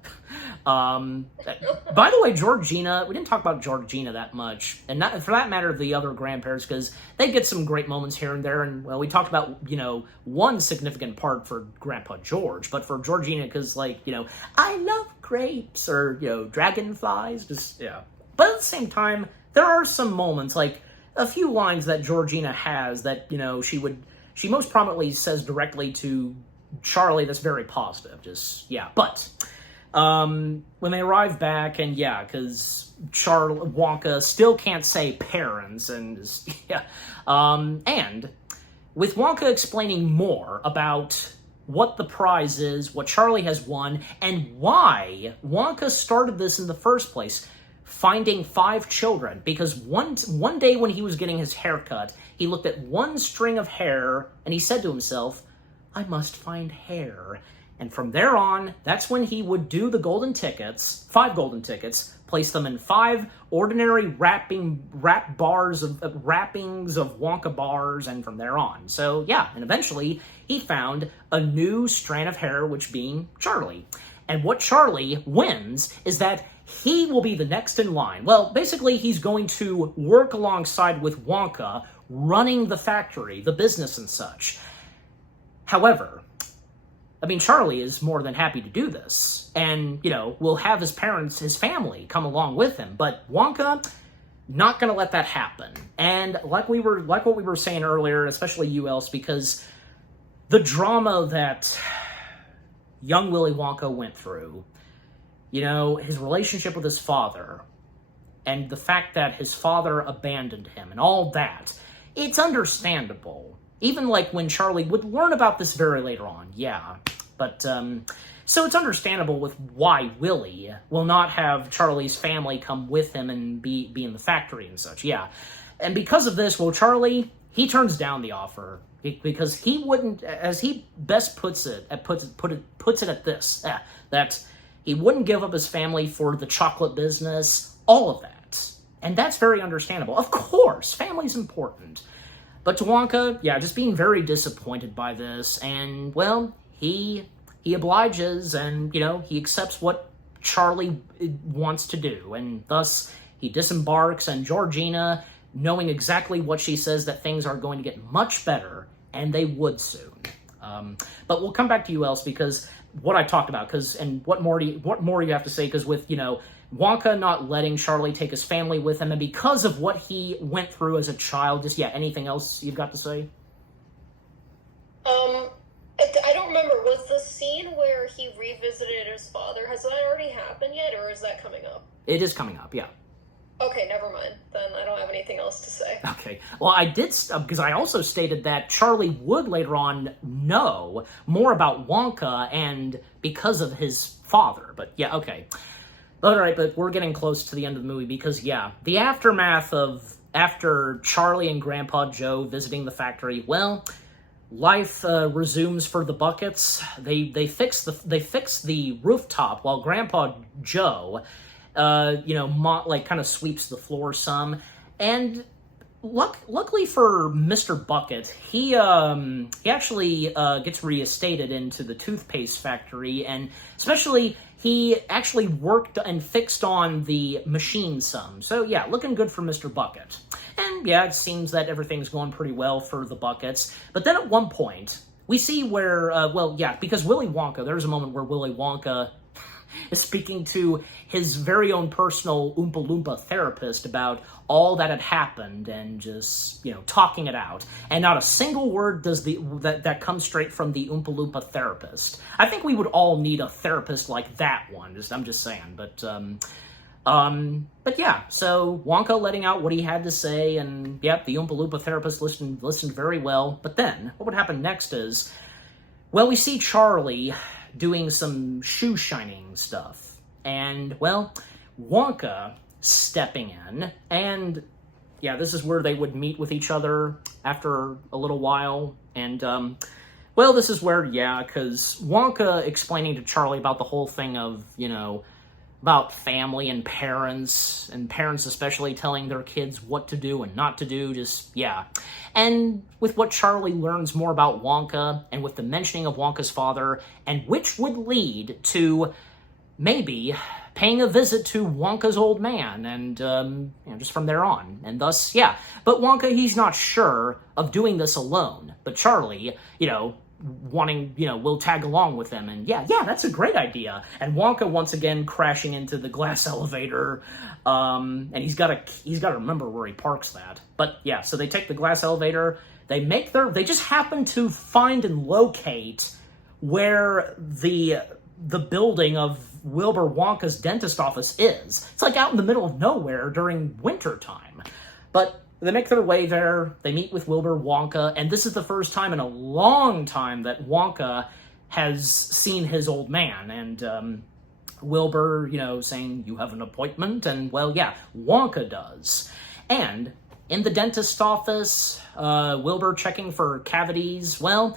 By the way, Georgina, we didn't talk about Georgina that much, and not, for that matter, the other grandparents, because they get some great moments here and there, and, well, we talked about, one significant part for Grandpa George, but for Georgina, because, like, I love grapes, or, dragonflies, just, yeah. But at the same time, there are some moments, like a few lines that Georgina has that, she most prominently says directly to Charlie that's very positive, just, yeah. But, when they arrive back, and yeah, because Wonka still can't say parents, and just, yeah. And with Wonka explaining more about what the prize is, what Charlie has won, and why Wonka started this in the first place, finding 5 children, because one day when he was getting his hair cut, he looked at one string of hair, and he said to himself, I must find hair. And from there on, that's when he would do the golden tickets, 5 golden tickets, place them in 5 ordinary wrappings of Wonka bars, and from there on. So yeah, and eventually, he found a new strand of hair, which being Charlie. And what Charlie wins is that he will be the next in line. Well, basically, he's going to work alongside with Wonka, running the factory, the business and such. However, Charlie is more than happy to do this. And, will have his parents, his family, come along with him. But Wonka, not going to let that happen. And like what we were saying earlier, especially you, Else, because the drama that young Willy Wonka went through, his relationship with his father, and the fact that his father abandoned him, and all that, it's understandable. Even like when Charlie would learn about this very later on, yeah. But, so it's understandable with why Willy will not have Charlie's family come with him and be in the factory and such, yeah. And because of this, well, Charlie, he turns down the offer, because he wouldn't, as he best puts it at this, that he wouldn't give up his family for the chocolate business, all of that. And that's very understandable. Of course, family's important. But to Wonka, yeah, just being very disappointed by this, and, well, he obliges, and, he accepts what Charlie wants to do, and thus he disembarks, and Georgina, knowing exactly what she says, that things are going to get much better, and they would soon. But we'll come back to you, Else, because what I talked about, and what more you have to say, because with, Wonka not letting Charlie take his family with him, and because of what he went through as a child, just, yeah, anything else you've got to say? I don't remember, was the scene where he revisited his father, has that already happened yet, or is that coming up? It is coming up, yeah. Okay, never mind. Then I don't have anything else to say. Okay. Well, I did, because I also stated that Charlie would later on know more about Wonka, and because of his father. But yeah, okay. All right, but we're getting close to the end of the movie, because yeah, the aftermath of after Charlie and Grandpa Joe visiting the factory, well, life resumes for the Buckets. They fix the rooftop while Grandpa Joe, kind of sweeps the floor some. And luckily for Mr. Bucket, he actually gets reinstated into the toothpaste factory, and especially he actually worked and fixed on the machine some. So yeah, looking good for Mr. Bucket. And yeah, it seems that everything's going pretty well for the Buckets. But then at one point, we see where, because Willy Wonka, there's a moment where Willy Wonka is speaking to his very own personal Oompa Loompa therapist about all that had happened, and just, talking it out. And not a single word does that comes straight from the Oompa Loompa therapist. I think we would all need a therapist like that one, I'm just saying. But yeah, so Wonka letting out what he had to say, and yep, the Oompa Loompa therapist listened very well. But then, what would happen next is, well, we see Charlie doing some shoe shining stuff. And, well, Wonka stepping in, and yeah, this is where they would meet with each other after a little while, and, well, this is where, yeah, because Wonka explaining to Charlie about the whole thing of, you know, about family and parents especially telling their kids what to do and not to do, just, yeah. And with what Charlie learns more about Wonka, and with the mentioning of Wonka's father, and which would lead to maybe paying a visit to Wonka's old man, and, you know, just from there on. And thus, yeah. But Wonka, he's not sure of doing this alone. But Charlie, you know, wanting, you know, will tag along with them, and yeah, that's a great idea. And Wonka once again crashing into the glass elevator, and he's got to remember where he parks that. But yeah, so they take the glass elevator, they just happen to find and locate where the building of Wilbur Wonka's dentist office is. It's like out in the middle of nowhere during winter time. But they make their way there, they meet with Wilbur Wonka, and this is the first time in a long time that Wonka has seen his old man, and Wilbur, you know, saying, "You have an appointment?" And, well, yeah, Wonka does. And in the dentist's office, Wilbur checking for cavities. Well,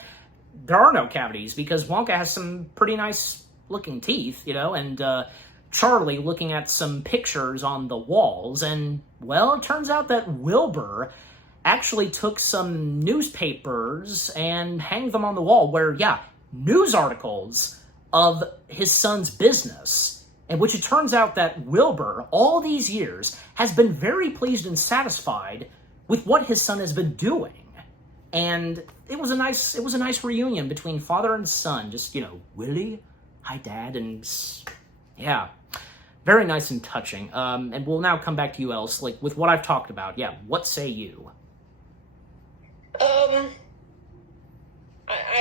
there are no cavities, because Wonka has some pretty nice-looking teeth, you know, and Charlie looking at some pictures on the walls, and, well, it turns out that Wilbur actually took some newspapers and hanged them on the wall where, yeah, news articles of his son's business, in which it turns out that Wilbur, all these years, has been very pleased and satisfied with what his son has been doing. And it was a nice reunion between father and son, just, you know, Willie, hi, Dad, and yeah, very nice and touching. And we'll now come back to you, Els, like, with what I've talked about. Yeah, what say you? I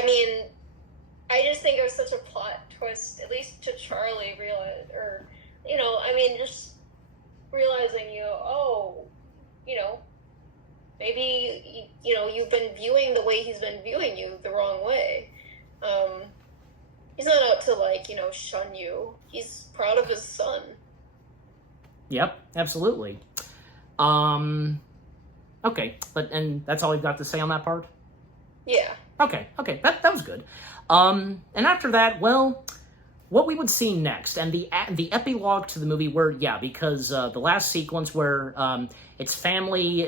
mean, I just think it was such a plot twist, at least to Charlie, or, you know, I mean, just realizing, you know, maybe, you know, you've been viewing the way he's been viewing you the wrong way. He's not out to, like, you know, shun you. He's proud of his son. Yep, absolutely. Okay, and that's all you've got to say on that part? Yeah. Okay, that was good. And after that, well, what we would see next, and the epilogue to the movie where, yeah, because the last sequence where it's family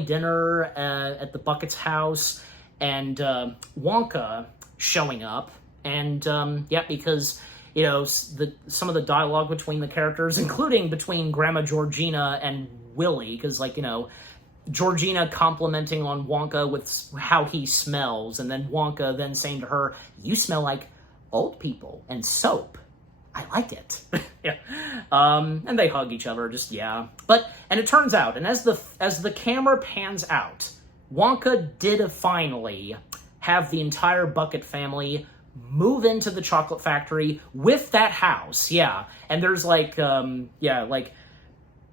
dinner at the Bucket's house, and Wonka showing up, and yeah, because, you know, some of the dialogue between the characters, including between Grandma Georgina and Willie, because, like, you know, Georgina complimenting on Wonka with how he smells, and then Wonka then saying to her, "You smell like old people and soap. I like it." Yeah. And they hug each other, just, yeah. And it turns out, and as the camera pans out, Wonka did finally have the entire Bucket family move into the chocolate factory with that house, yeah. And there's, like, like,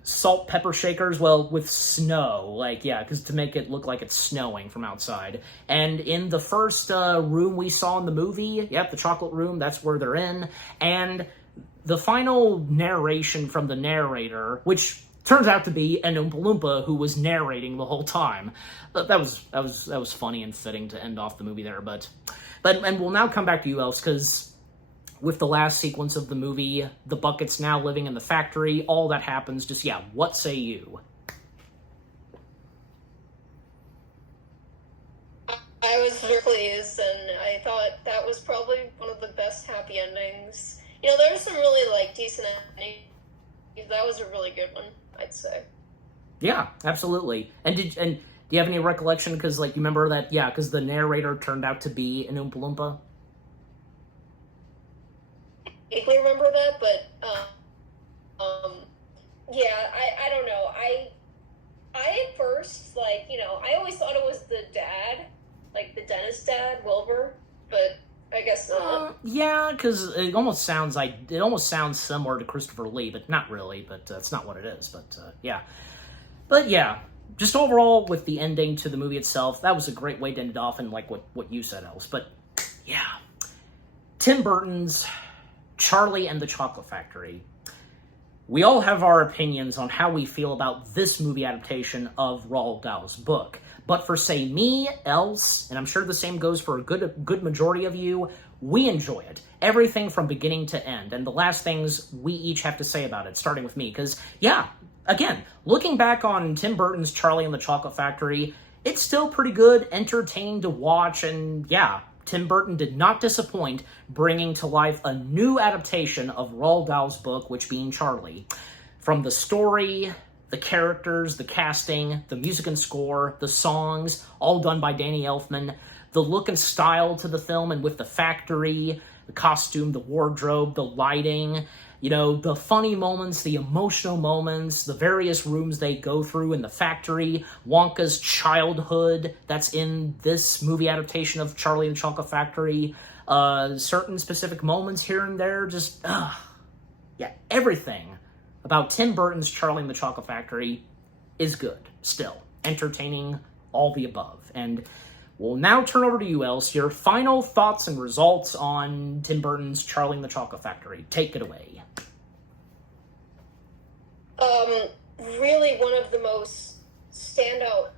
salt pepper shakers, well, with snow, like, yeah, because to make it look like it's snowing from outside. And in the first room we saw in the movie, yep, the chocolate room, that's where they're in. And the final narration from the narrator, which turns out to be an Oompa Loompa who was narrating the whole time. That was funny and fitting to end off the movie there, but we'll now come back to you, Els, because with the last sequence of the movie, the Bucket's now living in the factory, all that happens, just, yeah, what say you? I was very pleased, and I thought that was probably one of the best happy endings. You know, there were some really, like, decent endings. That was a really good one, I'd say. Yeah, absolutely. And do you have any recollection? Because, like, you remember that, yeah, because the narrator turned out to be an Oompa Loompa? I vaguely remember that, but, yeah, I don't know. I at first, like, you know, I always thought it was the dad, like the dentist dad, Wilbur, but I guess not. Yeah, because it almost sounds similar to Christopher Lee, but not really, but it's not what it is, but yeah. But yeah, just overall with the ending to the movie itself, that was a great way to end it off, and like what you said, Els, but yeah. Tim Burton's Charlie and the Chocolate Factory. We all have our opinions on how we feel about this movie adaptation of Roald Dahl's book. But for, say, me, Else, and I'm sure the same goes for a good majority of you, we enjoy it. Everything from beginning to end. And the last things we each have to say about it, starting with me. Because, yeah, again, looking back on Tim Burton's Charlie and the Chocolate Factory, it's still pretty good, entertaining to watch, and yeah, Tim Burton did not disappoint bringing to life a new adaptation of Roald Dahl's book, which being Charlie. From the story, the characters, the casting, the music and score, the songs, all done by Danny Elfman, the look and style to the film, and with the factory, the costume, the wardrobe, the lighting, you know, the funny moments, the emotional moments, the various rooms they go through in the factory, Wonka's childhood that's in this movie adaptation of Charlie and the Chocolate Factory, certain specific moments here and there, just, yeah, everything about Tim Burton's Charlie and the Chocolate Factory is good, still. Entertaining, all the above. And we'll now turn over to you, Else, your final thoughts and results on Tim Burton's Charlie and the Chocolate Factory. Take it away. Really one of the most standout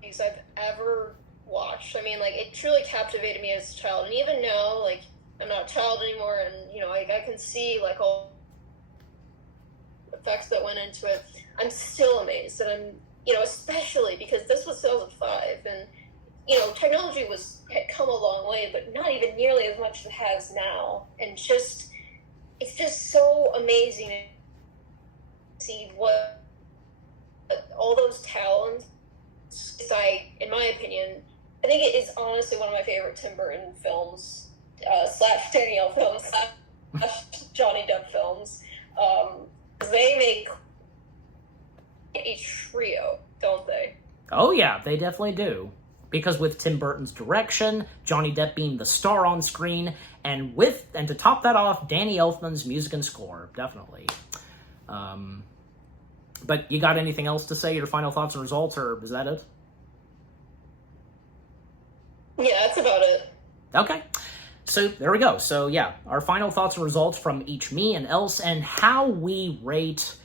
movies I've ever watched. I mean, like, it truly captivated me as a child. And even now, like, I'm not a child anymore, and, you know, I can see, like, all the effects that went into it. I'm still amazed, and I'm, you know, especially because this was 2005, and, you know, technology had come a long way, but not even nearly as much as it has now. And just, it's just so amazing to see what all those talents, in my opinion, I think it is honestly one of my favorite Tim Burton films, / Danielle films, / Johnny Depp films. They make a trio, don't they? Oh yeah, they definitely do. Because with Tim Burton's direction, Johnny Depp being the star on screen, and to top that off, Danny Elfman's music and score, definitely. But you got anything else to say, your final thoughts and results, or is that it? Yeah, that's about it. Okay. So there we go. So yeah, our final thoughts and results from each me and Else, and how we rate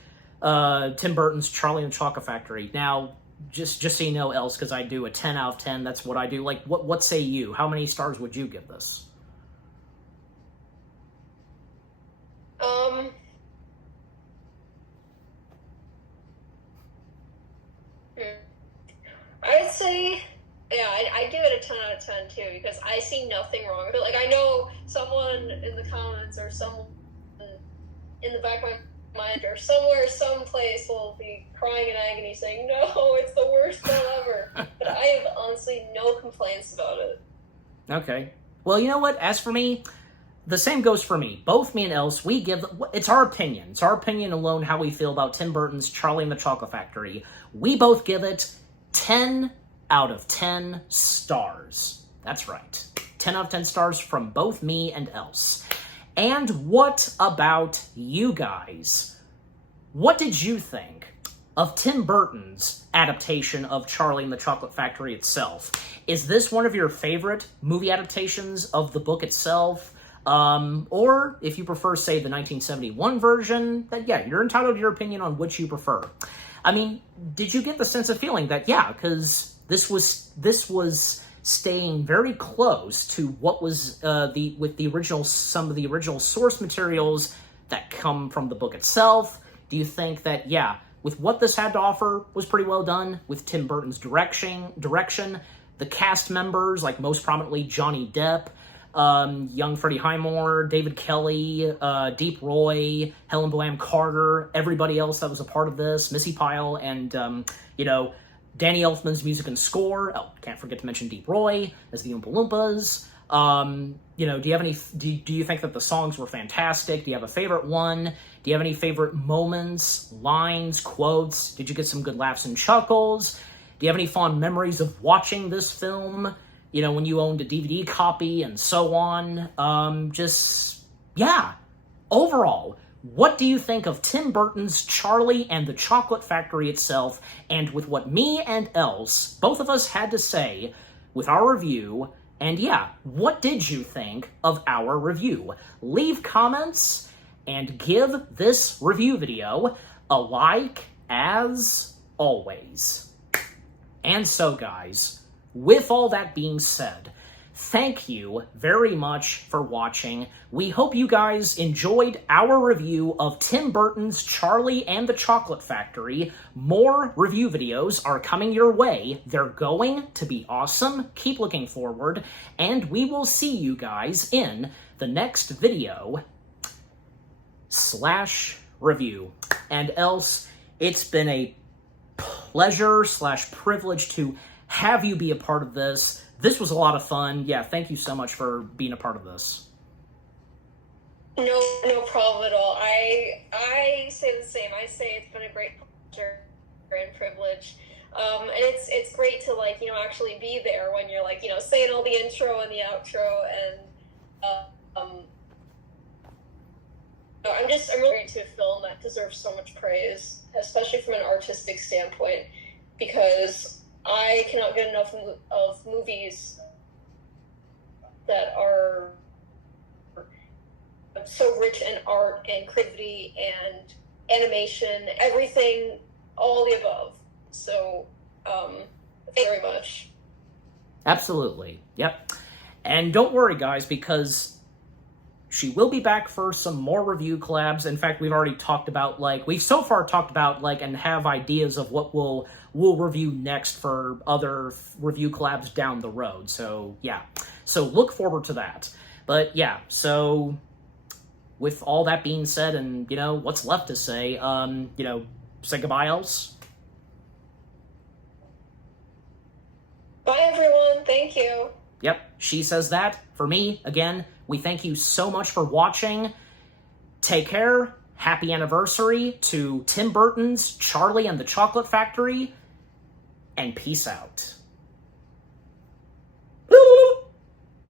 Tim Burton's Charlie and the Chocolate Factory. Now, just so you know, Else, because I do a 10 out of 10, that's what I do. Like, what say you? How many stars would you give this? I'd say, yeah, I'd give it a 10 out of 10 too, because I see nothing wrong with it. Like, I know someone in the comments or someone in the back of my mind or somewhere, someplace will be crying in agony saying, no, it's the worst film ever. But I have honestly no complaints about it. Okay. Well, you know what? As for me, the same goes for me. Both me and Else, we give, it's our opinion. It's our opinion alone how we feel about Tim Burton's Charlie and the Chocolate Factory. We both give it 10 out of 10 stars. That's right. 10 out of 10 stars from both me and Else. And what about you guys? What did you think of Tim Burton's adaptation of Charlie and the Chocolate Factory itself? Is this one of your favorite movie adaptations of the book itself? Or if you prefer, say, the 1971 version, then yeah, you're entitled to your opinion on which you prefer. I mean, did you get the sense of feeling that, yeah, because this was staying very close to what was some of the original source materials that come from the book itself? Do you think that, yeah, with what this had to offer was pretty well done with Tim Burton's direction, the cast members, like most prominently Johnny Depp, young Freddie Highmore, David Kelly, Deep Roy, Helen Bonham Carter, everybody else that was a part of this, Missy Pyle, and, Danny Elfman's music and score. Oh, can't forget to mention Deep Roy as the Oompa Loompas. Do you think that the songs were fantastic? Do you have a favorite one? Do you have any favorite moments, lines, quotes? Did you get some good laughs and chuckles? Do you have any fond memories of watching this film? You know, when you owned a DVD copy and so on. Overall, what do you think of Tim Burton's Charlie and the Chocolate Factory itself? And with what me and Else, both of us had to say with our review, And yeah, what did you think of our review? Leave comments and give this review video a like as always. And so guys, with all that being said, thank you very much for watching. We hope you guys enjoyed our review of Tim Burton's Charlie and the Chocolate Factory. More review videos are coming your way. They're going to be awesome. Keep looking forward, and we will see you guys in the next video / review. And else, it's been a pleasure / privilege to have you be a part of this. This was a lot of fun. Yeah, thank you so much for being a part of this. No problem at all. I say the same. I say it's been a great pleasure and privilege. And it's great to, like, you know, actually be there when you're, like, you know, saying all the intro and the outro, and I'm really into a film that deserves so much praise, especially from an artistic standpoint, because I cannot get enough of movies that are so rich in art and creativity and animation, everything, all the above. So, thank you very much. Absolutely. Yep. And don't worry, guys, because she will be back for some more review collabs. In fact, we've already talked about, like, we've so far talked about, like, and have ideas of what we'll review next for other review collabs down the road. So, yeah. So, look forward to that. But, yeah, so with all that being said, and, you know, what's left to say, you know, say goodbye, else. Bye, everyone. Thank you. Yep, she says that. For me, again, we thank you so much for watching. Take care. Happy anniversary to Tim Burton's Charlie and the Chocolate Factory. And peace out.